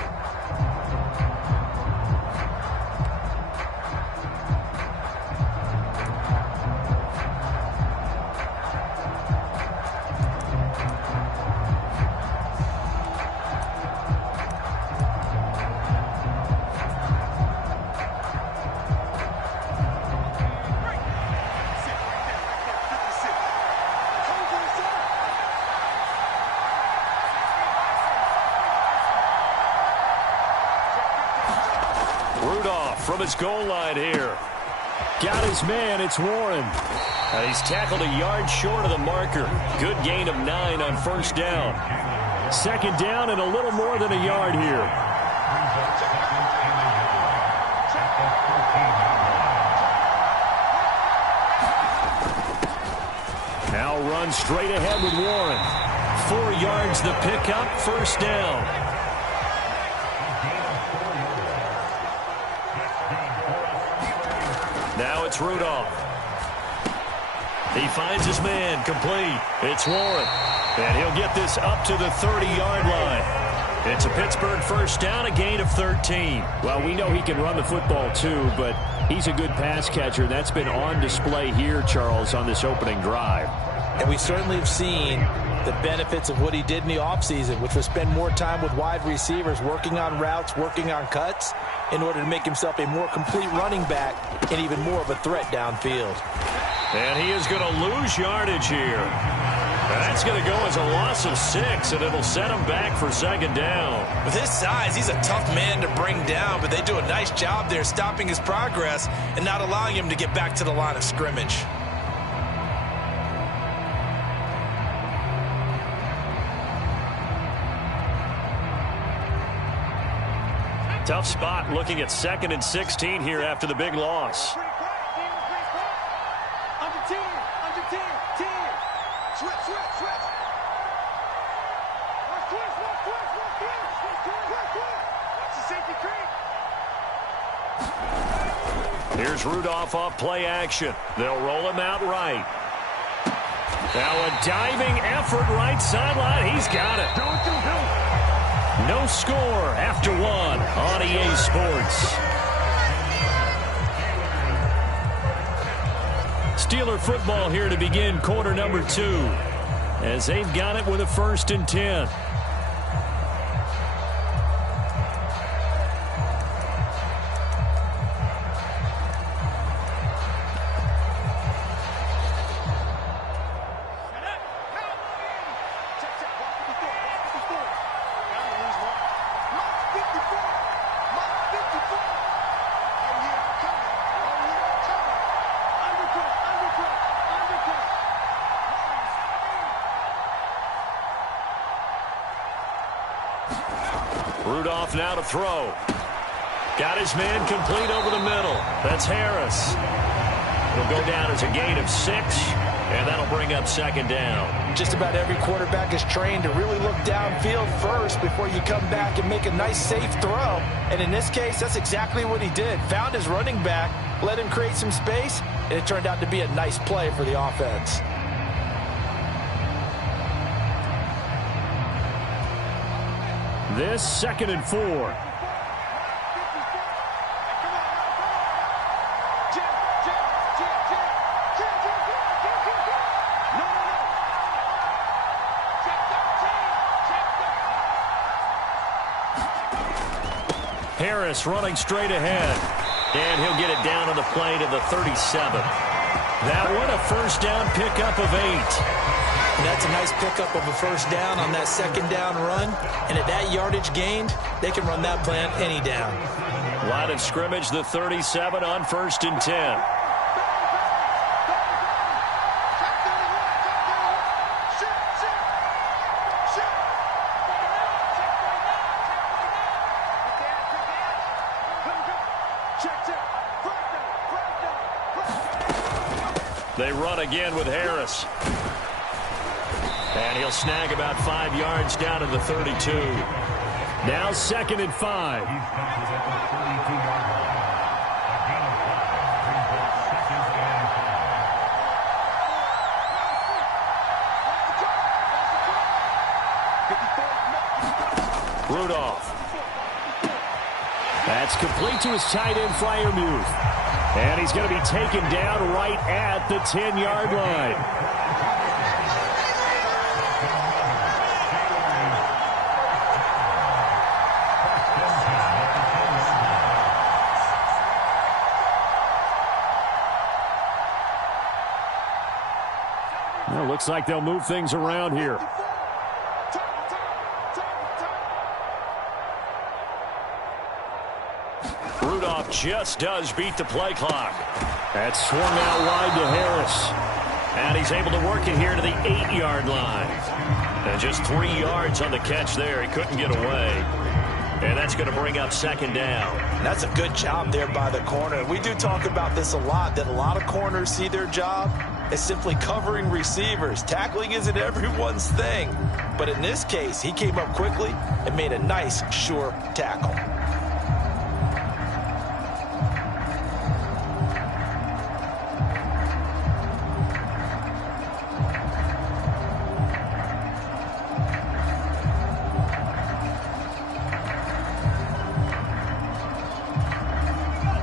From his goal line here. Got his man, it's Warren. He's tackled a yard short of the marker. Good gain of 9 on 1st down. 2nd down and a little more than a yard here. Now run straight ahead with Warren. 4 yards the pickup, 1st down. Now it's Rudolph. He finds his man, complete. It's Warren. And he'll get this up to the 30-yard line. It's a Pittsburgh 1st down, a gain of 13. Well, we know he can run the football too, but he's a good pass catcher. That's been on display here, Charles, on this opening drive. And we certainly have seen the benefits of what he did in the offseason, which was spend more time with wide receivers, working on routes, working on cuts, in order to make himself a more complete running back and even more of a threat downfield. And he is going to lose yardage here. And that's going to go as a loss of 6, and it'll set him back for 2nd down. With his size, he's a tough man to bring down, but they do a nice job there stopping his progress and not allowing him to get back to the line of scrimmage. Tough spot looking at 2nd and 16 here after the big loss. Under 10, 10. Switch. Watch the safety creep. Here's Rudolph off play action. They'll roll him out right. Now a diving effort right sideline. He's got it. No score after 1 on EA Sports. Steeler football here to begin quarter number 2 as they've got it with a 1st and 10. Rudolph now to throw. Got his man complete over the middle. That's Harris. It'll go down as a gain of 6, and that'll bring up second down. Just about every quarterback is trained to really look downfield first before you come back and make a nice, safe throw. And in this case, that's exactly what he did. Found his running back, let him create some space, and it turned out to be a nice play for the offense. This 2nd and 4. Harris running straight ahead. And he'll get it down on the play to the 37. That one a first down pickup of 8. And that's a nice pickup of a first down on that second down run. And at that yardage gained, they can run that play on any down. Line of scrimmage, the 37 on 1st and 10. They run again with Harris. And he'll snag about 5 yards down to the 32. Now 2nd and 5. Rudolph. That's complete to his tight end, Freiermuth. And he's going to be taken down right at the 10-yard line. Well, looks like they'll move things around here. Rudolph just does beat the play clock. That's swung out wide to Harris. And he's able to work it here to the 8-yard line. And just 3 yards on the catch there. He couldn't get away. And that's going to bring up second down. That's a good job there by the corner. We do talk about this a lot, that a lot of corners see their job as simply covering receivers. Tackling isn't everyone's thing. But in this case, he came up quickly and made a nice, sure tackle.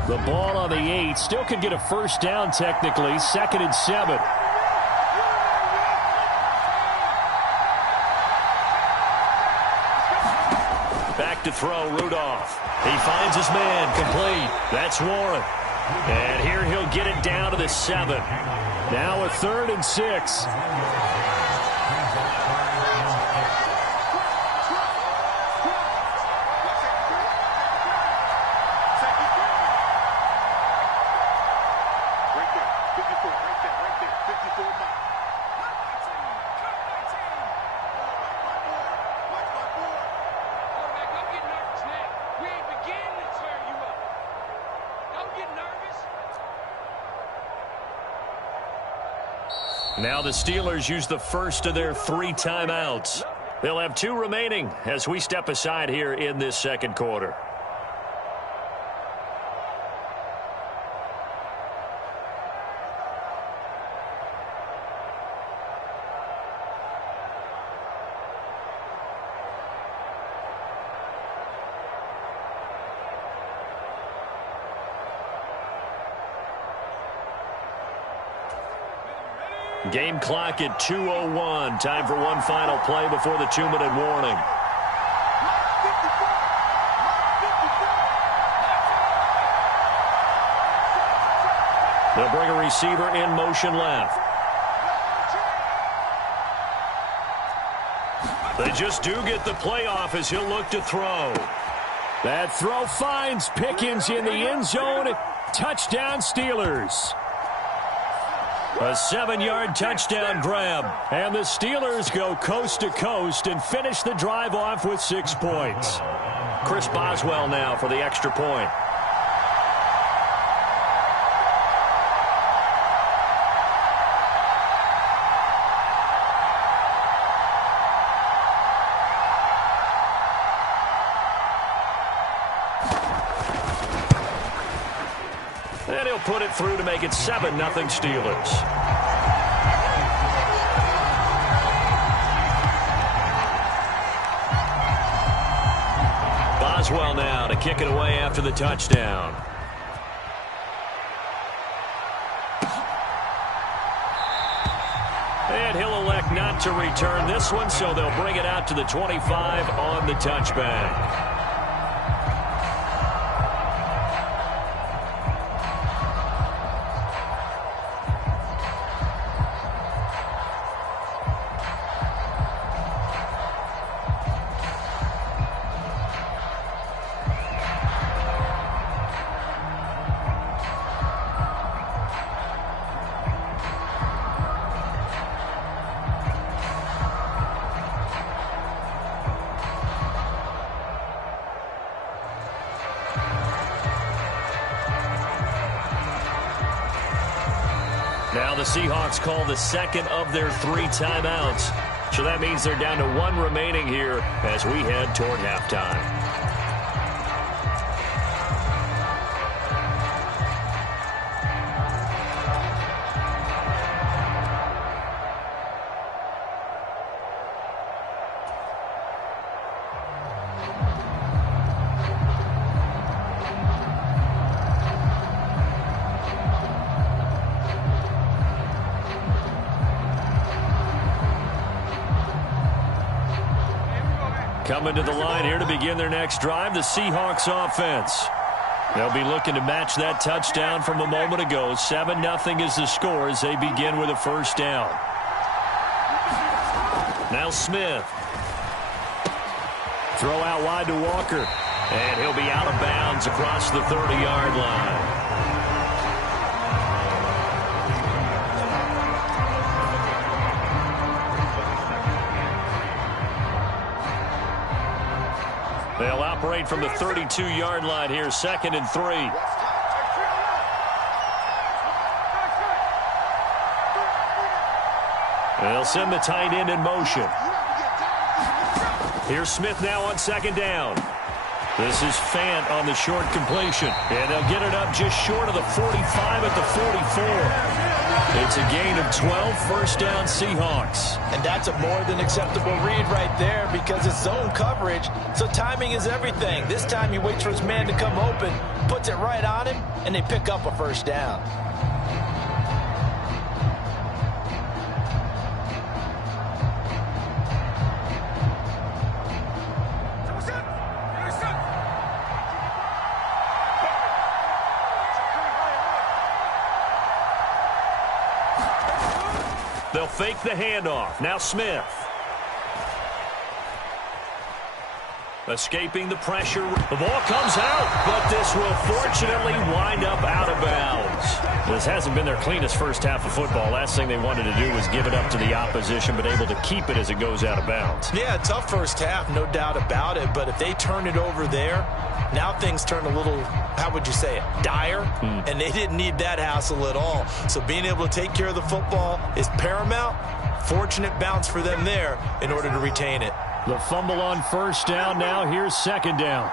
The ball on the 8. Still could get a first down technically. 2nd and 7. Back to throw, Rudolph. He finds his man, complete. That's Warren. And here he'll get it down to the 7. Now a 3rd and 6. Now the Steelers use the first of their 3 timeouts. They'll have 2 remaining as we step aside here in this second quarter. Game clock at 2:01. Time for one final play before the 2-minute warning. They'll bring a receiver in motion left. They just do get the play off as he'll look to throw. That throw finds Pickens in the end zone. Touchdown, Steelers. A 7-yard touchdown grab. And the Steelers go coast to coast and finish the drive off with 6 points. Chris Boswell now for the extra point. And he'll put it through to make it 7-0 Steelers. Boswell now to kick it away after the touchdown. And he'll elect not to return this one, so they'll bring it out to the 25 on the touchback. Now the Seahawks call the second of their 3 timeouts. So that means they're down to 1 remaining here as we head toward halftime. Coming to the line here to begin their next drive, the Seahawks offense. They'll be looking to match that touchdown from a moment ago. 7-0 is the score as they begin with a first down. Now Smith. Throw out wide to Walker. And he'll be out of bounds across the 30-yard line. They'll operate from the 32-yard line here, 2nd and 3. They'll send the tight end in motion. Here's Smith now on 2nd down. This is Fant on the short completion. And they'll get it up just short of the 45 at the 44. It's a gain of 12, first down Seahawks. And that's a more than acceptable read right there because it's zone coverage, so timing is everything. This time he waits for his man to come open, puts it right on him, and they pick up a first down. They'll fake the handoff. Now Smith. Escaping the pressure. The ball comes out, but this will fortunately wind up out of bounds. This hasn't been their cleanest first half of football. Last thing they wanted to do was give it up to the opposition, but able to keep it as it goes out of bounds. Yeah, tough first half, no doubt about it, but if they turn it over there, now things turn a little, how would you say it, dire, and they didn't need that hassle at all. So being able to take care of the football is paramount. Fortunate bounce for them there in order to retain it. The fumble on first down. Now here's 2nd down.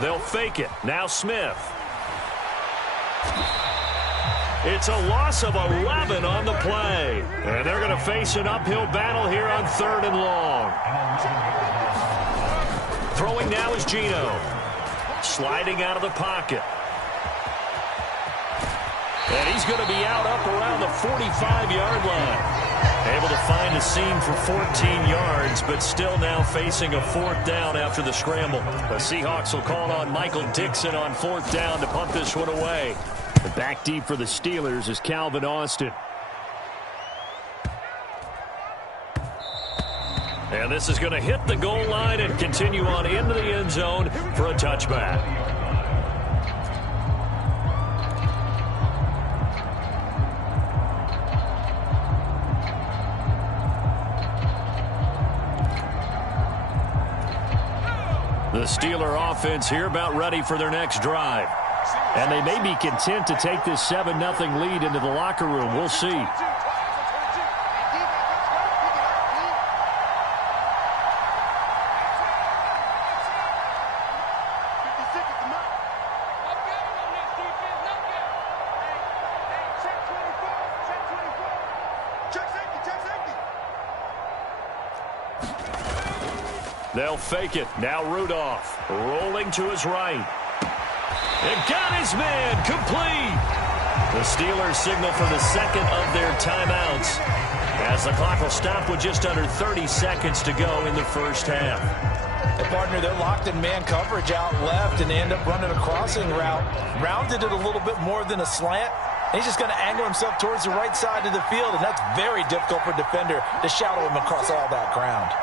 They'll fake it. Now Smith. It's a loss of 11 on the play. And they're going to face an uphill battle here on 3rd and long. Throwing now is Geno. Sliding out of the pocket. And he's going to be out up around the 45-yard line. Able to find a seam for 14 yards, but still now facing a 4th down after the scramble. The Seahawks will call on Michael Dixon on 4th down to punt this one away. The back deep for the Steelers is Calvin Austin. And this is going to hit the goal line and continue on into the end zone for a touchback. The Steeler offense here about ready for their next drive. And they may be content to take this 7-0 lead into the locker room. We'll see. They'll fake it. Now Rudolph rolling to his right. And got his man complete. The Steelers signal for the second of their timeouts as the clock will stop with just under 30 seconds to go in the first half. And partner, they're locked in man coverage out left, and they end up running a crossing route. Rounded it a little bit more than a slant. And he's just going to angle himself towards the right side of the field, and that's very difficult for a defender to shadow him across all that ground.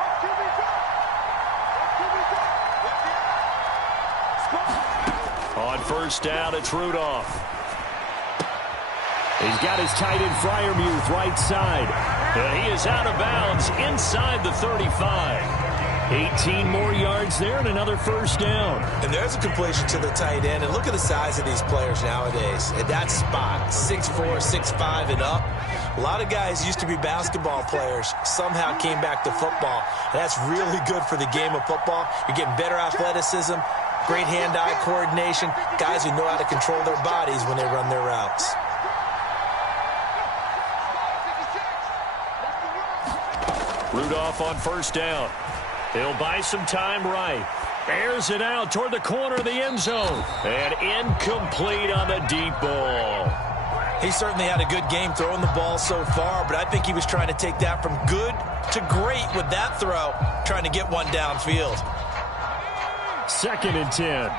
On first down, it's Rudolph. He's got his tight end Freiermuth right side. And he is out of bounds inside the 35. 18 more yards there and another first down. And there's a completion to the tight end. And look at the size of these players nowadays. At that spot, 6'4", 6'5", and up. A lot of guys used to be basketball players, somehow came back to football. And that's really good for the game of football. You're getting better athleticism, great hand-eye coordination, guys who know how to control their bodies when they run their routes. Rudolph on first down. He'll buy some time right. Airs it out toward the corner of the end zone. And incomplete on the deep ball. He certainly had a good game throwing the ball so far, but I think he was trying to take that from good to great with that throw, trying to get one downfield. 2nd and 10.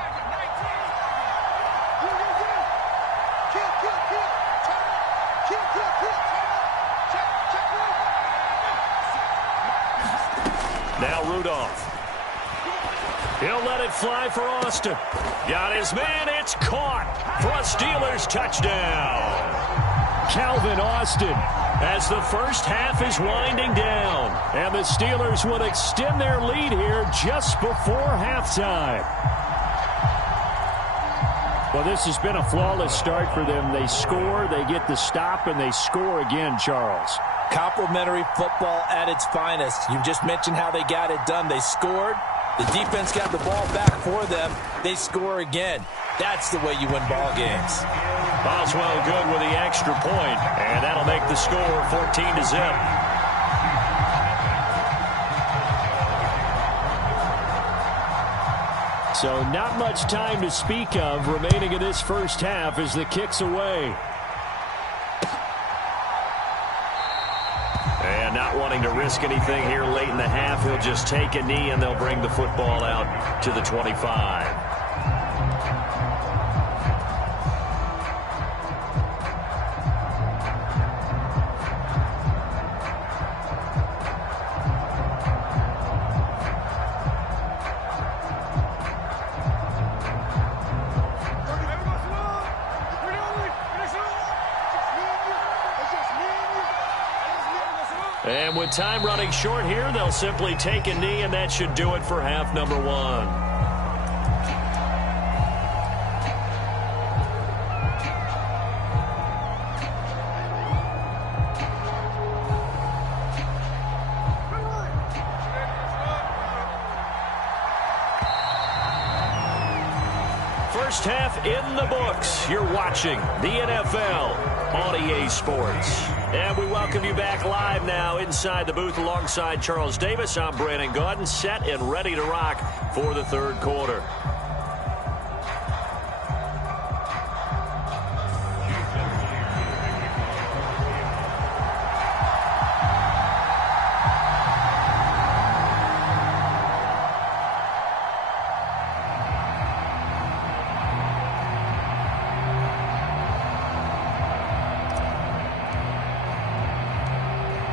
Now Rudolph. He'll let it fly for Austin. Got his man. It's caught for a Steelers touchdown. Calvin Austin. As the first half is winding down. And the Steelers would extend their lead here just before halftime. Well, this has been a flawless start for them. They score, they get the stop, and they score again, Charles. Complimentary football at its finest. You just mentioned how they got it done. They scored. The defense got the ball back for them. They score again. That's the way you win ball games. Boswell good with the extra point, and that'll make the score 14-0. So not much time to speak of remaining in this first half as the kick's away. And not wanting to risk anything here late in the half, he'll just take a knee and they'll bring the football out to the 25. And with time running short here, they'll simply take a knee, and that should do it for half number one. First half in the books. You're watching the NFL on EA Sports. And we welcome you back live now inside the booth alongside Charles Davis. I'm Brandon Gaudin, set and ready to rock for the third quarter.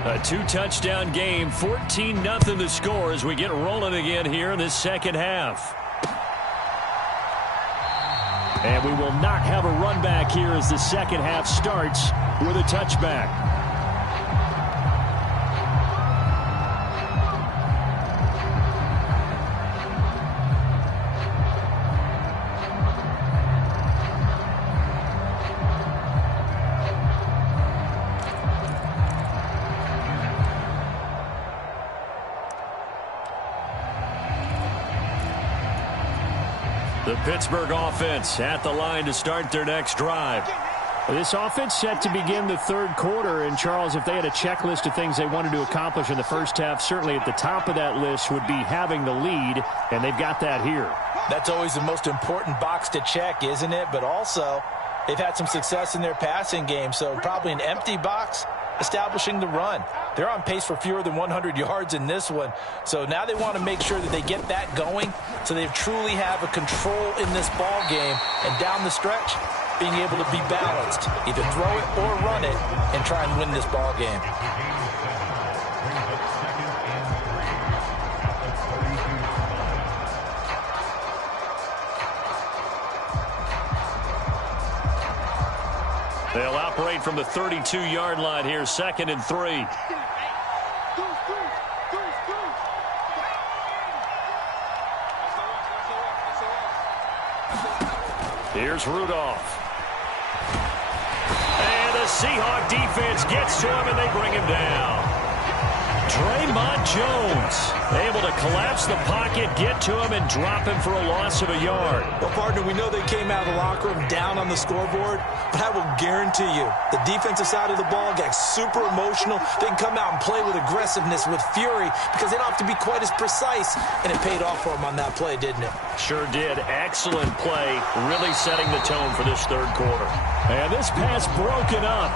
A two-touchdown game, 14-0 the score as we get rolling again here in this second half. And we will not have a run back here as the second half starts with a touchback. The Pittsburgh offense at the line to start their next drive. This offense set to begin the third quarter. And, Charles, if they had a checklist of things they wanted to accomplish in the first half, certainly at the top of that list would be having the lead, and they've got that here. That's always the most important box to check, isn't it? But also, they've had some success in their passing game, so probably an empty box establishing the run. They're on pace for fewer than 100 yards in this one, so now they want to make sure that they get that going so they truly have a control in this ball game, and down the stretch, being able to be balanced, either throw it or run it, and try and win this ball game. They'll operate from the 32-yard line here, 2nd and 3. Here's Rudolph. And the Seahawk defense gets to him, and they bring him down. Draymond Jones able to collapse the pocket, get to him, and drop him for a loss of a yard. Well, partner, we know they came out of the locker room down on the scoreboard, but I will guarantee you the defensive side of the ball got super emotional. They can come out and play with aggressiveness, with fury, because they don't have to be quite as precise, and it paid off for them on that play, didn't it? Sure did. Excellent play, really setting the tone for this third quarter. And this pass broken up.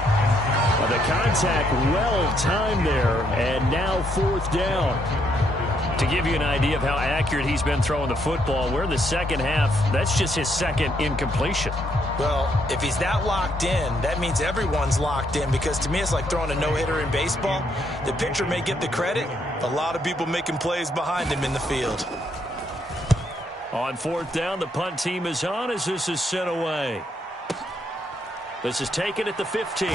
The contact well-timed there, and now 4th down. To give you an idea of how accurate he's been throwing the football, we're in the second half. That's just his second incompletion. Well, if he's that locked in, that means everyone's locked in, because to me it's like throwing a no-hitter in baseball. The pitcher may get the credit, a lot of people making plays behind him in the field. On 4th down, the punt team is on as this is sent away. This is taken at the 15.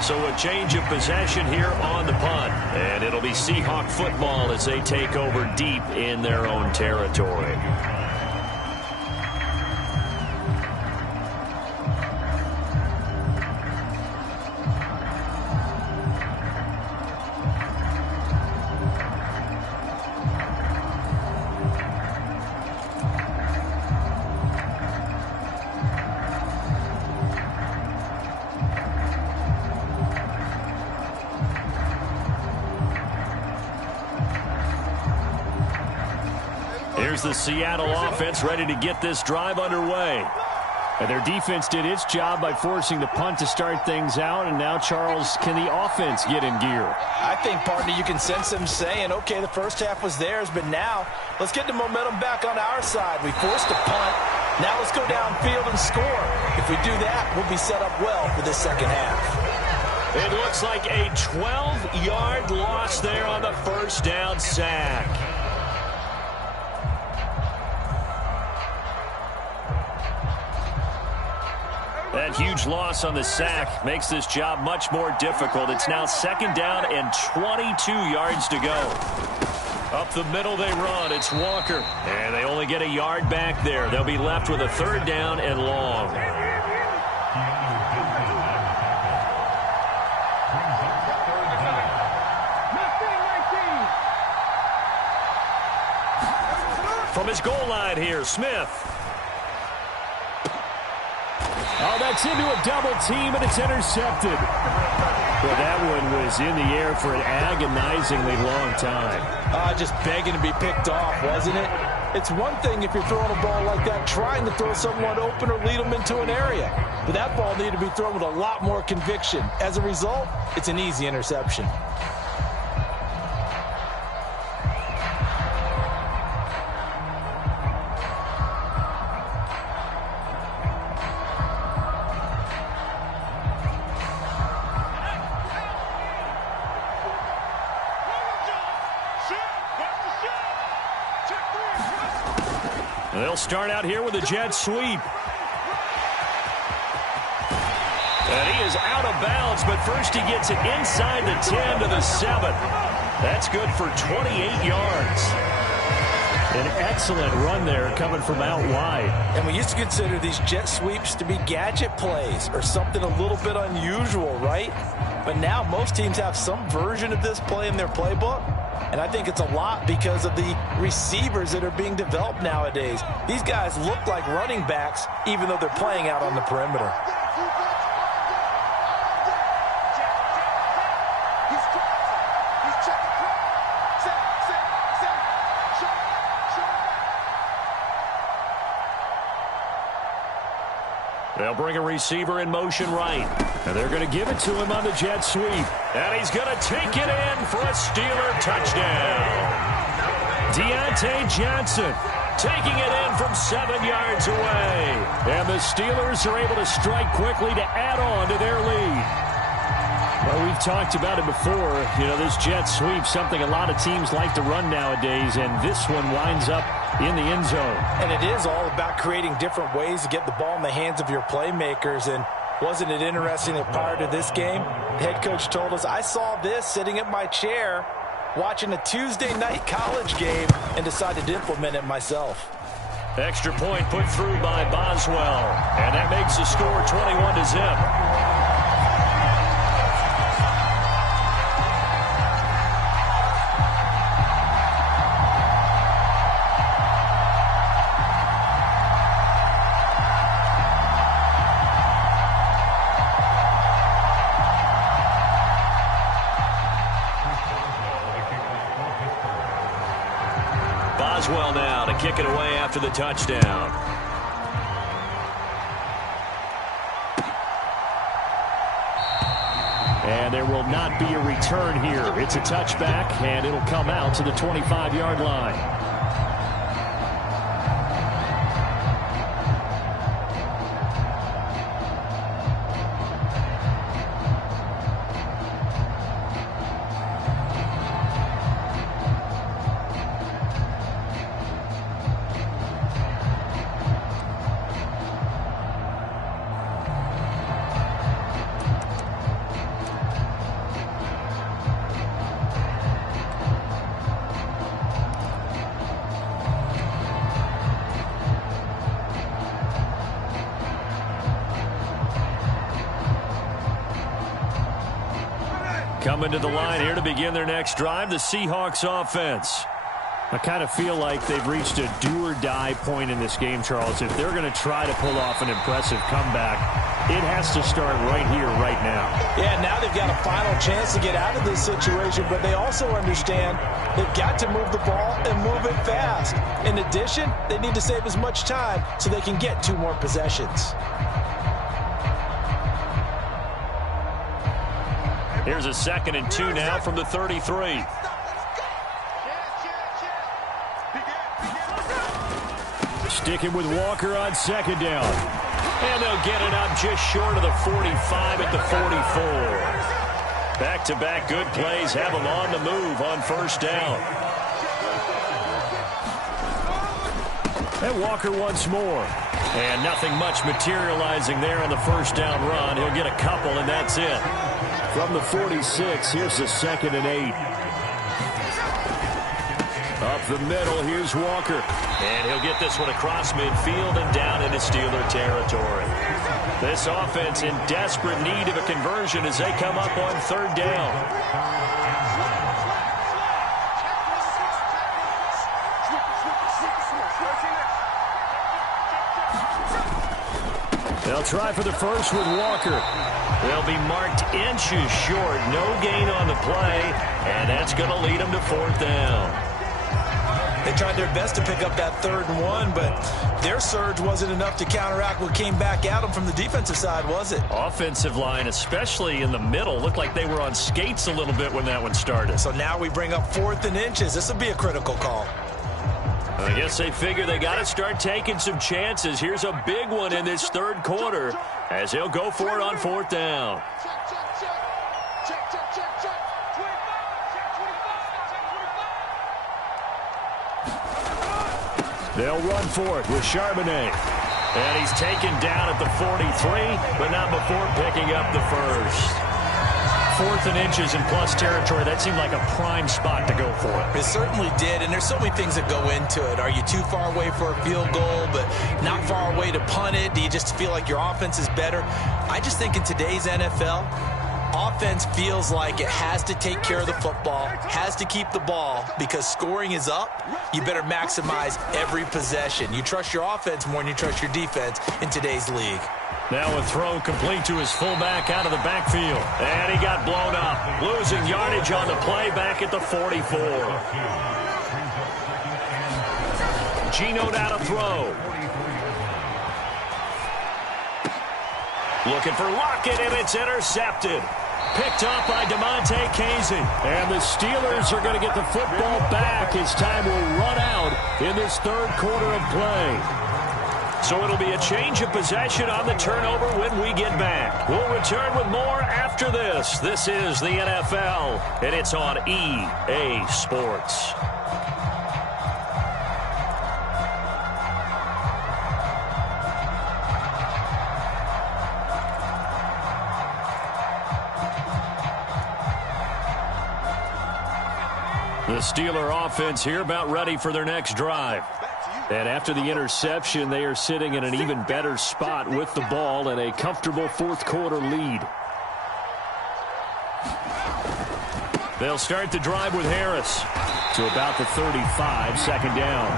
So a change of possession here on the punt. And it'll be Seahawk football as they take over deep in their own territory. Here's the Seattle offense ready to get this drive underway. And their defense did its job by forcing the punt to start things out. And now, Charles, can the offense get in gear? I think, partner, you can sense them saying, okay, the first half was theirs, but now let's get the momentum back on our side. We forced a punt. Now let's go downfield and score. If we do that, we'll be set up well for this second half. It looks like a 12-yard loss there on the first down sack. That huge loss on the sack makes this job much more difficult. It's now 2nd down and 22 yards to go. Up the middle they run. It's Walker. And they only get a yard back there. They'll be left with a 3rd down and long. From his goal line here, Smith. Oh, that's into a double team, and it's intercepted. Well, that one was in the air for an agonizingly long time. Just begging to be picked off, wasn't it? It's one thing if you're throwing a ball like that, trying to throw someone open or lead them into an area. But that ball needed to be thrown with a lot more conviction. As a result, it's an easy interception. They'll start out here with a jet sweep. And he is out of bounds, but first he gets it inside the 10 to the 7. That's good for 28 yards. An excellent run there coming from out wide. And we used to consider these jet sweeps to be gadget plays or something a little bit unusual, right? But now most teams have some version of this play in their playbook. And I think it's a lot because of the receivers that are being developed nowadays. These guys look like running backs, even though they're playing out on the perimeter. They'll bring a receiver in motion right. And they're going to give it to him on the jet sweep. And he's going to take it in for a Steeler touchdown. Deontay Johnson taking it in from 7 yards away. And the Steelers are able to strike quickly to add on to their lead. Well, we've talked about it before. You know, this jet sweep, something a lot of teams like to run nowadays, and this one winds up in the end zone. And it is all about creating different ways to get the ball in the hands of your playmakers. And wasn't it interesting that prior to this game, the head coach told us, I saw this sitting in my chair watching a Tuesday night college game and decided to implement it myself. Extra point put through by Boswell. And that makes the score 21-0. Boswell now to kick it away after the touchdown. And there will not be a return here. It's a touchback, and it'll come out to the 25-yard line. Coming to the line here to begin their next drive, the Seahawks offense. I kind of feel like they've reached a do-or-die point in this game, Charles. If they're going to try to pull off an impressive comeback, it has to start right here, right now. Yeah, now they've got a final chance to get out of this situation, but they also understand they've got to move the ball and move it fast. In addition, they need to save as much time so they can get 2 more possessions. Here's a 2nd and 2 now from the 33. Sticking with Walker on 2nd down. And they'll get it up just short of the 45 at the 44. Back-to-back good plays have them on the move on 1st down. And Walker once more. And nothing much materializing there on the 1st down run. He'll get a couple, and that's it. From the 46, here's the 2nd and 8. Up the middle, here's Walker. And he'll get this one across midfield and down into Steeler territory. This offense in desperate need of a conversion as they come up on 3rd down. They'll try for the first with Walker. They'll be marked inches short. No gain on the play, and that's going to lead them to 4th down. They tried their best to pick up that 3rd and 1, but their surge wasn't enough to counteract what came back at them from the defensive side, was it? Offensive line, especially in the middle, looked like they were on skates a little bit when that one started. So now we bring up 4th and inches. This will be a critical call. I guess they figure they got to start taking some chances. Here's a big one in this 3rd quarter as they'll go for it on 4th down. They'll run for it with Charbonnet. And he's taken down at the 43, but not before picking up the 1st. 4th and inches in plus territory. That seemed like a prime spot to go for it. It certainly did, and there's so many things that go into it. Are you too far away for a field goal, but not far away to punt it? Do you just feel like your offense is better? I just think in today's NFL, Offense feels like it has to take care of the football, has to keep the ball, because scoring is up. You better maximize every possession. You trust your offense more than you trust your defense in today's league. Now a throw complete to his fullback out of the backfield. And he got blown up, losing yardage on the play back at the 44. Geno now to throw. Looking for Lockett, and it's intercepted. Picked up by DeMonte Casey. And the Steelers are going to get the football back as time will run out in this third quarter of play. So it'll be a change of possession on the turnover when we get back. We'll return with more after this. This is the NFL, and it's on EA Sports. The Steeler offense here about ready for their next drive. And after the interception, they are sitting in an even better spot with the ball and a comfortable fourth quarter lead. They'll start the drive with Harris to about the 35, second down.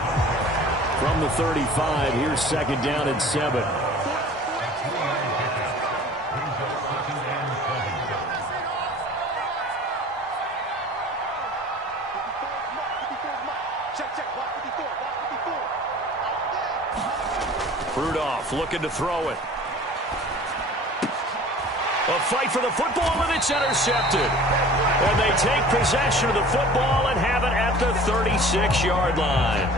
From the 35, here's second down and 7. Rudolph looking to throw it. A fight for the football, and it's intercepted. And they take possession of the football and have it at the 36-yard line.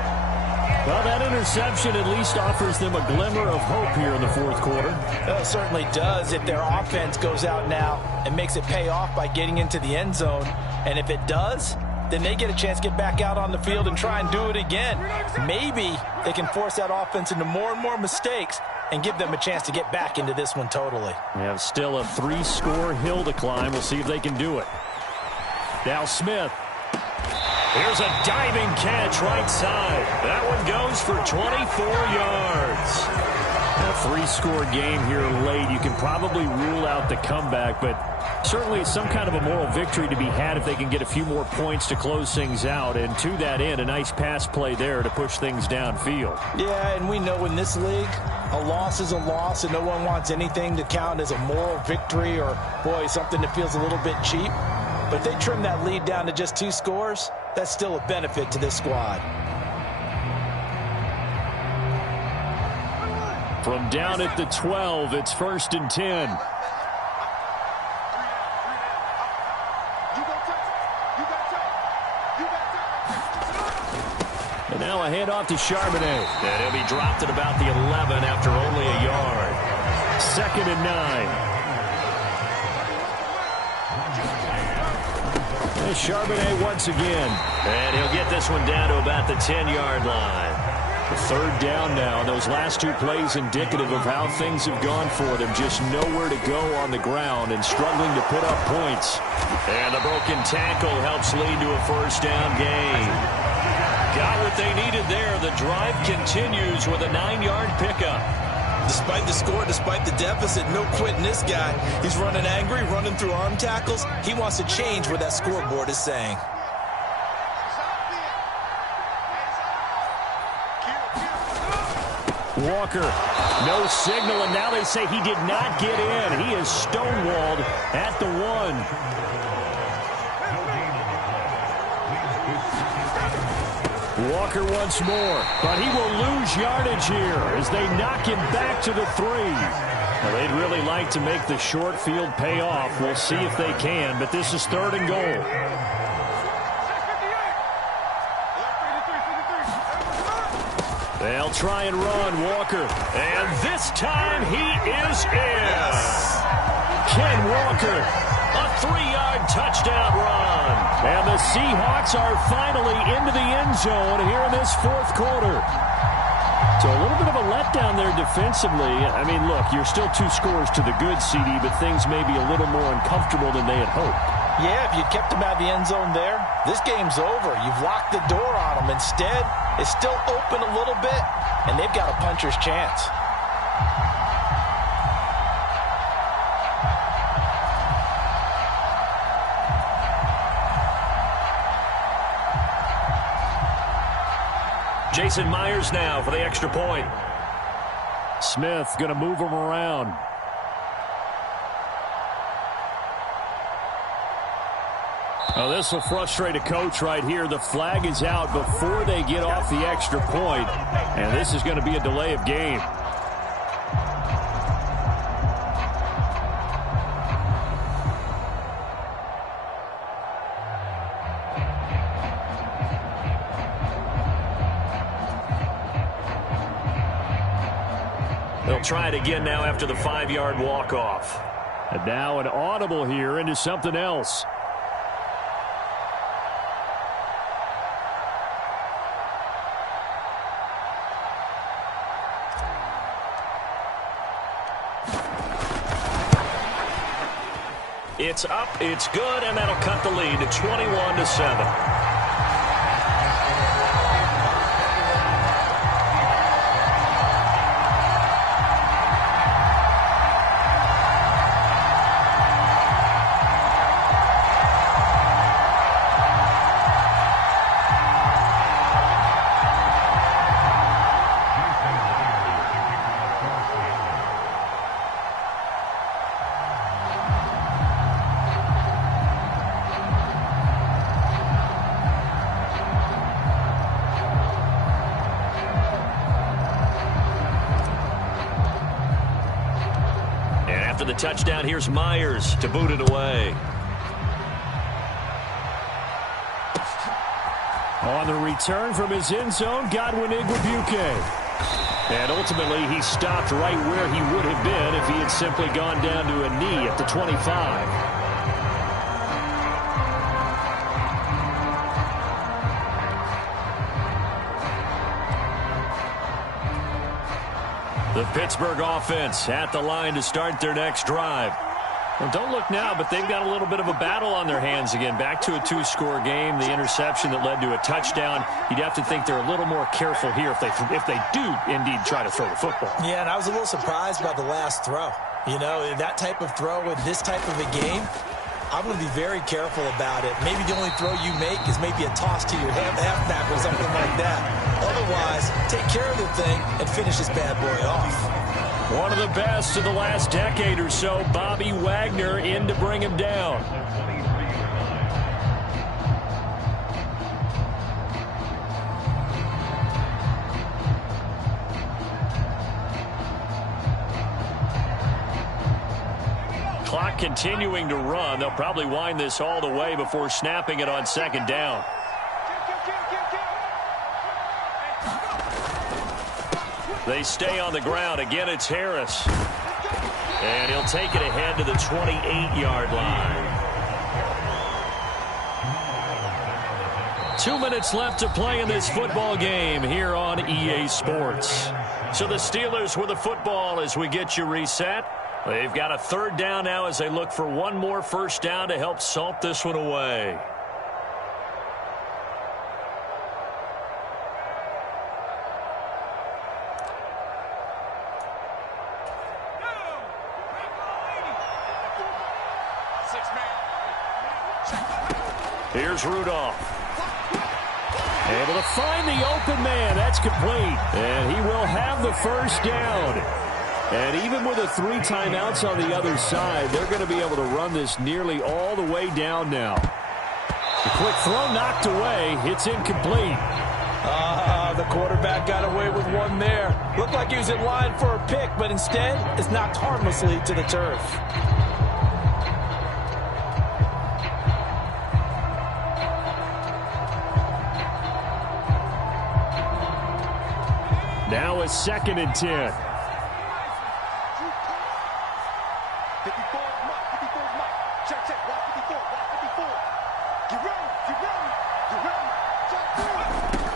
Well, that interception at least offers them a glimmer of hope here in the fourth quarter. It certainly does if their offense goes out now and makes it pay off by getting into the end zone. And if it does, then they get a chance to get back out on the field and try and do it again. Maybe they can force that offense into more and more mistakes and give them a chance to get back into this one totally. They have still a 3-score hill to climb. We'll see if they can do it. Now Smith. Here's a diving catch right side. That one goes for 24 yards. A 3-score game here late. You can probably rule out the comeback, but certainly some kind of a moral victory to be had if they can get a few more points to close things out. And to that end, a nice pass play there to push things downfield. Yeah, and we know in this league, a loss is a loss, and no one wants anything to count as a moral victory or, boy, something that feels a little bit cheap. But if they trim that lead down to just 2 scores, that's still a benefit to this squad. From down at the 12, it's 1st and 10. And now a handoff to Charbonnet. And he'll be dropped at about the 11 after only a yard. 2nd and 9. And Charbonnet once again. And he'll get this one down to about the 10-yard line. The 3rd down now. Those last 2 plays indicative of how things have gone for them. Just nowhere to go on the ground and struggling to put up points. And the broken tackle helps lead to a 1st down gain. Got what they needed there. The drive continues with a 9-yard pickup. Despite the score, despite the deficit, no quitting this guy. He's running angry, running through arm tackles. He wants to change what that scoreboard is saying. Walker, no signal, and now they say he did not get in. He is stonewalled at the 1. Walker once more, but he will lose yardage here as they knock him back to the 3. Well, they'd really like to make the short field pay off. We'll see if they can, but this is 3rd and goal. They'll try and run, Walker. And this time he is in. Yes. Ken Walker. A 3-yard touchdown run. And the Seahawks are finally into the end zone here in this 4th quarter. So a little bit of a letdown there defensively. I mean, look, you're still 2 scores to the good, CD, but things may be a little more uncomfortable than they had hoped. Yeah, if you kept them out of the end zone there, this game's over. You've locked the door on them. Instead, it's still open a little bit, and they've got a puncher's chance. Jason Myers now for the extra point. Smith going to move him around. Oh, this will frustrate a coach right here. The flag is out before they get off the extra point, and this is going to be a delay of game. They'll try it again now after the 5-yard walk-off. And now an audible here into something else. It's up, it's good, and that'll cut the lead to 21-7. The touchdown, here's Myers to boot it away. On the return from his end zone, Godwin Igwebuike. And ultimately, he stopped right where he would have been if he had simply gone down to a knee at the 25. The Pittsburgh offense at the line to start their next drive. Well, don't look now, but they've got a little bit of a battle on their hands again. Back to a 2-score game. The interception that led to a touchdown. You'd have to think they're a little more careful here if they do indeed try to throw the football. Yeah, and I was a little surprised by the last throw. You know, that type of throw in this type of a game, I'm going to be very careful about it. Maybe the only throw you make is maybe a toss to your halfback or something like that. Otherwise, take care of the thing and finish this bad boy off. One of the best of the last decade or so, Bobby Wagner in to bring him down. Clock continuing to run. They'll probably wind this all the way before snapping it on second down. They stay on the ground. Again, it's Harris. And he'll take it ahead to the 28-yard line. 2 minutes left to play in this football game here on EA Sports. So the Steelers with the football as we get you reset. They've got a third down now as they look for one more first down to help salt this one away. Here's Rudolph. Able to find the open man. That's complete. And he will have the first down. And even with the 3 timeouts on the other side, they're going to be able to run this nearly all the way down now. The quick throw knocked away. It's incomplete. The quarterback got away with one there. Looked like he was in line for a pick, but instead it's knocked harmlessly to the turf. Now a 2nd and 10. 54, Mike. Check. Watch 54. Get ready.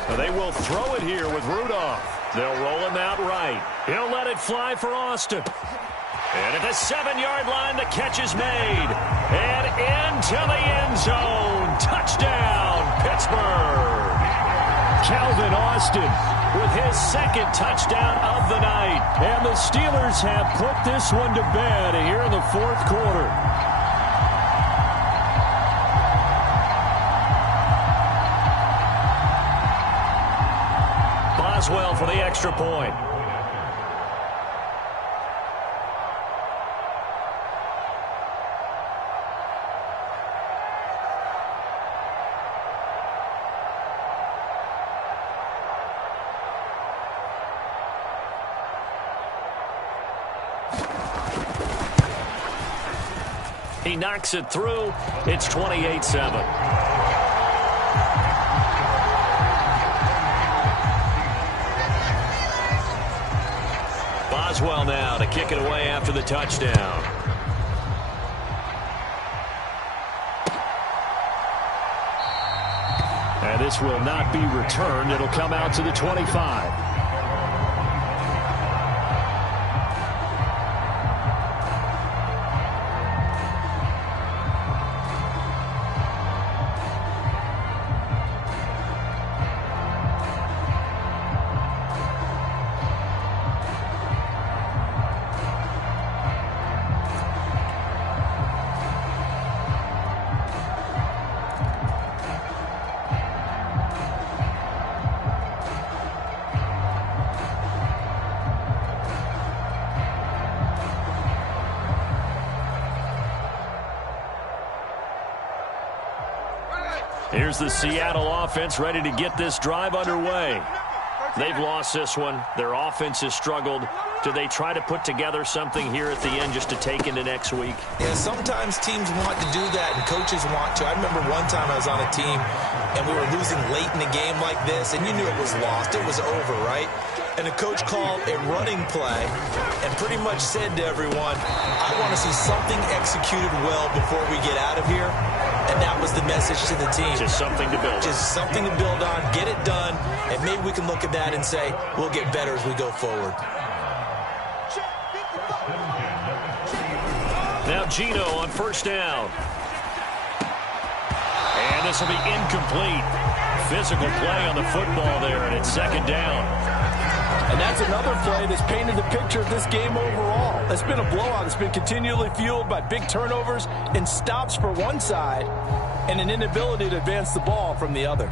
Well, they will throw it here with Rudolph. They'll roll him out right. He'll let it fly for Austin. And at the 7-yard line, the catch is made. And into the end zone. Touchdown, Pittsburgh. Calvin Austin with his 2nd touchdown of the night. And the Steelers have put this one to bed here in the 4th quarter. Boswell for the extra point. He knocks it through. It's 28-7. Boswell now to kick it away after the touchdown. And this will not be returned. It'll come out to the 25. Here's the Seattle offense ready to get this drive underway. They've lost this one. Their offense has struggled. Do they try to put together something here at the end just to take into next week? Yeah, sometimes teams want to do that and coaches want to. I remember one time I was on a team and we were losing late in a game like this, and you knew it was lost. It was over, right? And the coach called a running play and pretty much said to everyone, I want to see something executed well before we get out of here. And that was the message to the team. Just something to build on. Just something to build on, get it done, and maybe we can look at that and say, we'll get better as we go forward. Now Gino on first down. And this will be incomplete. Physical play on the football there, and it's second down. And that's another play that's painted the picture of this game overall. It's been a blowout. It's been continually fueled by big turnovers and stops for one side and an inability to advance the ball from the other.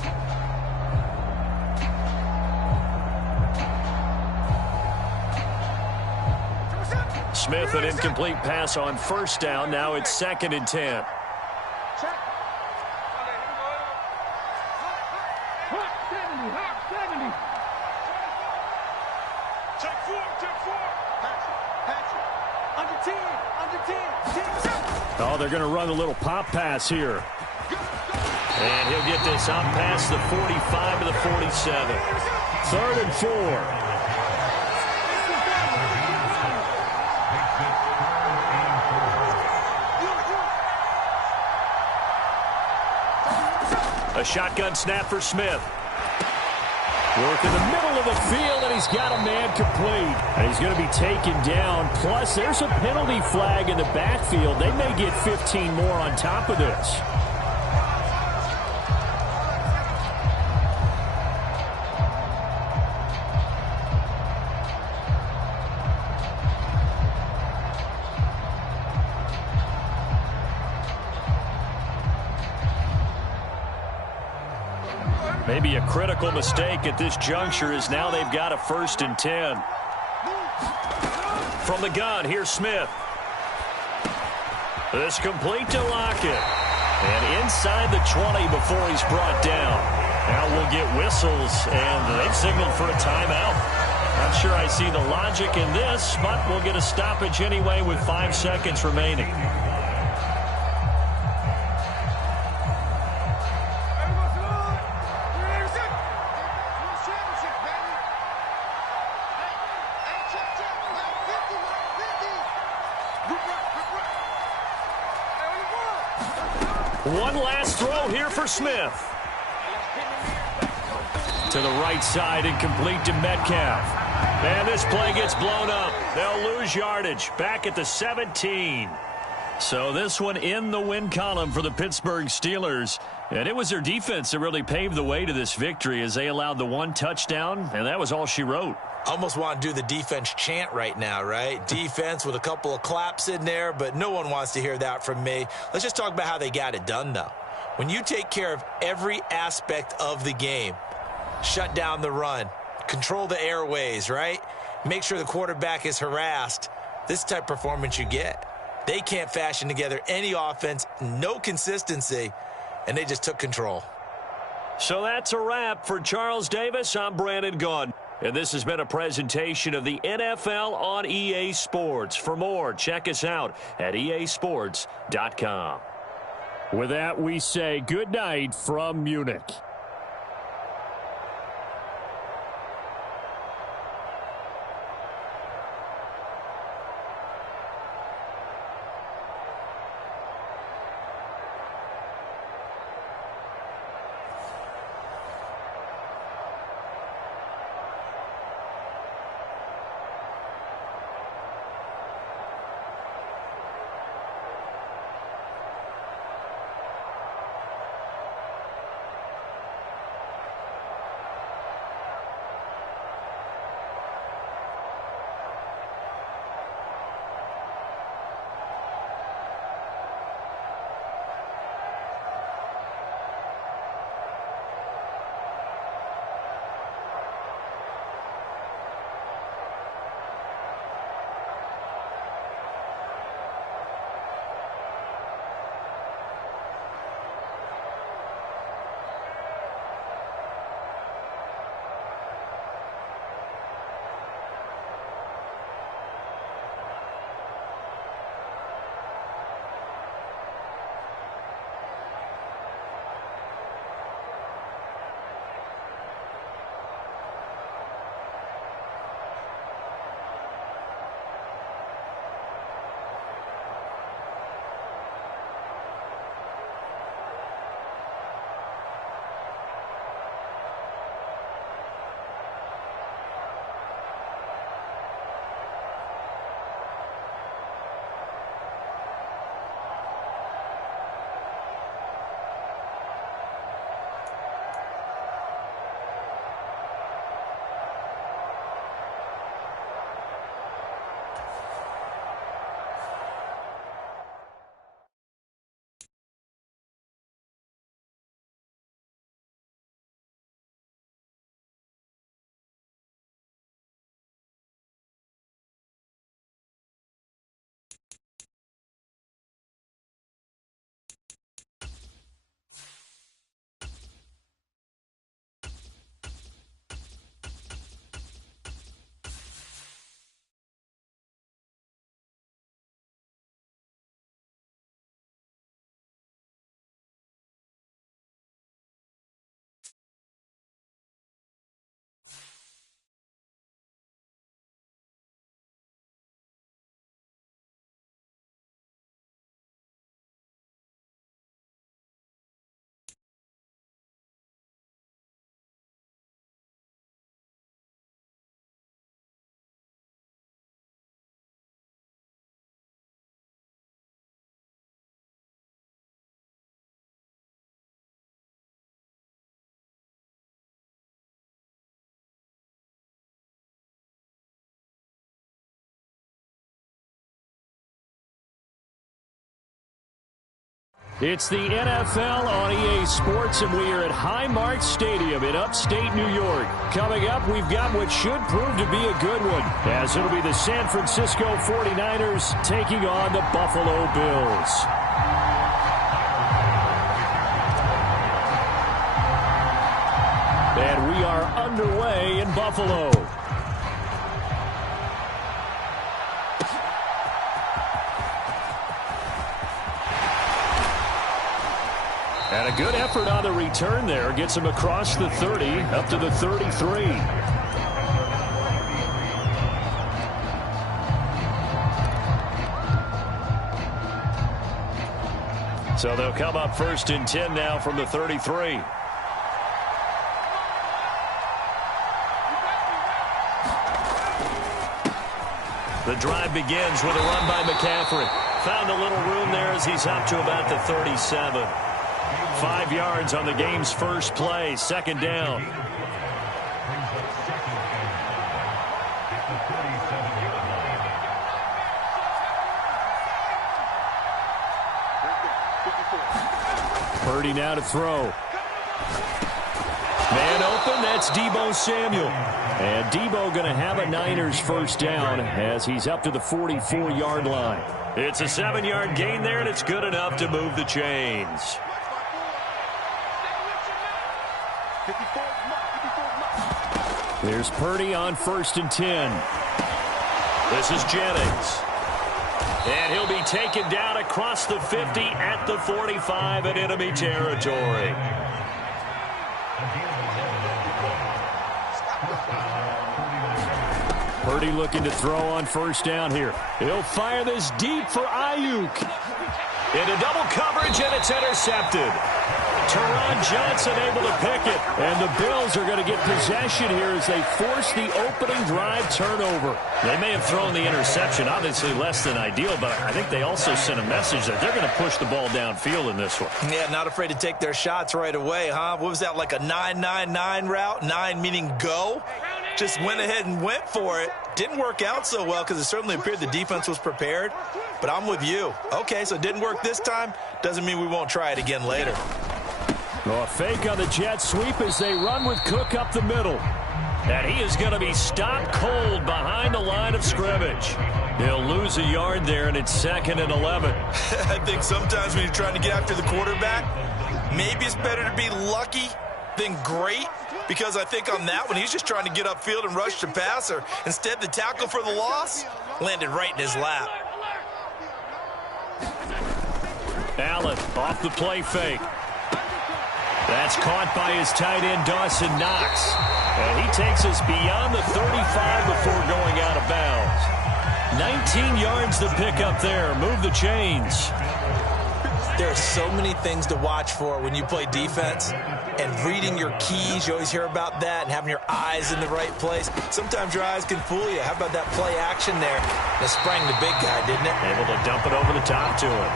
Smith, an incomplete pass on first down. Now it's 2nd and 10. Oh, they're going to run a little pop pass here. And he'll get this out past the 45 to the 47. 3rd and 4. A shotgun snap for Smith. Work in the middle of the field, and he's got a man complete. And he's going to be taken down. Plus, there's a penalty flag in the backfield. They may get 15 more on top of this. Maybe a critical mistake at this juncture is now they've got a 1st and 10. From the gun, here's Smith. This complete to Lockett. And inside the 20 before he's brought down. Now we'll get whistles, and they've signaled for a timeout. Not sure I see the logic in this, but we'll get a stoppage anyway with 5 seconds remaining. One last throw here for Smith. To the right side, incomplete to Metcalf. And this play gets blown up. They'll lose yardage. Back at the 17. So this one in the win column for the Pittsburgh Steelers. And it was their defense that really paved the way to this victory as they allowed the 1 touchdown, and that was all she wrote. Almost want to do the defense chant right now, right? Defense with a couple of claps in there, but no one wants to hear that from me. Let's just talk about how they got it done, though. When you take care of every aspect of the game, shut down the run, control the airways, right? Make sure the quarterback is harassed. This type of performance you get. They can't fashion together any offense, no consistency, and they just took control. So that's a wrap for Charles Davis. I'm Brandon Gaudin. And this has been a presentation of the NFL on EA Sports. For more, check us out at easports.com. With that, we say good night from Munich. It's the NFL on EA Sports, and we are at Highmark Stadium in upstate New York. Coming up, we've got what should prove to be a good one, as it'll be the San Francisco 49ers taking on the Buffalo Bills. And we are underway in Buffalo. And a good effort on the return there. Gets him across the 30, up to the 33. So they'll come up 1st and 10 now from the 33. The drive begins with a run by McCaffrey. Found a little room there as he's up to about the 37. 5 yards on the game's first play, 2nd down. Purdy now to throw. Man open, that's Deebo Samuel. And Deebo going to have a Niners first down as he's up to the 44-yard line. It's a 7-yard gain there, and it's good enough to move the chains. There's Purdy on 1st and 10. This is Jennings. And he'll be taken down across the 50 at the 45 in enemy territory. Purdy looking to throw on 1st down here. He'll fire this deep for Ayuk. Into double coverage, and it's intercepted. Teron Johnson able to pick it. And the Bills are going to get possession here as they force the opening drive turnover. They may have thrown the interception, obviously less than ideal, but I think they also sent a message that they're going to push the ball downfield in this one. Yeah, not afraid to take their shots right away, huh? What was that, like a 9-9-9 route? 9 meaning go? Just went ahead and went for it. Didn't work out so well because it certainly appeared the defense was prepared. But I'm with you. Okay, so it didn't work this time. Doesn't mean we won't try it again later. Well, a fake on the jet sweep as they run with Cook up the middle. And he is going to be stopped cold behind the line of scrimmage. He'll lose a yard there, and it's 2nd and 11. I think sometimes when you're trying to get after the quarterback, maybe it's better to be lucky than great. Because I think on that one, he's just trying to get upfield and rush the passer. Instead, the tackle for the loss landed right in his lap. Allen off the play fake. That's caught by his tight end, Dawson Knox. And he takes us beyond the 35 before going out of bounds. 19 yards to pick up there. Move the chains. There are so many things to watch for when you play defense. And reading your keys, you always hear about that, and having your eyes in the right place. Sometimes your eyes can fool you. How about that play action there? That sprang the big guy, didn't it? Able to dump it over the top to him.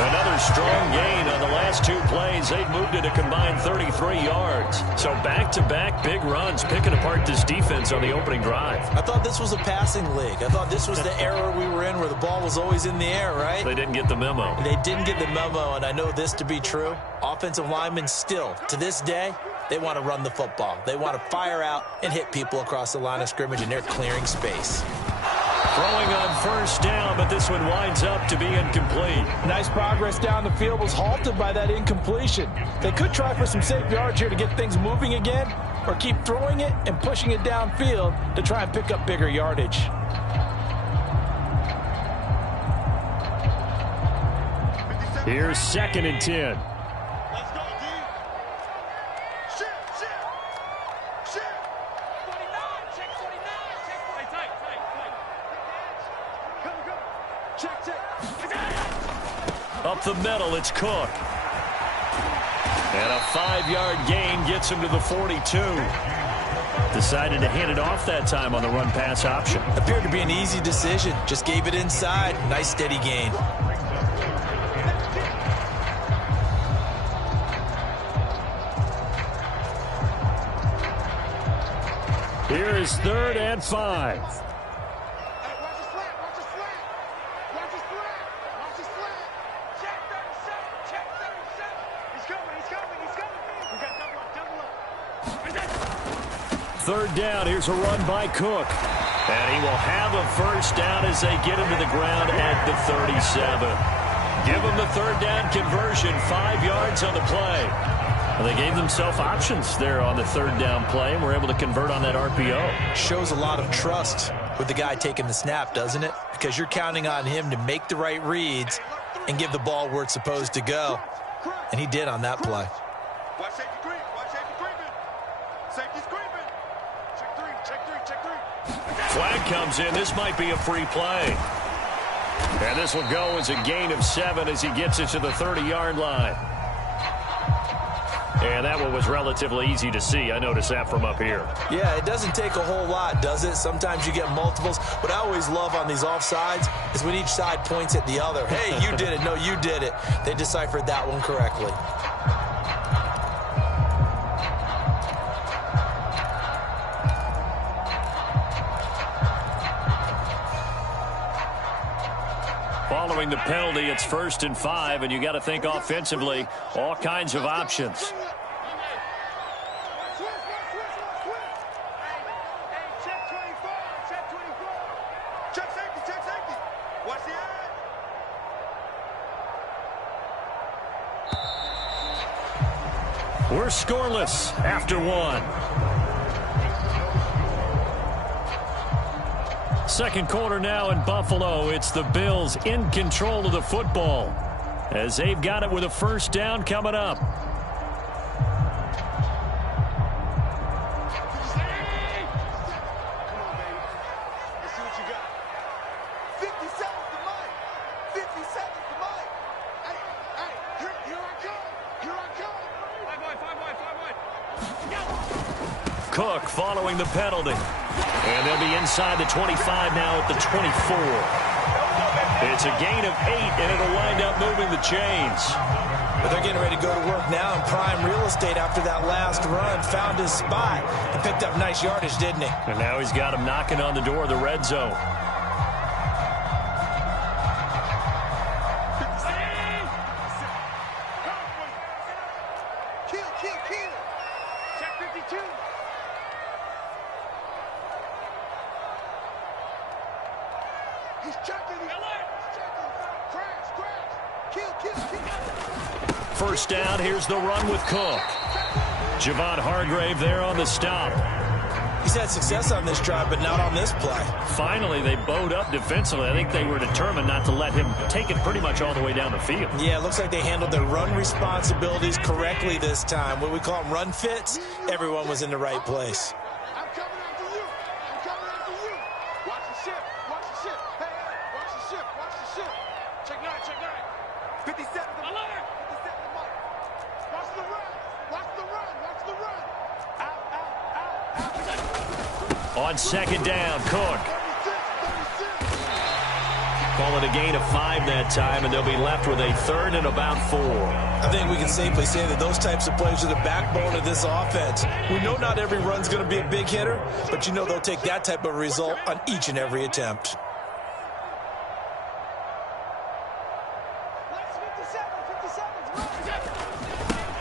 Another strong gain on the last 2 plays. They've moved it a combined 33 yards. So back-to-back big runs, picking apart this defense on the opening drive. I thought this was a passing league. I thought this was the era we were in where the ball was always in the air, right? They didn't get the memo. They didn't get the memo, and I know this to be true. Offensive linemen still, to this day, they want to run the football. They want to fire out and hit people across the line of scrimmage, and they're clearing space. Throwing on 1st down, but this one winds up to be incomplete. Nice progress down the field was halted by that incompletion. They could try for some safe yards here to get things moving again, or keep throwing it and pushing it downfield to try and pick up bigger yardage. Here's 2nd and 10. Let's go, D. Shit. 49, check 49, check 49. Tight. Check. Up the middle, it's Cook. And a 5-yard gain gets him to the 42. Decided to hand it off that time on the run-pass option. Appeared to be an easy decision. Just gave it inside. Nice steady gain. Here is 3rd and 5. Hey, watch his flat. Check 37. He's coming. We got double up. 3rd down. Here's a run by Cook. And he will have a first down as they get him to the ground at the 37. Give him the 3rd down conversion. 5 yards on the play. Well, they gave themselves options there on the 3rd down play and were able to convert on that RPO. Shows a lot of trust with the guy taking the snap, doesn't it? Because you're counting on him to make the right reads and give the ball where it's supposed to go. And he did on that play. Watch safety creep. Safety's creeping. Check three. Flag comes in. This might be a free play. And this will go as a gain of 7 as he gets it to the 30-yard line. And that one was relatively easy to see. I noticed that from up here. Yeah, it doesn't take a whole lot, does it? Sometimes you get multiples. What I always love on these offsides is when each side points at the other. Hey, you did it. No, you did it. They deciphered that one correctly. Following the penalty, it's 1st and 5, and you got to think offensively, all kinds of options. We're scoreless after one. Second quarter now in Buffalo. It's the Bills in control of the football as they've got it with a first down coming up. Cook following the penalty. And they'll be inside the 25 now at the 24. It's a gain of 8, and it'll wind up moving the chains. But they're getting ready to go to work now in prime real estate after that last run. Found his spot and picked up nice yardage, didn't he? And now he's got him knocking on the door of the red zone. First down, here's the run with Cook. Javon Hargrave there on the stop. He's had success on this drive, but not on this play. Finally, they bowed up defensively. I think they were determined not to let him take it pretty much all the way down the field. Yeah, it looks like they handled their run responsibilities correctly this time. What we call them run fits, everyone was in the right place. I'm coming after you. I'm coming after you. Watch the ship. Watch the ship. Hey, hey, watch the ship. Watch the ship. Check 9, check 9. 57 to Mike. 57 to Mike. Watch the run. Watch the run. Watch the run. Out, out, out, out. On second down, Cook. 36, 36. Call it a gain of 5 that time, and they'll be left with a third and about 4. I think we can safely say that those types of plays are the backbone of this offense. We know not every run's going to be a big hitter, but you know they'll take that type of result on each and every attempt.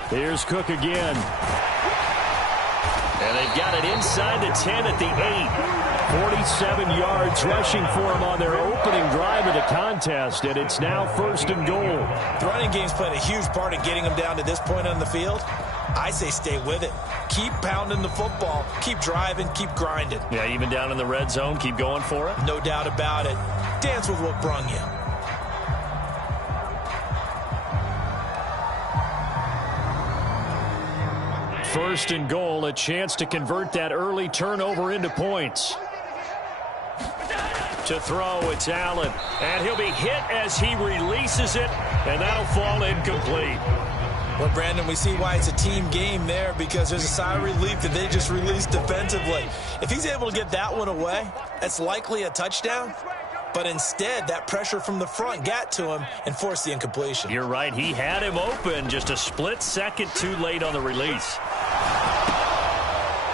Here's Cook again. And they've got it inside the 10 at the 8. 47 yards rushing for him on their opening drive of the contest, and it's now first and goal. The running game's played a huge part in getting them down to this point on the field. I say stay with it. Keep pounding the football. Keep driving. Keep grinding. Yeah, even down in the red zone, keep going for it. No doubt about it. Dance with what brung you. First and goal, a chance to convert that early turnover into points. To throw, it's Allen. And he'll be hit as he releases it, and that'll fall incomplete. Well, Brandon, we see why it's a team game there, because there's a sigh of relief that they just released defensively. If he's able to get that one away, that's likely a touchdown. But instead, that pressure from the front got to him and forced the incompletion. You're right. He had him open, just a split second too late on the release.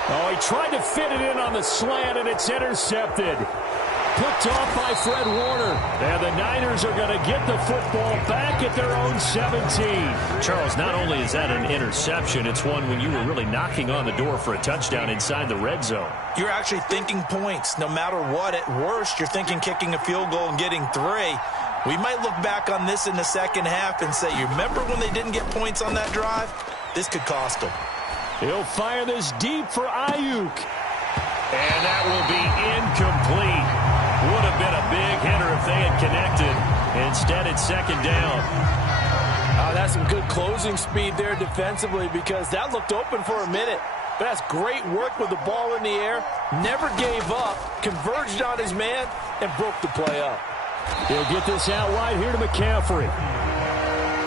Oh, he tried to fit it in on the slant, and it's intercepted. Picked off by Fred Warner. And the Niners are going to get the football back at their own 17. Charles, not only is that an interception, it's one when you were really knocking on the door for a touchdown inside the red zone. You're actually thinking points. No matter what, at worst, you're thinking kicking a field goal and getting 3. We might look back on this in the second half and say, you remember when they didn't get points on that drive? This could cost them. He'll fire this deep for Ayuk. And that will be incomplete. Would have been a big hitter if they had connected. Instead, it's second down. That's some good closing speed there defensively, because that looked open for a minute. But that's great work with the ball in the air. Never gave up, converged on his man, and broke the play up. He'll get this out wide here to McCaffrey.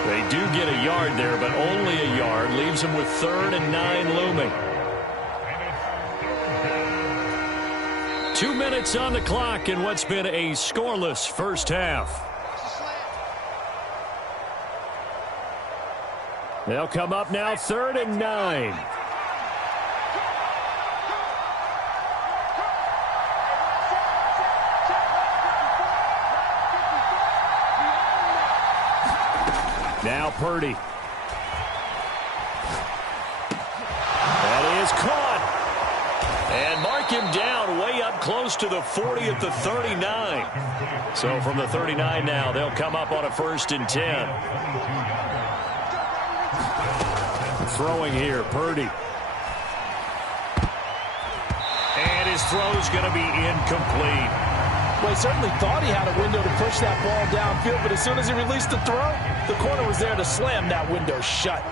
They do get a yard there, but only a yard. Leaves them with 3rd and 9 looming. 2 minutes on the clock in what's been a scoreless first half. They'll come up now 3rd and 9. Now Purdy. That is caught. And mark him down way up close to the 40 at the 39. So from the 39 now, they'll come up on a 1st and 10. throwing here. Purdy. And his throw's going to be incomplete. Well, he certainly thought he had a window to push that ball downfield, but as soon as he released the throw, the corner was there to slam that window shut.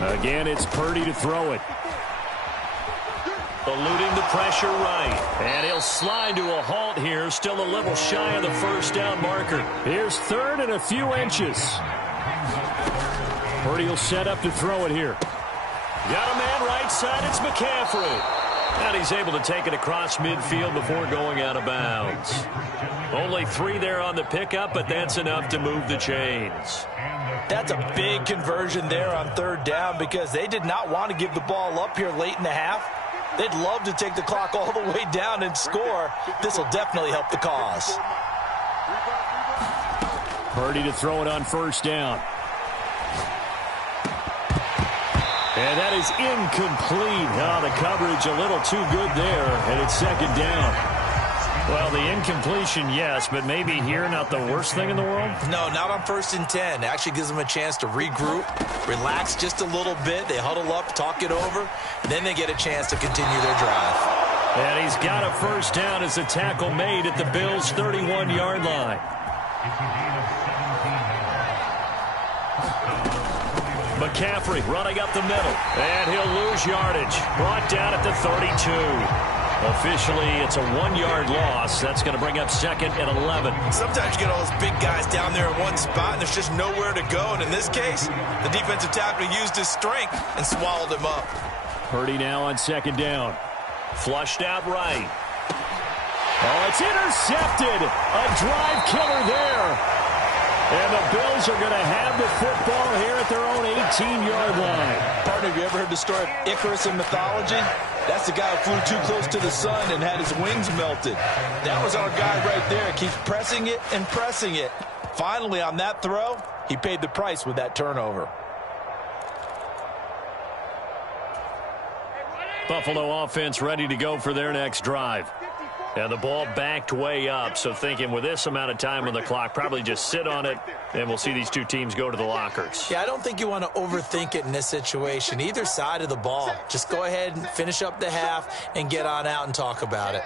Again, it's Purdy to throw it. Eluding the pressure right. And he'll slide to a halt here, still a little shy of the first down marker. Here's third and a few inches. Purdy will set up to throw it here. Got a man right side, it's McCaffrey. And he's able to take it across midfield before going out of bounds. Only 3 there on the pickup, but that's enough to move the chains. That's a big conversion there on third down because they did not want to give the ball up here late in the half. They'd love to take the clock all the way down and score. This will definitely help the cause. Purdy to throw it on first down. And that is incomplete. Oh, the coverage a little too good there, and it's second down. Well, the incompletion, yes, but maybe here not the worst thing in the world? No, not on 1st and 10. It actually gives them a chance to regroup, relax just a little bit. They huddle up, talk it over, and then they get a chance to continue their drive. And he's got a first down as a tackle made at the Bills' 31-yard line. McCaffrey running up the middle, and he'll lose yardage. Brought down at the 32. Officially, it's a 1-yard loss. That's going to bring up second and 11. Sometimes you get all those big guys down there in one spot, and there's just nowhere to go. And in this case, the defensive tackle used his strength and swallowed him up. Purdy now on second down. Flushed out right. Oh, it's intercepted. A drive killer there. And the Bills are going to have the football here at their own 18-yard line. Partner, have you ever heard the story of Icarus in mythology? That's the guy who flew too close to the sun and had his wings melted. That was our guy right there. Keeps pressing it and pressing it. Finally, on that throw, he paid the price with that turnover. Buffalo offense ready to go for their next drive. And the ball backed way up, so thinking with this amount of time on the clock, probably just sit on it, and we'll see these two teams go to the lockers. Yeah, I don't think you want to overthink it in this situation. Either side of the ball. Just go ahead and finish up the half and get on out and talk about it.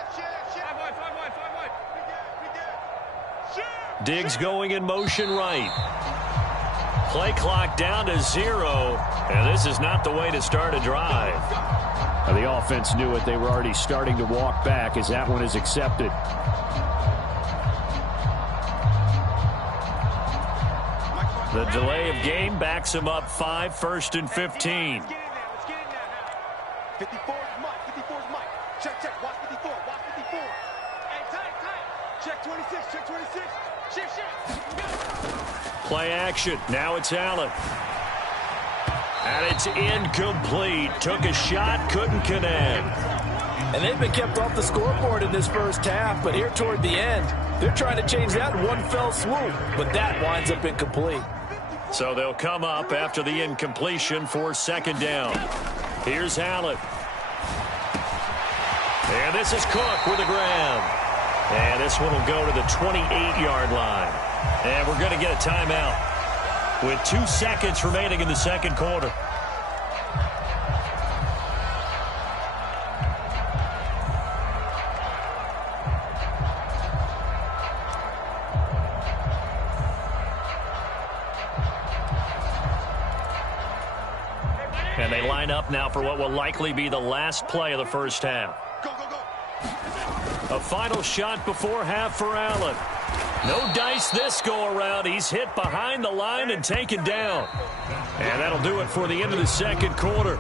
Diggs going in motion right. Play clock down to 0, and this is not the way to start a drive. Now, the offense knew it. They were already starting to walk back as that one is accepted. The delay of game backs him up 5, 1st and 15. 54 is Mike. 54 is Mike. Check, check. Watch 54. Watch 54. Hey, tight. Check 26. Check 26. Check. Play action. Now it's Allen. And it's incomplete. Took a shot, couldn't connect. And they've been kept off the scoreboard in this first half, but here toward the end, they're trying to change that in one fell swoop, but that winds up incomplete. So they'll come up after the incompletion for second down. Here's Allen. And this is Cook with a grab. And this one will go to the 28-yard line. And we're going to get a timeout with 2 seconds remaining in the second quarter. And they line up now for what will likely be the last play of the first half. Go, go, go. A final shot before half for Allen. No dice this go-around. He's hit behind the line and taken down. And that'll do it for the end of the second quarter.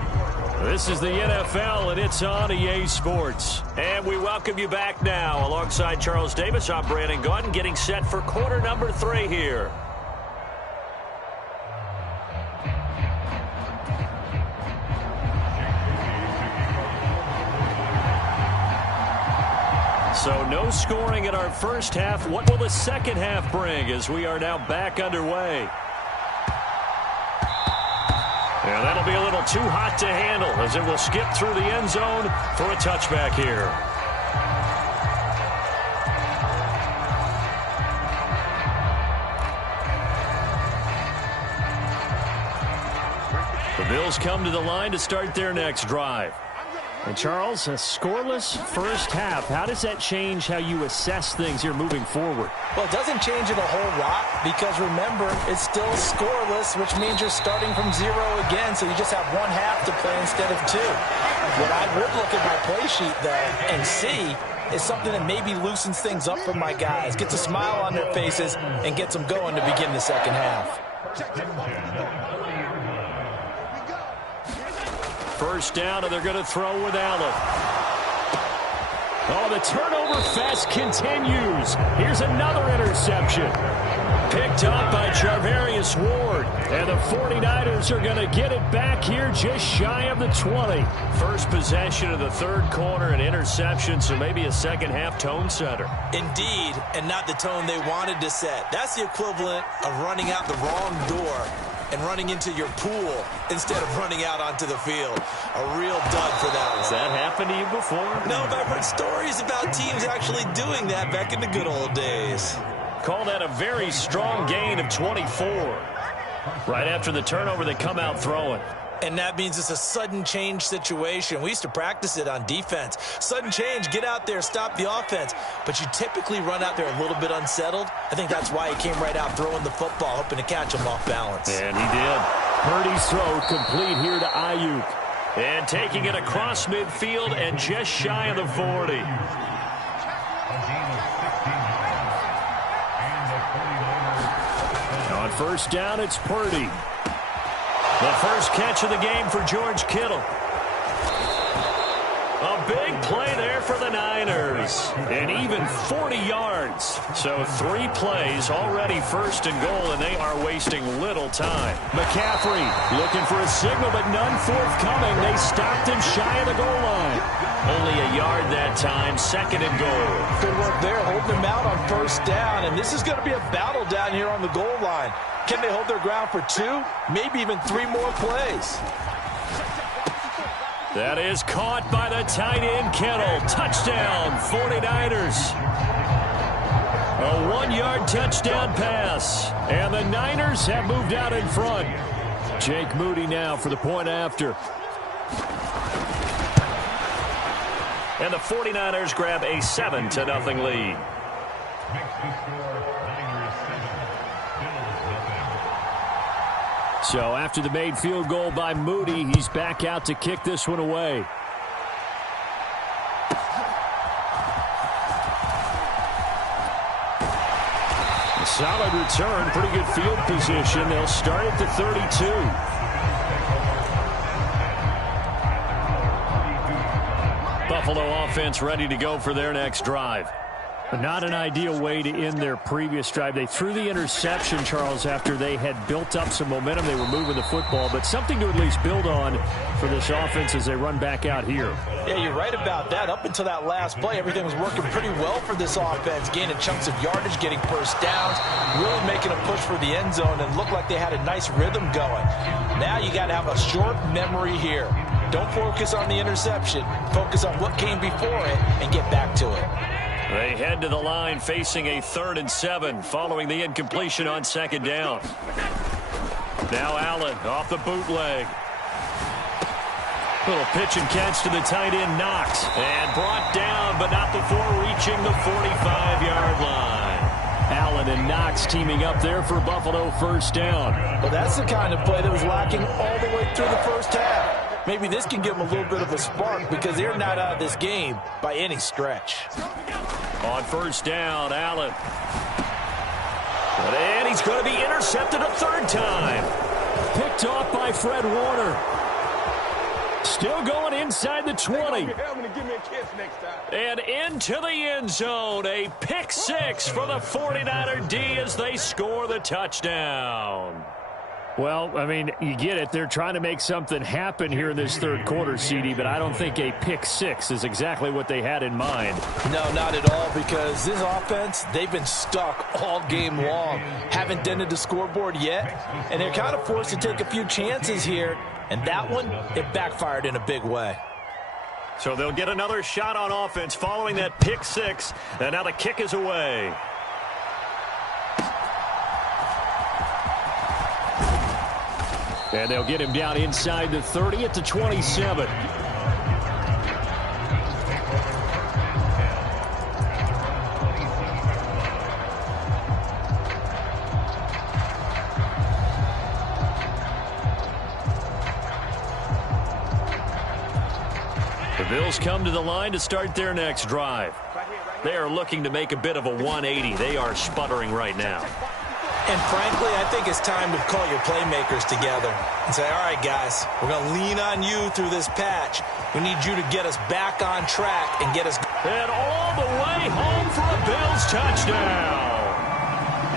This is the NFL, and it's on EA Sports. And we welcome you back now. Alongside Charles Davis, I'm Brandon Gaudin, getting set for quarter number 3 here. So no scoring in our first half. What will the second half bring as we are now back underway? And that'll be a little too hot to handle as it will skip through the end zone for a touchback here. Bills come to the line to start their next drive. And Charles, a scoreless first half. How does that change how you assess things here moving forward? Well, it doesn't change it a whole lot because, remember, it's still scoreless, which means you're starting from 0 again, so you just have one half to play instead of 2. What I would look at my play sheet, though, and see is something that maybe loosens things up for my guys, gets a smile on their faces, and gets them going to begin the second half. First down, and they're going to throw with Allen. Oh, the turnover fest continues. Here's another interception. Picked up by Charvarius Ward. And the 49ers are going to get it back here just shy of the 20. First possession of the third quarter, an interception, so maybe a second-half tone setter. Indeed, and not the tone they wanted to set. That's the equivalent of running out the wrong door and running into your pool instead of running out onto the field. A real dud for that one. Has that happened to you before? No, but I've heard stories about teams actually doing that back in the good old days. Call that a very strong gain of 24. Right after the turnover, they come out throwing. And that means it's a sudden change situation. We used to practice it on defense. Sudden change, get out there, stop the offense. But you typically run out there a little bit unsettled. I think that's why he came right out throwing the football, hoping to catch him off balance. And he did. Purdy's throw complete here to Ayuk. And taking it across midfield and just shy of the 40. On first down, it's Purdy. The first catch of the game for George Kittle. A big play there for the Niners. And even 40 yards. So 3 plays already first and goal, and they are wasting little time. McCaffrey looking for a signal, but none forthcoming. They stopped him shy of the goal line. Only a yard that time, second and goal. Good work there, holding them out on first down. And this is going to be a battle down here on the goal line. Can they hold their ground for 2, maybe even 3 more plays? That is caught by the tight end, Kittle. Touchdown, 49ers. A 1-yard touchdown pass. And the Niners have moved out in front. Jake Moody now for the point after. And the 49ers grab a 7-0 lead. So after the made field goal by Moody, he's back out to kick this one away. A solid return, pretty good field position. They'll start at the 32. Buffalo offense ready to go for their next drive. But not an ideal way to end their previous drive. They threw the interception, Charles, after they had built up some momentum. They were moving the football, but something to at least build on for this offense as they run back out here. Yeah, you're right about that. Up until that last play, everything was working pretty well for this offense, gaining chunks of yardage, getting first downs, really making a push for the end zone, and looked like they had a nice rhythm going. Now you got to have a short memory here. Don't focus on the interception. Focus on what came before it and get back to it. They head to the line facing a 3rd and 7 following the incompletion on second down. Now Allen off the bootleg. Little pitch and catch to the tight end, Knox. And brought down, but not before reaching the 45-yard line. Allen and Knox teaming up there for Buffalo first down. Well, that's the kind of play that was lacking all the way through the first half. Maybe this can give them a little bit of a spark because they're not out of this game by any stretch. On first down, Allen. And he's going to be intercepted a 3rd time. Picked off by Fred Warner. Still going inside the 20. And into the end zone. A pick 6 for the 49er D as they score the touchdown. Well, I mean, you get it. They're trying to make something happen here in this 3rd quarter, CD, but I don't think a pick 6 is exactly what they had in mind. No, not at all, because this offense, they've been stuck all game long. Haven't dented the scoreboard yet, and they're kind of forced to take a few chances here, and that one, it backfired in a big way. So they'll get another shot on offense following that pick 6, and now the kick is away. And they'll get him down inside the 30 at the 27. The Bills come to the line to start their next drive. They are looking to make a bit of a 180. They are sputtering right now. And frankly, I think it's time to call your playmakers together and say, all right, guys, we're going to lean on you through this patch. We need you to get us back on track and get us. And all the way home for a Bills touchdown.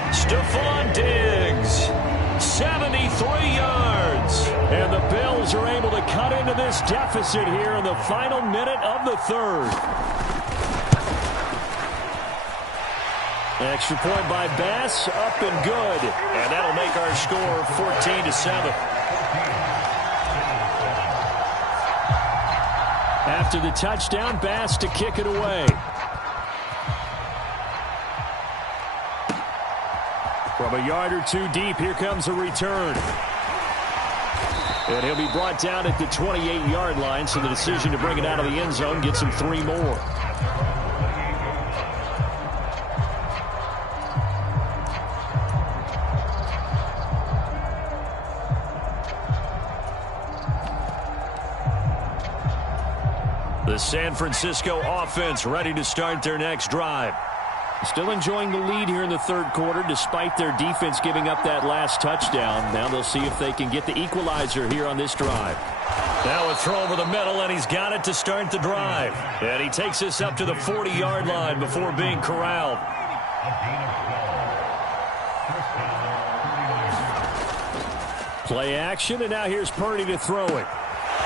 Stephon Diggs, 73 yards. And the Bills are able to cut into this deficit here in the final minute of the third. Extra point by Bass, up and good. And that'll make our score 14-7. After the touchdown, Bass to kick it away. From a yard or two deep, here comes a return. And he'll be brought down at the 28-yard line, so the decision to bring it out of the end zone gets him 3 more. The San Francisco offense ready to start their next drive. Still enjoying the lead here in the third quarter despite their defense giving up that last touchdown. Now they'll see if they can get the equalizer here on this drive. Now a throw over the middle, and he's got it to start the drive. And he takes us up to the 40-yard line before being corralled. Play action, and now here's Purdy to throw it.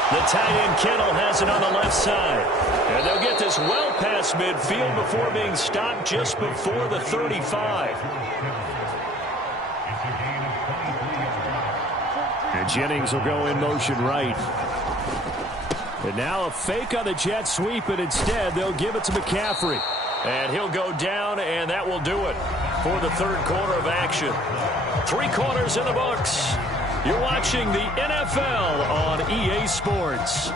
The tight end Kittle has it on the left side. And they'll get this well past midfield before being stopped just before the 35. And Jennings will go in motion right. And now a fake on the jet sweep, and instead they'll give it to McCaffrey. And he'll go down, and that will do it for the third quarter of action. 3 quarters in the books. You're watching the NFL on EA Sports.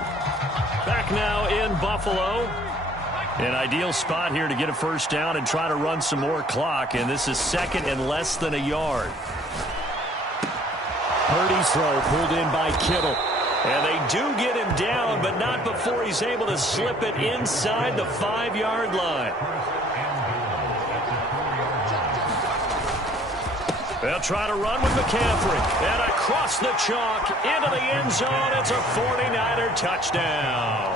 Back now in Buffalo. An ideal spot here to get a first down and try to run some more clock. And this is second and less than a yard. Purdy's throw pulled in by Kittle. And they do get him down, but not before he's able to slip it inside the 5-yard line. They'll try to run with McCaffrey. And across the chalk into the end zone. It's a 49er touchdown.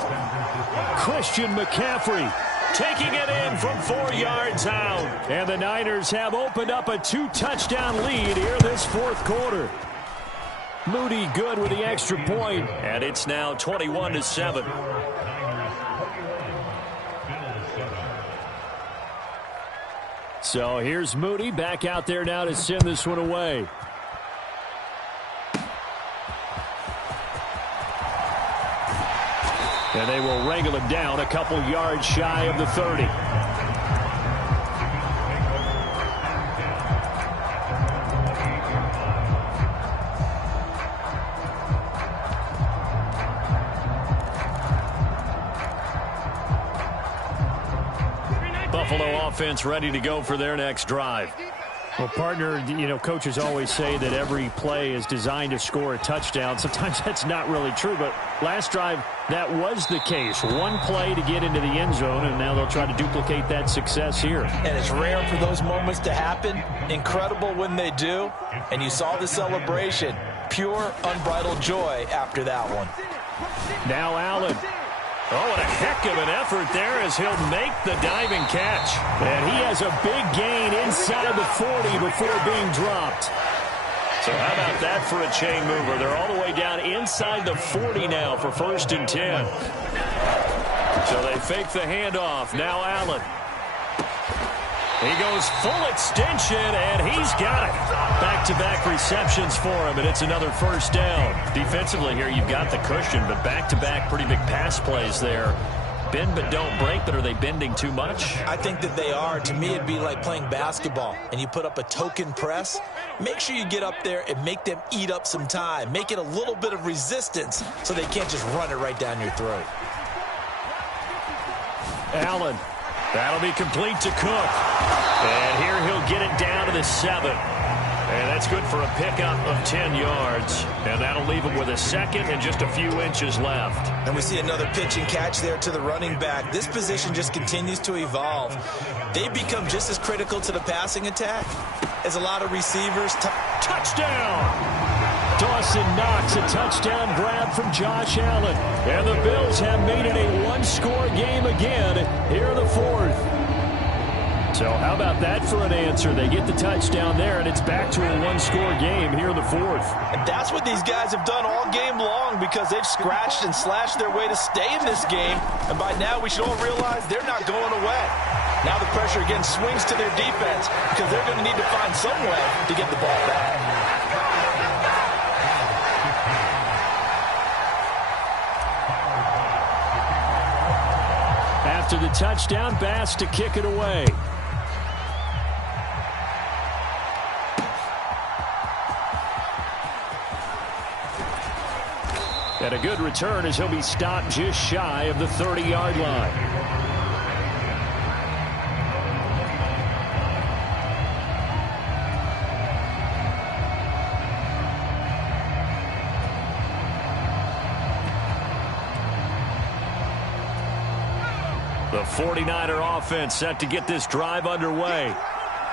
Christian McCaffrey taking it in from 4 yards out. And the Niners have opened up a 2-touchdown lead here this fourth quarter. Moody good with the extra point. And it's now 21-7. So here's Moody back out there now to send this one away. And they will wrangle him down a couple yards shy of the 30. Buffalo offense ready to go for their next drive. Well, partner, coaches always say that every play is designed to score a touchdown. Sometimes that's not really true, but last drive, that was the case. One play to get into the end zone, and now they'll try to duplicate that success here. And it's rare for those moments to happen. Incredible when they do. And you saw the celebration. Pure, unbridled joy after that one. Now Allen. Oh, and a heck of an effort there as he'll make the diving catch. And he has a big gain inside the 40 before being dropped. So how about that for a chain mover? They're all the way down inside the 40 now for 1st and 10. So they fake the handoff. Now Allen. He goes full extension, and he's got it. Back-to-back receptions for him, and it's another first down. Defensively here, you've got the cushion, but back-to-back pretty big pass plays there. bend but don't break, but are they bending too much? I think that they are. To me, it'd be like playing basketball, and you put up a token press. Make sure you get up there and make them eat up some time. Make it a little bit of resistance so they can't just run it right down your throat. Allen. That'll be complete to Cook. And here he'll get it down to the 7. And that's good for a pickup of 10 yards. And that'll leave him with a second and just a few inches left. And we see another pitch and catch there to the running back. This position just continues to evolve. They become just as critical to the passing attack as a lot of receivers. Touchdown! Dawson Knox, a touchdown grab from Josh Allen. And the Bills have made it a one-score game again here in the 4th. So how about that for an answer? They get the touchdown there, and it's back to a one-score game here in the 4th. And that's what these guys have done all game long because they've scratched and slashed their way to stay in this game. And by now, we should all realize they're not going away. Now the pressure again swings to their defense because they're going to need to find some way to get the ball back. After the touchdown, Bass to kick it away. And a good return as he'll be stopped just shy of the 30-yard line. The 49er offense set to get this drive underway.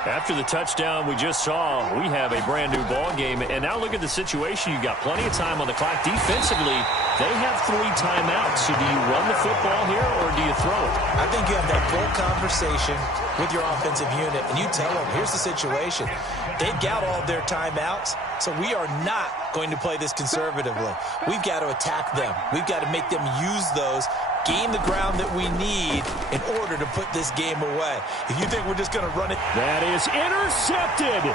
After the touchdown we just saw, we have a brand new ball game. And now look at the situation. You've got plenty of time on the clock. Defensively, they have 3 timeouts. So do you run the football here or do you throw it? I think you have that full conversation with your offensive unit, and you tell them, here's the situation. They've got all their timeouts, so we are not going to play this conservatively. We've got to attack them. We've got to make them use those, gain the ground that we need in order to put this game away. If you think we're just going to run it. That is intercepted.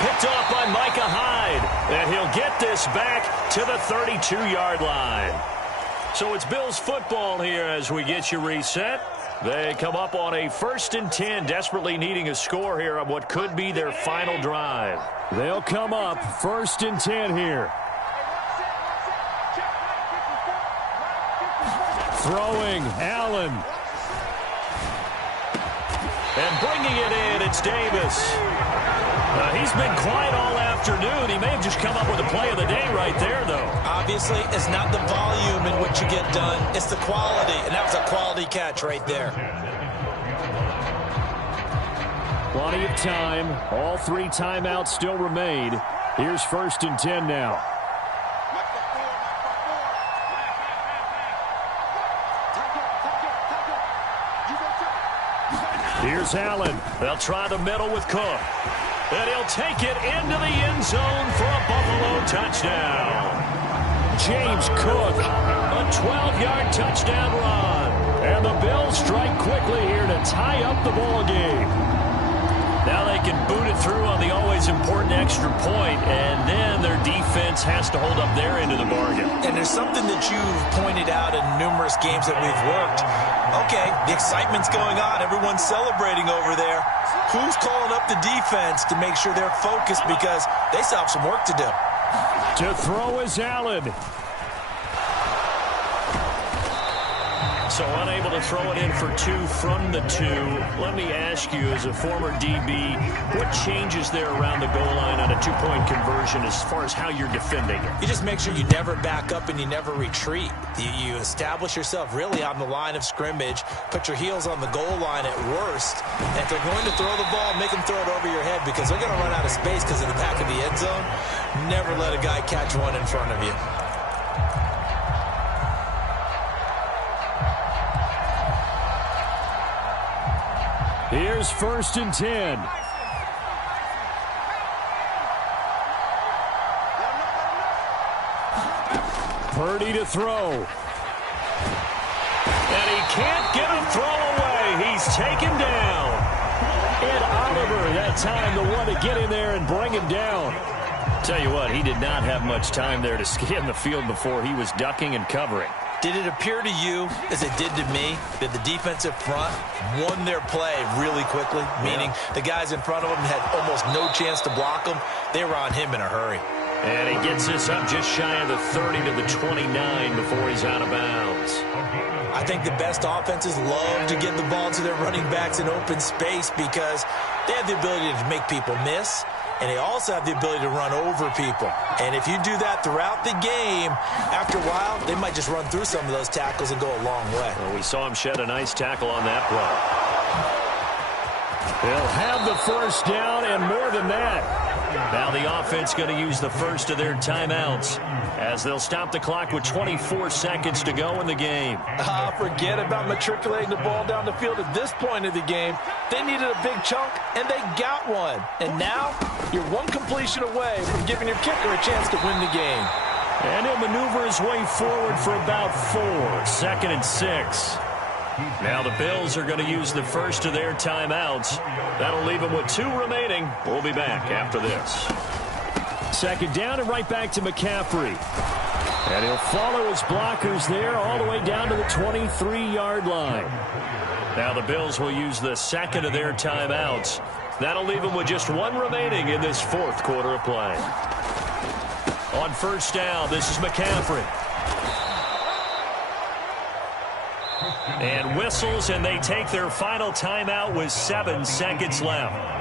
Picked off by Micah Hyde. And he'll get this back to the 32-yard line. So it's Bills football here as we get you reset. They come up on a 1st and 10, desperately needing a score here on what could be their final drive. They'll come up 1st and 10 here. Throwing, Allen. And bringing it in, it's Davis. He's been quiet all afternoon. He may have just come up with a play of the day right there, though. Obviously, it's not the volume in which you get done. It's the quality, and that was a quality catch right there. Plenty of time. All 3 timeouts still remain. Here's 1st and 10 now. Here's Allen. They'll try the middle with Cook. And he'll take it into the end zone for a Buffalo touchdown. James Cook, a 12-yard touchdown run. And the Bills strike quickly here to tie up the ball game. Now they can boot it through on the always important extra point, and then their defense has to hold up their end of the bargain. And there's something that you've pointed out in numerous games that we've worked. Okay, the excitement's going on. Everyone's celebrating over there. Who's calling up the defense to make sure they're focused because they still have some work to do? To throw is Allen. So unable to throw it in for 2 from the 2. Let me ask you, as a former DB, what changes there around the goal line on a 2-point conversion as far as how you're defending it? You just make sure you never back up and you never retreat. You establish yourself really on the line of scrimmage, put your heels on the goal line at worst, and if they're going to throw the ball, make them throw it over your head because they're going to run out of space because of the back of the end zone. Never let a guy catch one in front of you. Here's 1st and 10. Purdy to throw. And he can't get a throw away. He's taken down. Ed Oliver, that time the one to get in there and bring him down. Tell you what, he did not have much time there to scan the field before he was ducking and covering. Did it appear to you, as it did to me, that the defensive front won their play really quickly? Meaning the guys in front of him had almost no chance to block him. They were on him in a hurry. And he gets this up just shy of the 30 to the 29 before he's out of bounds. I think the best offenses love to get the ball to their running backs in open space because they have the ability to make people miss, and they also have the ability to run over people. And if you do that throughout the game, after a while, they might just run through some of those tackles and go a long way. Well, we saw him shed a nice tackle on that play. They'll have the first down and more than that. Now the offense going to use the first of their timeouts as they'll stop the clock with 24 seconds to go in the game. Forget about matriculating the ball down the field at this point of the game. They needed a big chunk, and they got one. And now you're one completion away from giving your kicker a chance to win the game. And he'll maneuver his way forward for about 4. 2nd and 6. Now the Bills are going to use the first of their timeouts. That'll leave them with 2 remaining. We'll be back after this. 2nd down and right back to McCaffrey. And he'll follow his blockers there all the way down to the 23-yard line. Now the Bills will use the 2nd of their timeouts. That'll leave them with just 1 remaining in this 4th quarter of play. On 1st down, this is McCaffrey. And whistles, and they take their final timeout with 7 seconds left.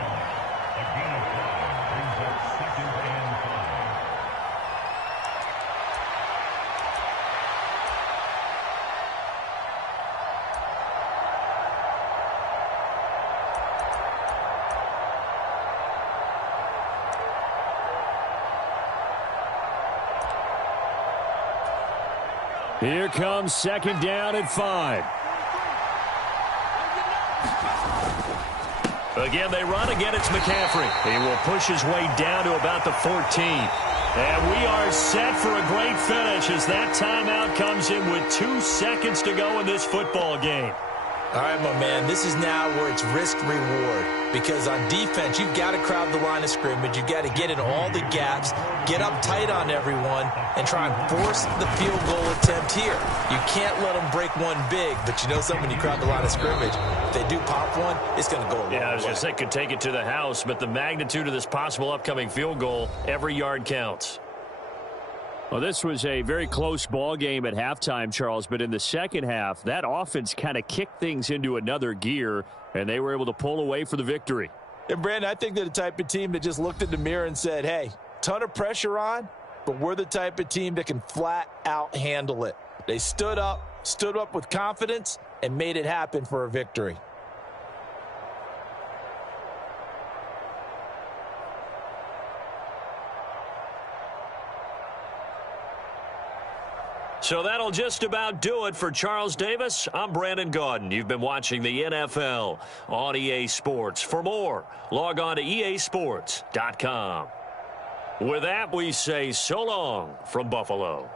Here comes 2nd down and 5. Again, they run. Again, it's McCaffrey. He will push his way down to about the 14. And we are set for a great finish as that timeout comes in with 2 seconds to go in this football game. All right, my man, this is now where it's risk-reward. Because on defense, you've got to crowd the line of scrimmage. You've got to get in all the gaps, get up tight on everyone, and try and force the field goal attempt here. You can't let them break one big, but you know something, when you crowd the line of scrimmage, if they do pop one, it's going to go a long way. Yeah, I was going to say, could take it to the house, but the magnitude of this possible upcoming field goal, every yard counts. Well, this was a very close ball game at halftime, Charles, but in the second half, that offense kind of kicked things into another gear, and they were able to pull away for the victory. And, Brandon, I think they're the type of team that just looked in the mirror and said, hey, ton of pressure on, but we're the type of team that can flat out handle it. They stood up with confidence, and made it happen for a victory. So that'll just about do it for Charles Davis. I'm Brandon Gaudin. You've been watching the NFL on EA Sports. For more, log on to easports.com. With that, we say so long from Buffalo.